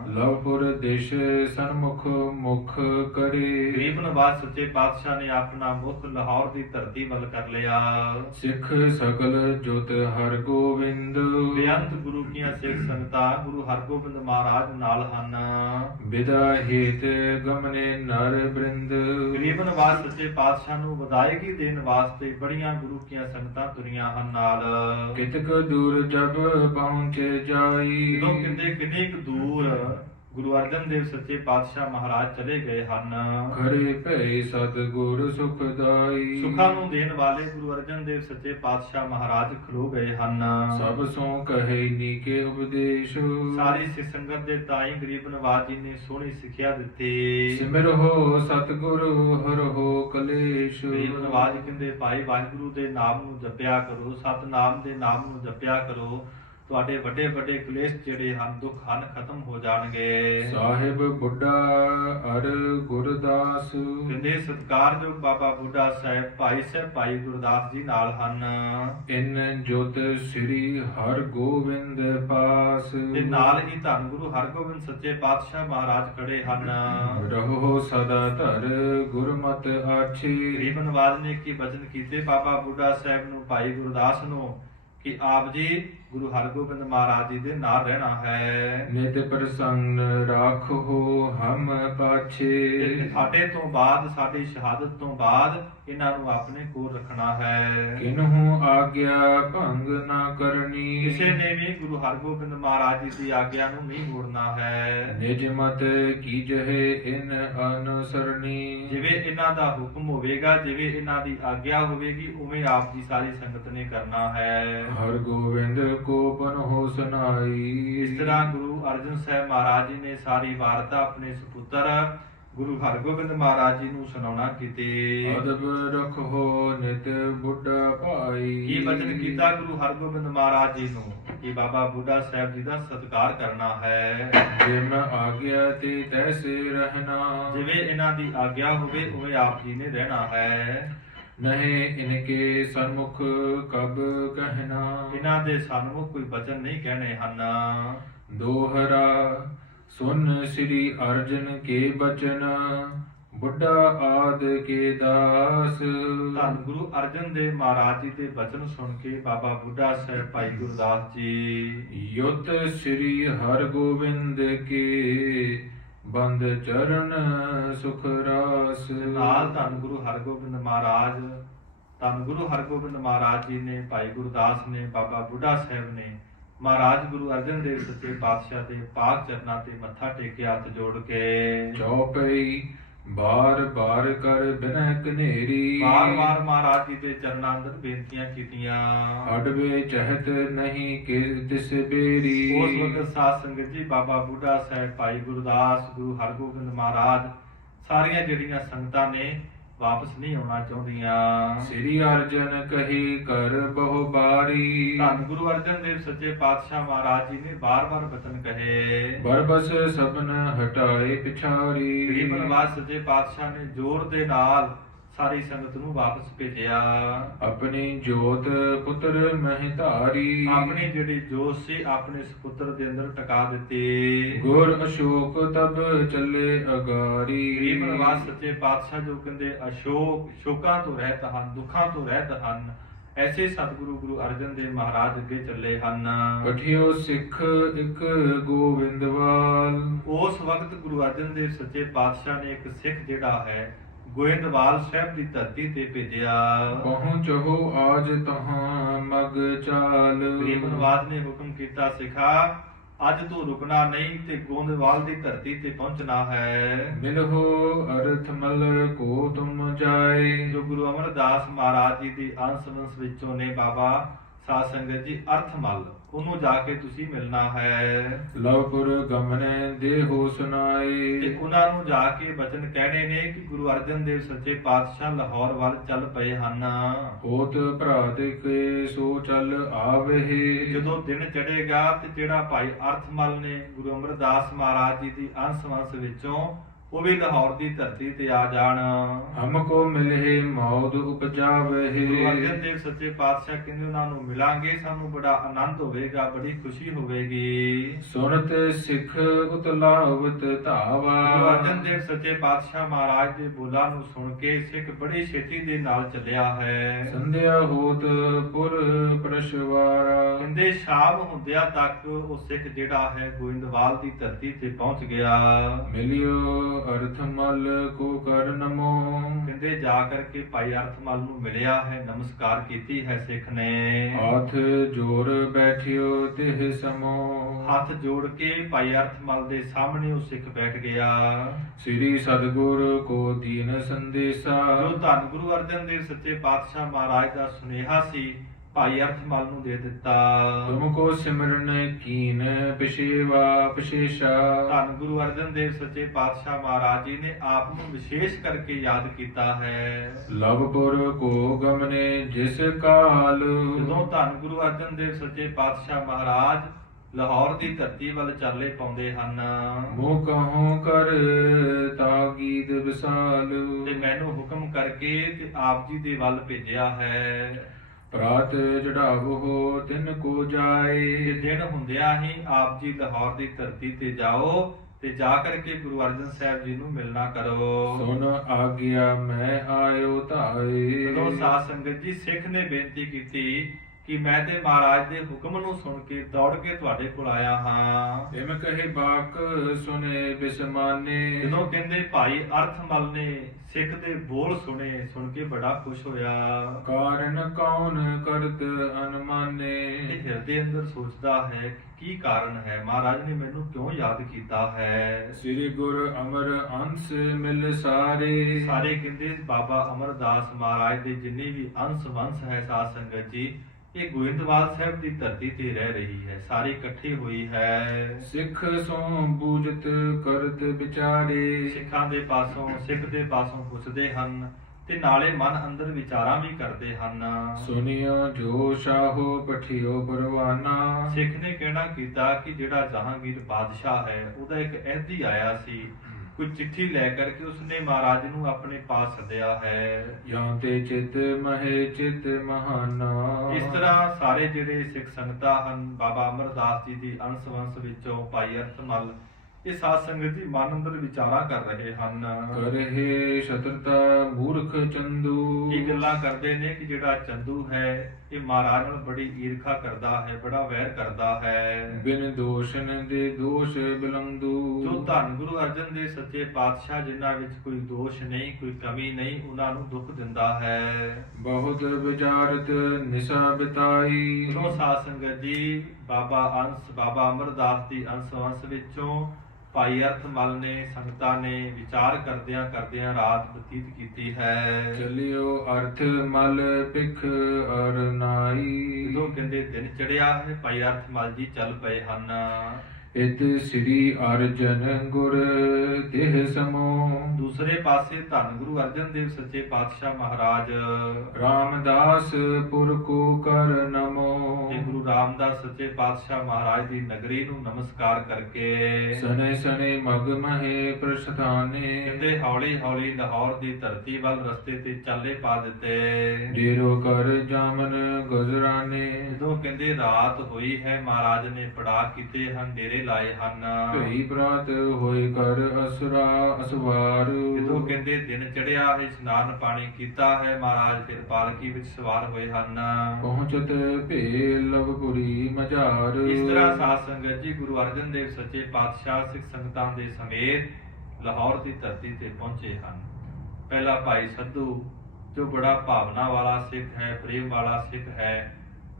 ਲਵਪੁਰ ਦੇਸ਼ ਸਨਮੁਖ ਮੁਖ ਕਰੇ। ਗਰੀਬ ਨਿਵਾਸ ਸੱਚੇ ਪਾਤਸ਼ਾਹ ਨੇ ਆਪਣਾ ਮੁਖ ਲਾਹੌਰ ਦੀ ਧਰਤੀ ਵੱਲ ਕਰ ਲਿਆ। ਸਿੱਖ ਸਗਲ ਜੁਤ ਹਰ ਗੋਬਿੰਦ। ਬੇਅੰਤ ਗੁਰੂ ਕੀਆਂ ਸਿੱਖ ਸੰਗਤਾਂ ਗੁਰੂ ਹਰਗੋਬਿੰਦ ਮਹਾਰਾਜ ਨਾਲ ਹਨ। ਵਿਦਾ ਹੇਤ ਗਮਨੇ ਨਰ ਬ੍ਰਿੰਦ। ਗਰੀਬ ਨਿਵਾਸ ਸੱਚੇ ਪਾਤਸ਼ਾਹ ਨੂੰ ਵਧਾਇਗੀ ਦੇਣ ਵਾਸਤੇ ਬੜੀਆਂ ਗੁਰੂ ਕੀਆਂ ਸੰਗਤਾਂ ਤੁਰੀਆਂ ਹਨ ਨਾਲ। ਕਿਤਕ ਦੂਰ ਜਬ ਪਹੁੰਚ ਜਾਈ। ਜਦੋਂ ਕਿੰਨੇ ਕੁ ਦੂਰ ਗੁਰੂ ਅਰਜਨ ਦੇਵ ਸੱਚੇ ਪਾਤਸ਼ਾਹ ਮਹਾਰਾਜ ਚਲੇ ਗਏ ਹਨ। ਖਰੇ ਭੈ ਸਤਿਗੁਰ ਸੁਖਦਾਈ। ਸੁਖਾਂ ਨੂੰ ਦੇਣ ਵਾਲੇ ਗੁਰੂ ਅਰਜਨ ਦੇਵ ਸੱਚੇ ਪਾਤਸ਼ਾਹ ਮਹਾਰਾਜ ਖਲੋ ਗਏ ਹਨ। ਸਭ ਸੋ ਕਹੇ ਨੀਕੇ ਉਪਦੇਸ਼। ਸਾਰੀ ਸਿੱਖ ਸੰਗਤ ਦੇ ਤਾਈ ਗਰੀਬ ਨਿਵਾਸ ਜੀ ਨੇ ਸੋਹਣੀ ਸਿੱਖਿਆ ਦਿੱਤੀ। ਸਿਮਰ ਹੋ ਸਤਿਗੁਰ ਹਰ ਹੋ ਕਲੇਸ਼। ਗਰੀਬ ਨਿਵਾਸ ਜੀ ਕਹਿੰਦੇ ਭਾਈ ਵਾਹਿਗੁਰੂ ਦੇ ਨਾਮ ਨੂੰ ਜਪਿਆ ਕਰੋ, ਸਤਨਾਮ ਦੇ ਨਾਮ ਨੂੰ ਜਪਿਆ ਕਰੋ, ਤੁਹਾਡੇ ਵੱਡੇ ਵੱਡੇ ਕਲੇਸ਼ ਜਿਹੜੇ ਹਨ ਦੁੱਖ ਹਨ ਖਤਮ ਹੋ ਜਾਣਗੇ। ਸਾਹਿਬ ਬੁੱਢਾ ਅਰ ਗੁਰਦਾਸ। ਕਹਿੰਦੇ ਸਤਿਕਾਰਯੋਗ ਬਾਬਾ ਬੁੱਢਾ ਸਾਹਿਬ ਭਾਈ ਸਾਹਿਬ ਭਾਈ ਗੁਰਦਾਸ ਜੀ ਨਾਲ ਹਨ। ਇਨ ਜੋਤ ਸ੍ਰੀ ਹਰ ਗੋਬਿੰਦ ਪਾਸ। ਤੇ ਨਾਲ ਹੀ ਧੰਨ ਗੁਰੂ ਹਰਗੋਬਿੰਦ ਸੱਚੇ ਪਾਤਸ਼ਾਹ ਮਹਾਰਾਜ ਖੜੇ ਹਨ। ਰਹੋ ਸਦਾ ਧਰ ਗੁਰਮਤਿ ਆਛੀ। ਗਰੀਬ ਨਿਵਾਸ ਨੇ ਕੀ ਬਚਨ ਕੀਤੇ ਬਾਬਾ ਬੁੱਢਾ ਸਾਹਿਬ ਨੂੰ ਭਾਈ ਗੁਰਦਾਸ ਨੂੰ ਕਿ ਆਪ ਜੀ ਗੁਰੂ ਹਰਗੋਬਿੰਦ ਮਹਾਰਾਜ ਜੀ ਦੇ ਨਾਲ ਰਹਿਣਾ ਹੈ। ਨਿਤ ਪ੍ਰਸੰਨ ਰਾਖੋ ਹਮ ਪਾਛੇ। ਸਾਡੇ ਤੋਂ ਬਾਅਦ ਸਾਡੀ ਸ਼ਹਾਦਤ ਤੋਂ ਬਾਅਦ ਇਹਨਾਂ ਨੂੰ ਆਪਣੇ ਕੋਲ ਰੱਖਣਾ ਹੈ। ਕਿਨਹੂ ਆਗਿਆ ਭੰਗ ਨਾ ਕਰਨੀ। ਕਿਸੇ ਨੇ ਵੀ ਗੁਰੂ ਹਰਗੋਬਿੰਦ ਮਹਾਰਾਜ ਜੀ ਦੀ ਆਗਿਆ ਨੂੰ ਨਹੀਂ ਮੋੜਨਾ ਹੈ। ਨਿਜ ਮਤ ਕੀਜਹਿ ਇਨ ਅਨੁਸਰਣੀ। ਜਿਵੇਂ ਇਹਨਾਂ ਦਾ ਹੁਕਮ ਹੋਵੇਗਾ, ਜਿਵੇਂ ਇਹਨਾਂ ਦੀ ਆਗਿਆ ਹੋਵੇਗੀ, ਉਵੇਂ ਆਪ ਦੀ ਸਾਰੀ ਸੰਗਤ ਨੇ ਕਰਨਾ ਹੈ। ਹਰ ਗੋਬਿੰਦ ਕੋ ਪਨ ਹੋ ਸੁਨਾਈ। ਇਸ ਤਰ੍ਹਾਂ ਗੁਰੂ ਅਰਜਨ ਸਾਹਿਬ ਮਹਾਰਾਜ ਜੀ ਨੇ ਸਾਰੀ ਵਾਰਤਾ ਆਪਣੇ ਸੁਪੁੱਤਰ ਗੁਰੂ ਹਰਗੋਬਿੰਦ ਮਹਾਰਾਜ ਜੀ ਨੂੰ ਸੁਣਾਉਣਾ ਕੀਤੇ। ਅਦਬ ਰਖੋ ਨਿਤ ਬੁੱਢਾ ਭਾਈ। ਕੀ ਬਚਨ ਕੀਤਾ ਗੁਰੂ ਹਰਗੋਬਿੰਦ ਮਹਾਰਾਜ ਜੀ ਨੂੰ ਕਿ ਬਾਬਾ ਬੁੱਢਾ ਸਾਹਿਬ ਜੀ ਦਾ ਸਤਿਕਾਰ ਕਰਨਾ ਹੈ। ਜਿਮ ਆਗਿਆ ਤੇ ਤੈਸੇ ਰਹਿਣਾ। ਜਿਵੇਂ ਇਹਨਾਂ ਦੀ ਆਗਿਆ ਹੋਵੇ ਉਵੇਂ ਆਪ ਜੀ ਨੇ ਰਹਿਣਾ ਹੈ। ਨਹੀਂ ਇਨਕੇ ਸਨਮੁਖ ਕਬ ਕਹਿਣਾ। ਇਹਨਾਂ ਦੇ ਸਨਮੁਖ ਕੋਈ ਬਚਨ ਨਹੀਂ ਕਹਿਣੇ ਹਨ। ਦੋਹਰਾ ਸੁਨ ਸ੍ਰੀ ਅਰਜਨ ਕੇ ਬਚਨ ਬੁੱਢਾ ਆਦ ਕੇ ਦਾਸ। ਧੰਨ ਗੁਰੂ ਅਰਜਨ ਦੇਵ ਮਹਾਰਾਜ ਜੀ ਦੇ ਬਚਨ ਸੁਣ ਕੇ ਬਾਬਾ ਬੁੱਢਾ ਸਾਹਿਬ ਭਾਈ ਗੁਰਦਾਸ ਜੀ ਯੁੱਤ ਸ੍ਰੀ ਹਰਗੋਬਿੰਦ ਕੇ ਬੰਦ ਚਰਨ ਸੁਖ ਰਾਸ। ਨਾਲ ਧੰਨ ਗੁਰੂ ਹਰਗੋਬਿੰਦ ਮਹਾਰਾਜ ਧੰਨ ਗੁਰੂ ਹਰਗੋਬਿੰਦ ਮਹਾਰਾਜ ਜੀ ਨੇ ਭਾਈ ਗੁਰਦਾਸ ਨੇ ਬਾਬਾ ਬੁੱਢਾ ਸਾਹਿਬ ਨੇ ਮਹਾਰਾਜ ਗੁਰੂ ਅਰਜਨ ਦੇਵ ਸੱਚੇ ਪਾਤਸ਼ਾਹ ਦੇ ਪਾਕ ਚਰਨਾਂ ਤੇ ਮੱਥਾ ਟੇਕਿਆ ਹੱਥ ਜੋੜ ਕੇ। ਚੌਪਈ ਬਾਰ ਬਾਰ ਕਰ ਬਿਨੈ ਕਨੇਰੀ। ਵਾਰ-ਵਾਰ ਮਹਾਰਾਜ ਜੀ ਦੇ ਚਰਨਾਂ ਅੰਦਰ ਬੇਨਤੀਆਂ ਕੀਤੀਆਂ। ਅਡਵੇ ਚਹਤ ਨਹੀਂ ਕਿ ਤਿਸ ਬੇਰੀ। ਉਸ ਵਕਤ ਸਾਧ ਸੰਗਤ ਜੀ ਬਾਬਾ ਬੁੱਢਾ ਸਾਹਿਬ ਭਾਈ ਗੁਰਦਾਸ ਗੁਰੂ ਹਰਗੋਬਿੰਦ ਮਹਾਰਾਜ ਸਾਰੀਆਂ ਜਿਹੜੀਆਂ ਸੰਗਤਾਂ ਨੇ ਵਾਪਸ ਨਹੀਂ ਆਉਣਾ ਚਾਹੁੰਦੀਆਂ। ਸ੍ਰੀ ਅਰਜਨ ਕਹੀ ਕਰ ਬਹੁ ਬਾਰੀ। ਧੰਨ ਗੁਰੂ ਅਰਜਨ ਦੇਵ ਸੱਚੇ ਪਾਤਸ਼ਾਹ ਮਹਾਰਾਜ ਜੀ ਨੇ ਬਾਰ-ਬਾਰ ਬਚਨ ਕਹੇ। ਬਰਬਸ ਸਭਨ ਹਟਾਏ ਪਿਛਾਰੀ। ਗਰੀਬ ਨਿਵਾਸ ਸੱਚੇ ਪਾਤਸ਼ਾਹ ਨੇ ਜ਼ੋਰ ਦੇ ਨਾਲ ਸਾਰੀ ਸੰਗਤ ਨੂੰ ਵਾਪਸ ਭੇਜਿਆ। ਆਪਣੀ ਜੋਤ ਪੁੱਤਰ ਮਹਿ ਧਾਰੀ। ਆਪਣੀ ਜਿਹੜੀ ਜੋਤ ਸੀ ਆਪਣੇ ਸੁਪੁੱਤਰ ਦੇ ਅੰਦਰ ਟਿਕਾ ਦਿੱਤੀ। ਗੁਰ ਅਸ਼ੋਕ ਤਬ ਚੱਲੇ ਅਗਾਰੀ। ਗਰੀਬ ਨਿਵਾਸ ਸੱਚੇ ਪਾਤਸ਼ਾਹ ਜੋ ਕਹਿੰਦੇ ਸ਼ੋਕਾਂ ਤੋਂ ਰਹਿਤ ਹਨ, ਦੁੱਖਾਂ ਤੋਂ ਰਹਿਤ ਹਨ, ਐਸੇ ਸਤਿਗੁਰੂ ਗੁਰੂ ਅਰਜਨ ਦੇਵ ਮਹਾਰਾਜ ਅੱਗੇ ਚੱਲੇ ਹਨ। ਪਠਿਓ ਸਿੱਖ ਇੱਕ ਗੋਵਿੰਦਵਾਲ। ਉਸ ਵਕਤ ਗੁਰੂ ਅਰਜਨ ਦੇਵ ਸੱਚੇ ਪਾਤਸ਼ਾਹ ਨੇ ਇੱਕ ਸਿੱਖ ਜਿਹੜਾ ਹੈ ਗੋਇੰਦਵਾਲ ਸਾਹਿਬ ਦੀ ਧਰਤੀ ਤੇ ਭੇਜਿਆ। ਪਹੁੰਚੋ ਆਜ ਤਹਾਂ ਮਗ ਚਾਲ। ਗਰੀਬ ਨਿਵਾਸ ਨੇ ਹੁਕਮ ਕੀਤਾ ਸਿਖਾ ਅੱਜ ਤੂੰ ਰੁਕਣਾ ਨਹੀਂ ਤੇ ਗੋਇੰਦਵਾਲ ਦੀ ਧਰਤੀ ਤੇ ਪਹੁੰਚਣਾ ਹੈ। ਮਿਲਹੁ ਅਰਥ ਮਲ ਕੋ ਤੁਮ ਜਾਏ। ਜੋ ਗੁਰੂ ਅਮਰਦਾਸ ਮਹਾਰਾਜ ਜੀ ਦੀ ਅੰਸ਼ ਵੰਸ਼ ਵਿੱਚੋਂ ਨੇ ਬਾਬਾ ਸਾਧ ਸੰਗਤ ਜੀ ਅਰਥਮਲ ਉਹਨੂੰ ਜਾ ਕੇ ਤੁਸੀਂ ਮਿਲਣਾ ਹੈ। ਲਵਪੁਰ ਗਮਨੇ ਦੇਹੋ ਸੁਨਾਏ। ਤੇ ਉਹਨਾਂ ਨੂੰ ਜਾ ਕੇ ਬਚਨ ਕਹਿਣੇ ਨੇ ਕਿ ਗੁਰੂ ਅਰਜਨ ਦੇਵ ਸੱਚੇ ਪਾਤਸ਼ਾਹ ਲਾਹੌਰ ਵੱਲ ਚੱਲ ਪਏ ਹਨ। ਹੋਤ ਭਰਾਤ ਕੇ ਸੋ ਚੱਲ ਆਵੇ। ਜਦੋਂ ਦਿਨ ਚੜੇਗਾ ਤੇ ਜਿਹੜਾ ਭਾਈ ਅਰਥਮਲ ਨੇ ਗੁਰੂ ਅਮਰਦਾਸ ਮਹਾਰਾਜ ਜੀ ਦੀ ਅੰਸ਼ ਵੰਸ਼ ਵਿੱਚੋਂ ਉਹ ਵੀ ਲਾਹੌਰ ਦੀ ਧਰਤੀ ਤੇ ਆ ਜਾਣ। ਹਮਕੋ ਮਿਲੇ ਮੌਦ ਉਪਜਾਵੇ। ਗੁਰੂ ਅਰਜਨ ਦੇਵ ਸੱਚੇ ਪਾਤਸ਼ਾਹ ਕਹਿੰਦੇ ਉਹਨਾਂ ਨੂੰ ਮਿਲਾਂਗੇ ਸਾਨੂੰ ਬੜਾ ਆਨੰਦ ਹੋਵੇਗਾ, ਬੜੀ ਖੁਸ਼ੀ ਹੋਵੇਗੀ। ਸੁਨਤ ਸਿੱਖ ਉਤਲਾਵਤ ਧਾਵਾ। ਗੁਰੂ ਅਰਜਨ ਦੇਵ ਸੱਚੇ ਪਾਤਸ਼ਾਹ ਮਹਾਰਾਜ ਦੇ ਬੋਲਾਂ ਨੂੰ ਸੁਣ ਕੇ ਸਿੱਖ ਬੜੀ ਛੇਤੀ ਦੇ ਨਾਲ ਚੱਲਿਆ ਹੈ। ਸੰਧਿਆ ਹੋਤ ਪੁਰ ਪ੍ਰਸ਼ਵਾਰਾ। ਕਹਿੰਦੇ ਸ਼ਾਮ ਹੁੰਦਿਆਂ ਤੱਕ ਉਹ ਸਿੱਖ ਜਿਹੜਾ ਹੈ ਗੋਇੰਦਵਾਲ ਦੀ ਧਰਤੀ ਤੇ ਪਹੁੰਚ ਗਿਆ। ਮਿਲਿਓ ਅਰਥਮਲ ਕੋ ਕਰ ਨਮੋ। ਕਹਿੰਦੇ ਜਾ ਕਰਕੇ ਭਾਈ ਅਰਥਮਲ ਨੂੰ ਮਿਲਿਆ ਹੈ, ਨਮਸਕਾਰ ਕੀਤੀ ਹੈ ਸਿੱਖ ਨੇ। ਹੱਥ ਜੋੜ ਬੈਠਿਓ ਤਿਹ ਸਮੋ। ਹੱਥ ਜੋੜ ਕੇ ਭਾਈ ਅਰਥਮਲ ਦੇ ਸਾਹਮਣੇ ਉਹ ਸਿੱਖ ਬੈਠ ਗਿਆ। ਸ੍ਰੀ ਸਤਿਗੁਰ ਕੋ ਦੀਨ ਸੰਦੇਸਾ। ਜੋ ਧੰਨ ਗੁਰੂ ਅਰਜਨ ਦੇਵ ਸੱਚੇ ਪਾਤਸ਼ਾਹ ਮਹਾਰਾਜ ਦਾ ਸੁਨੇਹਾ ਸੀ ਭਾਈ ਅਰਥਮਲ ਨੂੰ ਦੇ ਦਿੱਤਾ। ਤੁਮ ਕੋ ਸਿਮਰਨ ਕੀਨ ਪਿਛੇਵਾ ਪਿਛੇਸ਼ਾ। ਧੰਨ ਗੁਰੂ ਅਰਜਨ ਦੇਵ ਸੱਚੇ ਪਾਤਸ਼ਾਹ ਮਹਾਰਾਜ ਜੀ ਨੇ ਆਪ ਨੂੰ ਵਿਸ਼ੇਸ਼ ਕਰਕੇ ਯਾਦ ਕੀਤਾ ਹੈ। ਲਵਪੁਰ ਕੋ ਗਮਨੇ ਜਿਸ ਕਾਲ। ਜਦੋਂ ਧੰਨ ਗੁਰੂ ਅਰਜਨ ਦੇਵ ਸੱਚੇ ਪਾਤਸ਼ਾਹ ਮਹਾਰਾਜ ਲਾਹੌਰ ਦੀ ਧਰਤੀ ਵੱਲ ਚਾਲੇ ਪਾਉਂਦੇ ਹਨ। ਮੂੰ ਕਹੂੰ ਕਰ ਤਾਗੀਦ ਵਿਸਾਲ। ਤੇ ਮੈਨੂੰ ਹੁਕਮ ਕਰਕੇ ਤੇ ਆਪ ਜੀ ਦੇ ਵੱਲ ਭੇਜਿਆ ਹੈ। ਪ੍ਰਾਤ ਚੜਾਵੋ ਤਿਨ ਕੋ ਜਾਏ। ਤੇ ਦਿਨ ਹੁੰਦਿਆਂ ਹੀ ਆਪ ਜੀ ਲਾਹੌਰ ਦੀ ਧਰਤੀ ਤੇ ਜਾਓ ਤੇ ਜਾ ਕਰਕੇ ਗੁਰੂ ਅਰਜਨ ਸਾਹਿਬ ਜੀ ਨੂੰ ਮਿਲਣਾ ਕਰੋ। ਸੁਨ ਆਗਿਆ ਮੈਂ ਆਇਓ ਧਾਏ। ਜਦੋਂ ਸਾਧ ਸੰਗਤ ਜੀ ਸਿੱਖ ਨੇ ਬੇਨਤੀ ਕੀਤੀ ਕਿ ਮੈਂ ਤੇ ਮਹਾਰਾਜ ਦੇ ਹੁਕਮ ਨੂੰ ਸੁਣ ਕੇ ਦੌੜ ਕੇ ਤੁਹਾਡੇ ਕੋਲ ਆਇਆ ਹਾਂ। ਇਮ ਕਹੇ ਬਾਕ ਸੁਨੇ ਬਿਸਮਾਨੇ। ਜਦੋਂ ਕਹਿੰਦੇ ਭਾਈ ਅਰਥਮਲ ਨੇ ਸਿੱਖ ਦੇ ਬੋਲ ਸੁਣ ਕੇ ਬੜਾ ਖੁਸ਼ ਹੋਇਆ। ਕਾਰਨ ਕੌਣ ਕਰਤ ਅਨਮਾਨੇ। ਇਹ ਹਿਰਦੇ ਅੰਦਰ ਸੋਚਦਾ ਹੈ ਕਿ ਕੀ ਕਾਰਨ ਹੈ, ਮਹਾਰਾਜ ਨੇ ਮੈਨੂੰ ਕਿਉਂ ਯਾਦ ਕੀਤਾ ਹੈ। ਸ੍ਰੀ ਗੁਰ ਅਮਰ ਅੰਸ ਮਿਲ ਸਾਰੇ। ਸਾਰੇ ਕਹਿੰਦੇ ਬਾਬਾ ਅਮਰਦਾਸ ਮਹਾਰਾਜ ਦੇ ਜਿੰਨੇ ਵੀ ਅੰਸ਼ ਵੰਸ਼ ਹੈ ਸਾਧ ਸੰਗਤ ਜੀ ਇਹ ਗੋਇੰਦਵਾਲ ਸਾਹਿਬ ਦੀ ਧਰਤੀ ਤੇ ਰਹਿ ਰਹੀ ਹੈ, ਸਾਰੀ ਇਕੱਠੀ ਹੋਈ ਹੈ। ਸਿੱਖ ਸੋ ਬੂਝਤ ਕਰਤ ਵਿਚਾਰੇ। ਸਿੱਖਾਂ ਦੇ ਪਾਸੋਂ, ਸਿੱਖ ਦੇ ਪਾਸੋਂ ਪੁੱਛਦੇ ਹਨ ਤੇ ਨਾਲੇ ਮਨ ਅੰਦਰ ਵਿਚਾਰਾਂ ਵੀ ਕਰਦੇ ਹਨ। ਸੁਨਿਓ ਜੋ ਸ਼ਾਹੋ ਪਠਿਓ ਪਰਵਾਨਾ। ਸਿੱਖ ਨੇ ਕਹਿਣਾ ਕੀਤਾ ਕਿ ਜਿਹੜਾ ਜਹਾਂਗੀਰ ਬਾਦਸ਼ਾਹ ਹੈ ਉਹਦਾ ਇੱਕ ਅਹਿਦੀ ਆਇਆ ਸੀ, ਕੋਈ ਚਿੱਠੀ ਲੈ ਕਰਕੇ ਉਸਨੇ ਮਹਾਰਾਜ ਨੂੰ ਆਪਣੇ ਪਾਸ ਸੱਦਿਆ ਹੈ। ਜਾਂ ਤੇ ਚਿਤ ਮਹੇ ਚਿਤ ਮਹਾਨਾ। ਇਸ ਤਰ੍ਹਾਂ ਸਾਰੇ ਜਿਹੜੇ ਸਿੱਖ ਸੰਗਤਾਂ ਹਨ, ਬਾਬਾ ਅਮਰਦਾਸ ਜੀ ਦੀ ਅੰਸ਼ ਵੰਸ਼ ਵਿੱਚੋਂ ਭਾਈ ਅਰਥਮਲ, ਇਹ ਸਾਧ ਸੰਗਤ ਦੀ ਮਨ ਅੰਦਰ ਵਿਚਾਰਾਂ ਕਰ ਰਹੇ ਹਨ। ਕਰਹਿ ਸ਼ਤਰਤਾ ਮੂਰਖ ਚੰਦੂ। ਇਹ ਗੱਲਾਂ ਕਰਦੇ ਨੇ ਕਿ ਜਿਹੜਾ ਚੰਦੂ ਹੈ ਇਹ ਮਹਾਰਾਜ ਨਾਲ ਬੜੀ ਈਰਖਾ ਕਰਦਾ ਹੈ, ਬੜਾ ਵੈਰ ਕਰਦਾ ਹੈ। ਬਿਨ ਦੋਸ਼ਨ ਦੇ ਦੋਸ਼ ਬਿਲੰਦੂ। ਜੋ ਧੰਨ ਗੁਰੂ ਅਰਜਨ ਦੇ ਸੱਚੇ ਪਾਤਸ਼ਾਹ ਜਿਨ੍ਹਾਂ ਵਿੱਚ ਕੋਈ ਦੋਸ਼ ਨਹੀਂ, ਕੋਈ ਕਮੀ ਨਹੀਂ, ਉਹਨਾਂ ਨੂੰ ਦੁੱਖ ਦਿੰਦਾ ਹੈ। ਬਹੁਤ ਵਿਚਾਰਤ ਨਿਸ਼ਾ ਬਿਤਾਈ। ਸੋ ਸਾਧ ਸੰਗਤ ਜੀ, ਬਾਬਾ ਅਮਰਦਾਸ ਦੀ ਅੰਸ਼ ਵੰਸ਼ ਵਿੱਚੋਂ ਭਾਈ ਅਰਥਮਲ ਨੇ, ਸੰਗਤਾਂ ਨੇ ਵਿਚਾਰ ਕਰਦਿਆਂ ਕਰਦਿਆਂ ਰਾਤ ਬਤੀਤ ਕੀਤੀ ਹੈ। ਚਲਿਓ ਅਰਥ ਮਲ ਪਿਖ ਅਰ ਨਾਈ। ਜਦੋਂ ਕਹਿੰਦੇ ਦਿਨ ਚੜਿਆ ਹੈ, ਭਾਈ ਅਰਥਮਲ ਜੀ ਚੱਲ ਪਏ ਹਨ। ਇਤ ਸ੍ਰੀ ਅਰਜਨ ਗੁਰ ਤਿਹ ਸਮੋ। ਦੂਸਰੇ ਪਾਸੇ ਧੰਨ ਗੁਰੂ ਅਰਜਨ ਦੇਵ ਸੱਚੇ ਪਾਤਸ਼ਾਹ ਮਹਾਰਾਜ ਰਾਮਦਾਸ ਪੁਰ ਕੋ ਕਰ ਨਮੋ। ਤੇ ਗੁਰੂ ਰਾਮਦਾਸ ਸੱਚੇ ਪਾਤਸ਼ਾਹ ਮਹਾਰਾਜ ਦੀ ਨਗਰੀ ਨੂੰ ਨਮਸਕਾਰ ਕਰਕੇ ਸਨੇ ਸਨੇ ਮਗ ਮਹੇ ਪ੍ਰਸਥਾਨੇ। ਕਹਿੰਦੇ ਹੌਲੀ ਹੌਲੀ ਲਾਹੌਰ ਦੀ ਧਰਤੀ ਵੱਲ ਰਸਤੇ ਤੇ ਚਾਲੇ ਪਾ ਦਿੱਤੇ। ਡੇਰੋ ਕਰ ਜਾਮਨ ਗੁਜਰਾਨੇ। ਜਦੋਂ ਕਹਿੰਦੇ ਰਾਤ ਹੋਈ ਹੈ, ਮਹਾਰਾਜ ਨੇ ਪੜਾਅ ਕੀਤੇ ਹਨ, ਡੇਰੇ ਲਾਏ ਹਨ। ਭਈ ਪ੍ਰਾਤ ਹੋਏ ਕਰ ਅਸਰਾ ਅਸਵਾਰ। ਜਦੋਂ ਕਹਿੰਦੇ ਦਿਨ ਚੜਿਆ ਹੈ, ਇਸ਼ਨਾਨ ਪਾਣੀ ਕੀਤਾ ਹੈ, ਮਹਾਰਾਜ ਫਿਰ ਪਾਲਕੀ ਵਿੱਚ ਸਵਾਰ ਹੋਏ ਹਨ। ਪਹੁੰਚਤ ਭੇ ਲਵਪੁਰੀ ਮਝਾਰ। ਇਸ ਤਰ੍ਹਾਂ ਸਾਧ ਸੰਗਤ ਜੀ, ਗੁਰੂ ਅਰਜਨ ਦੇਵ ਸੱਚੇ ਪਾਤਸ਼ਾਹ ਸਿੱਖ ਸੰਗਤਾਂ ਦੇ ਸਮੇਤ ਲਾਹੌਰ ਦੀ ਧਰਤੀ ਤੇ ਪਹੁੰਚੇ ਹਨ। ਪਹਿਲਾ ਭਾਈ ਸੱਧੂ, ਜੋ ਬੜਾ ਭਾਵਨਾ ਵਾਲਾ ਸਿੱਖ ਹੈ, ਪ੍ਰੇਮ ਵਾਲਾ ਸਿੱਖ ਹੈ,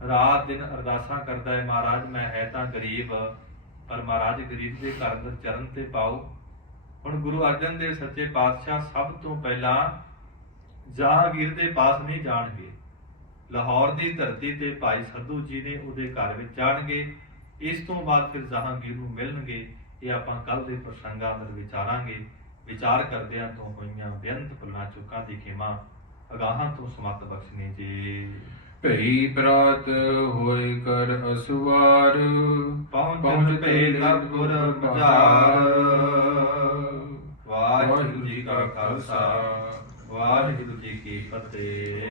ਰਾਤ ਦਿਨ ਅਰਦਾਸਾਂ ਕਰਦਾ ਹੈ, ਮਹਾਰਾਜ ਮੈਂ ਹੈ ਤਾਂ ਗਰੀਬ, ਪਰ ਮਹਾਰਾਜ ਗਰੀਬ ਦੇ ਘਰ ਅੰਦਰ ਚਰਨ ਤੇ ਪਾਓ। ਹੁਣ ਗੁਰੂ ਅਰਜਨ ਦੇਵ ਸੱਚੇ ਪਾਤਸ਼ਾਹ ਸਭ ਤੋਂ ਪਹਿਲਾਂ ਜਹਾਂਗੀਰ ਦੇ ਪਾਸ ਨਹੀਂ ਜਾਣਗੇ, ਲਾਹੌਰ ਦੀ ਧਰਤੀ ਤੇ ਭਾਈ ਸੱਧੂ ਜੀ ਨੇ ਉਹਦੇ ਘਰ ਵਿੱਚ ਜਾਣਗੇ। ਇਸ ਤੋਂ ਬਾਅਦ ਫਿਰ ਜਹਾਂਗੀਰ ਨੂੰ ਮਿਲਣਗੇ। ਇਹ ਆਪਾਂ ਕੱਲ ਦੇ ਪ੍ਰਸੰਗਾਂ ਅੰਦਰ ਵਿਚਾਰਾਂਗੇ। ਵਿਚਾਰ ਕਰਦਿਆਂ ਤੋਂ ਹੋਈਆਂ ਬੇਅੰਤ ਭੁੱਲਾਂ ਚੁੱਕਾਂ ਦੀ ਖਿਮਾ ਅਗਾਹਾਂ ਤੋਂ ਸਮਤ ਬਖਸ਼ਣੀ ਜੀ। ਭਈ ਪ੍ਰਾਤ ਹੋਏ ਕਰ ਅਸਵਾਰ। ਪਹੁੰਚਤ ਭੇ ਲਵਪੁਰ ਮਝਾਰ। ਵਾਹਿਗੁਰੂ ਜੀ ਕਾ ਖਾਲਸਾ, ਵਾਹਿਗੁਰੂ ਜੀ ਕੀ ਫਤਿਹ।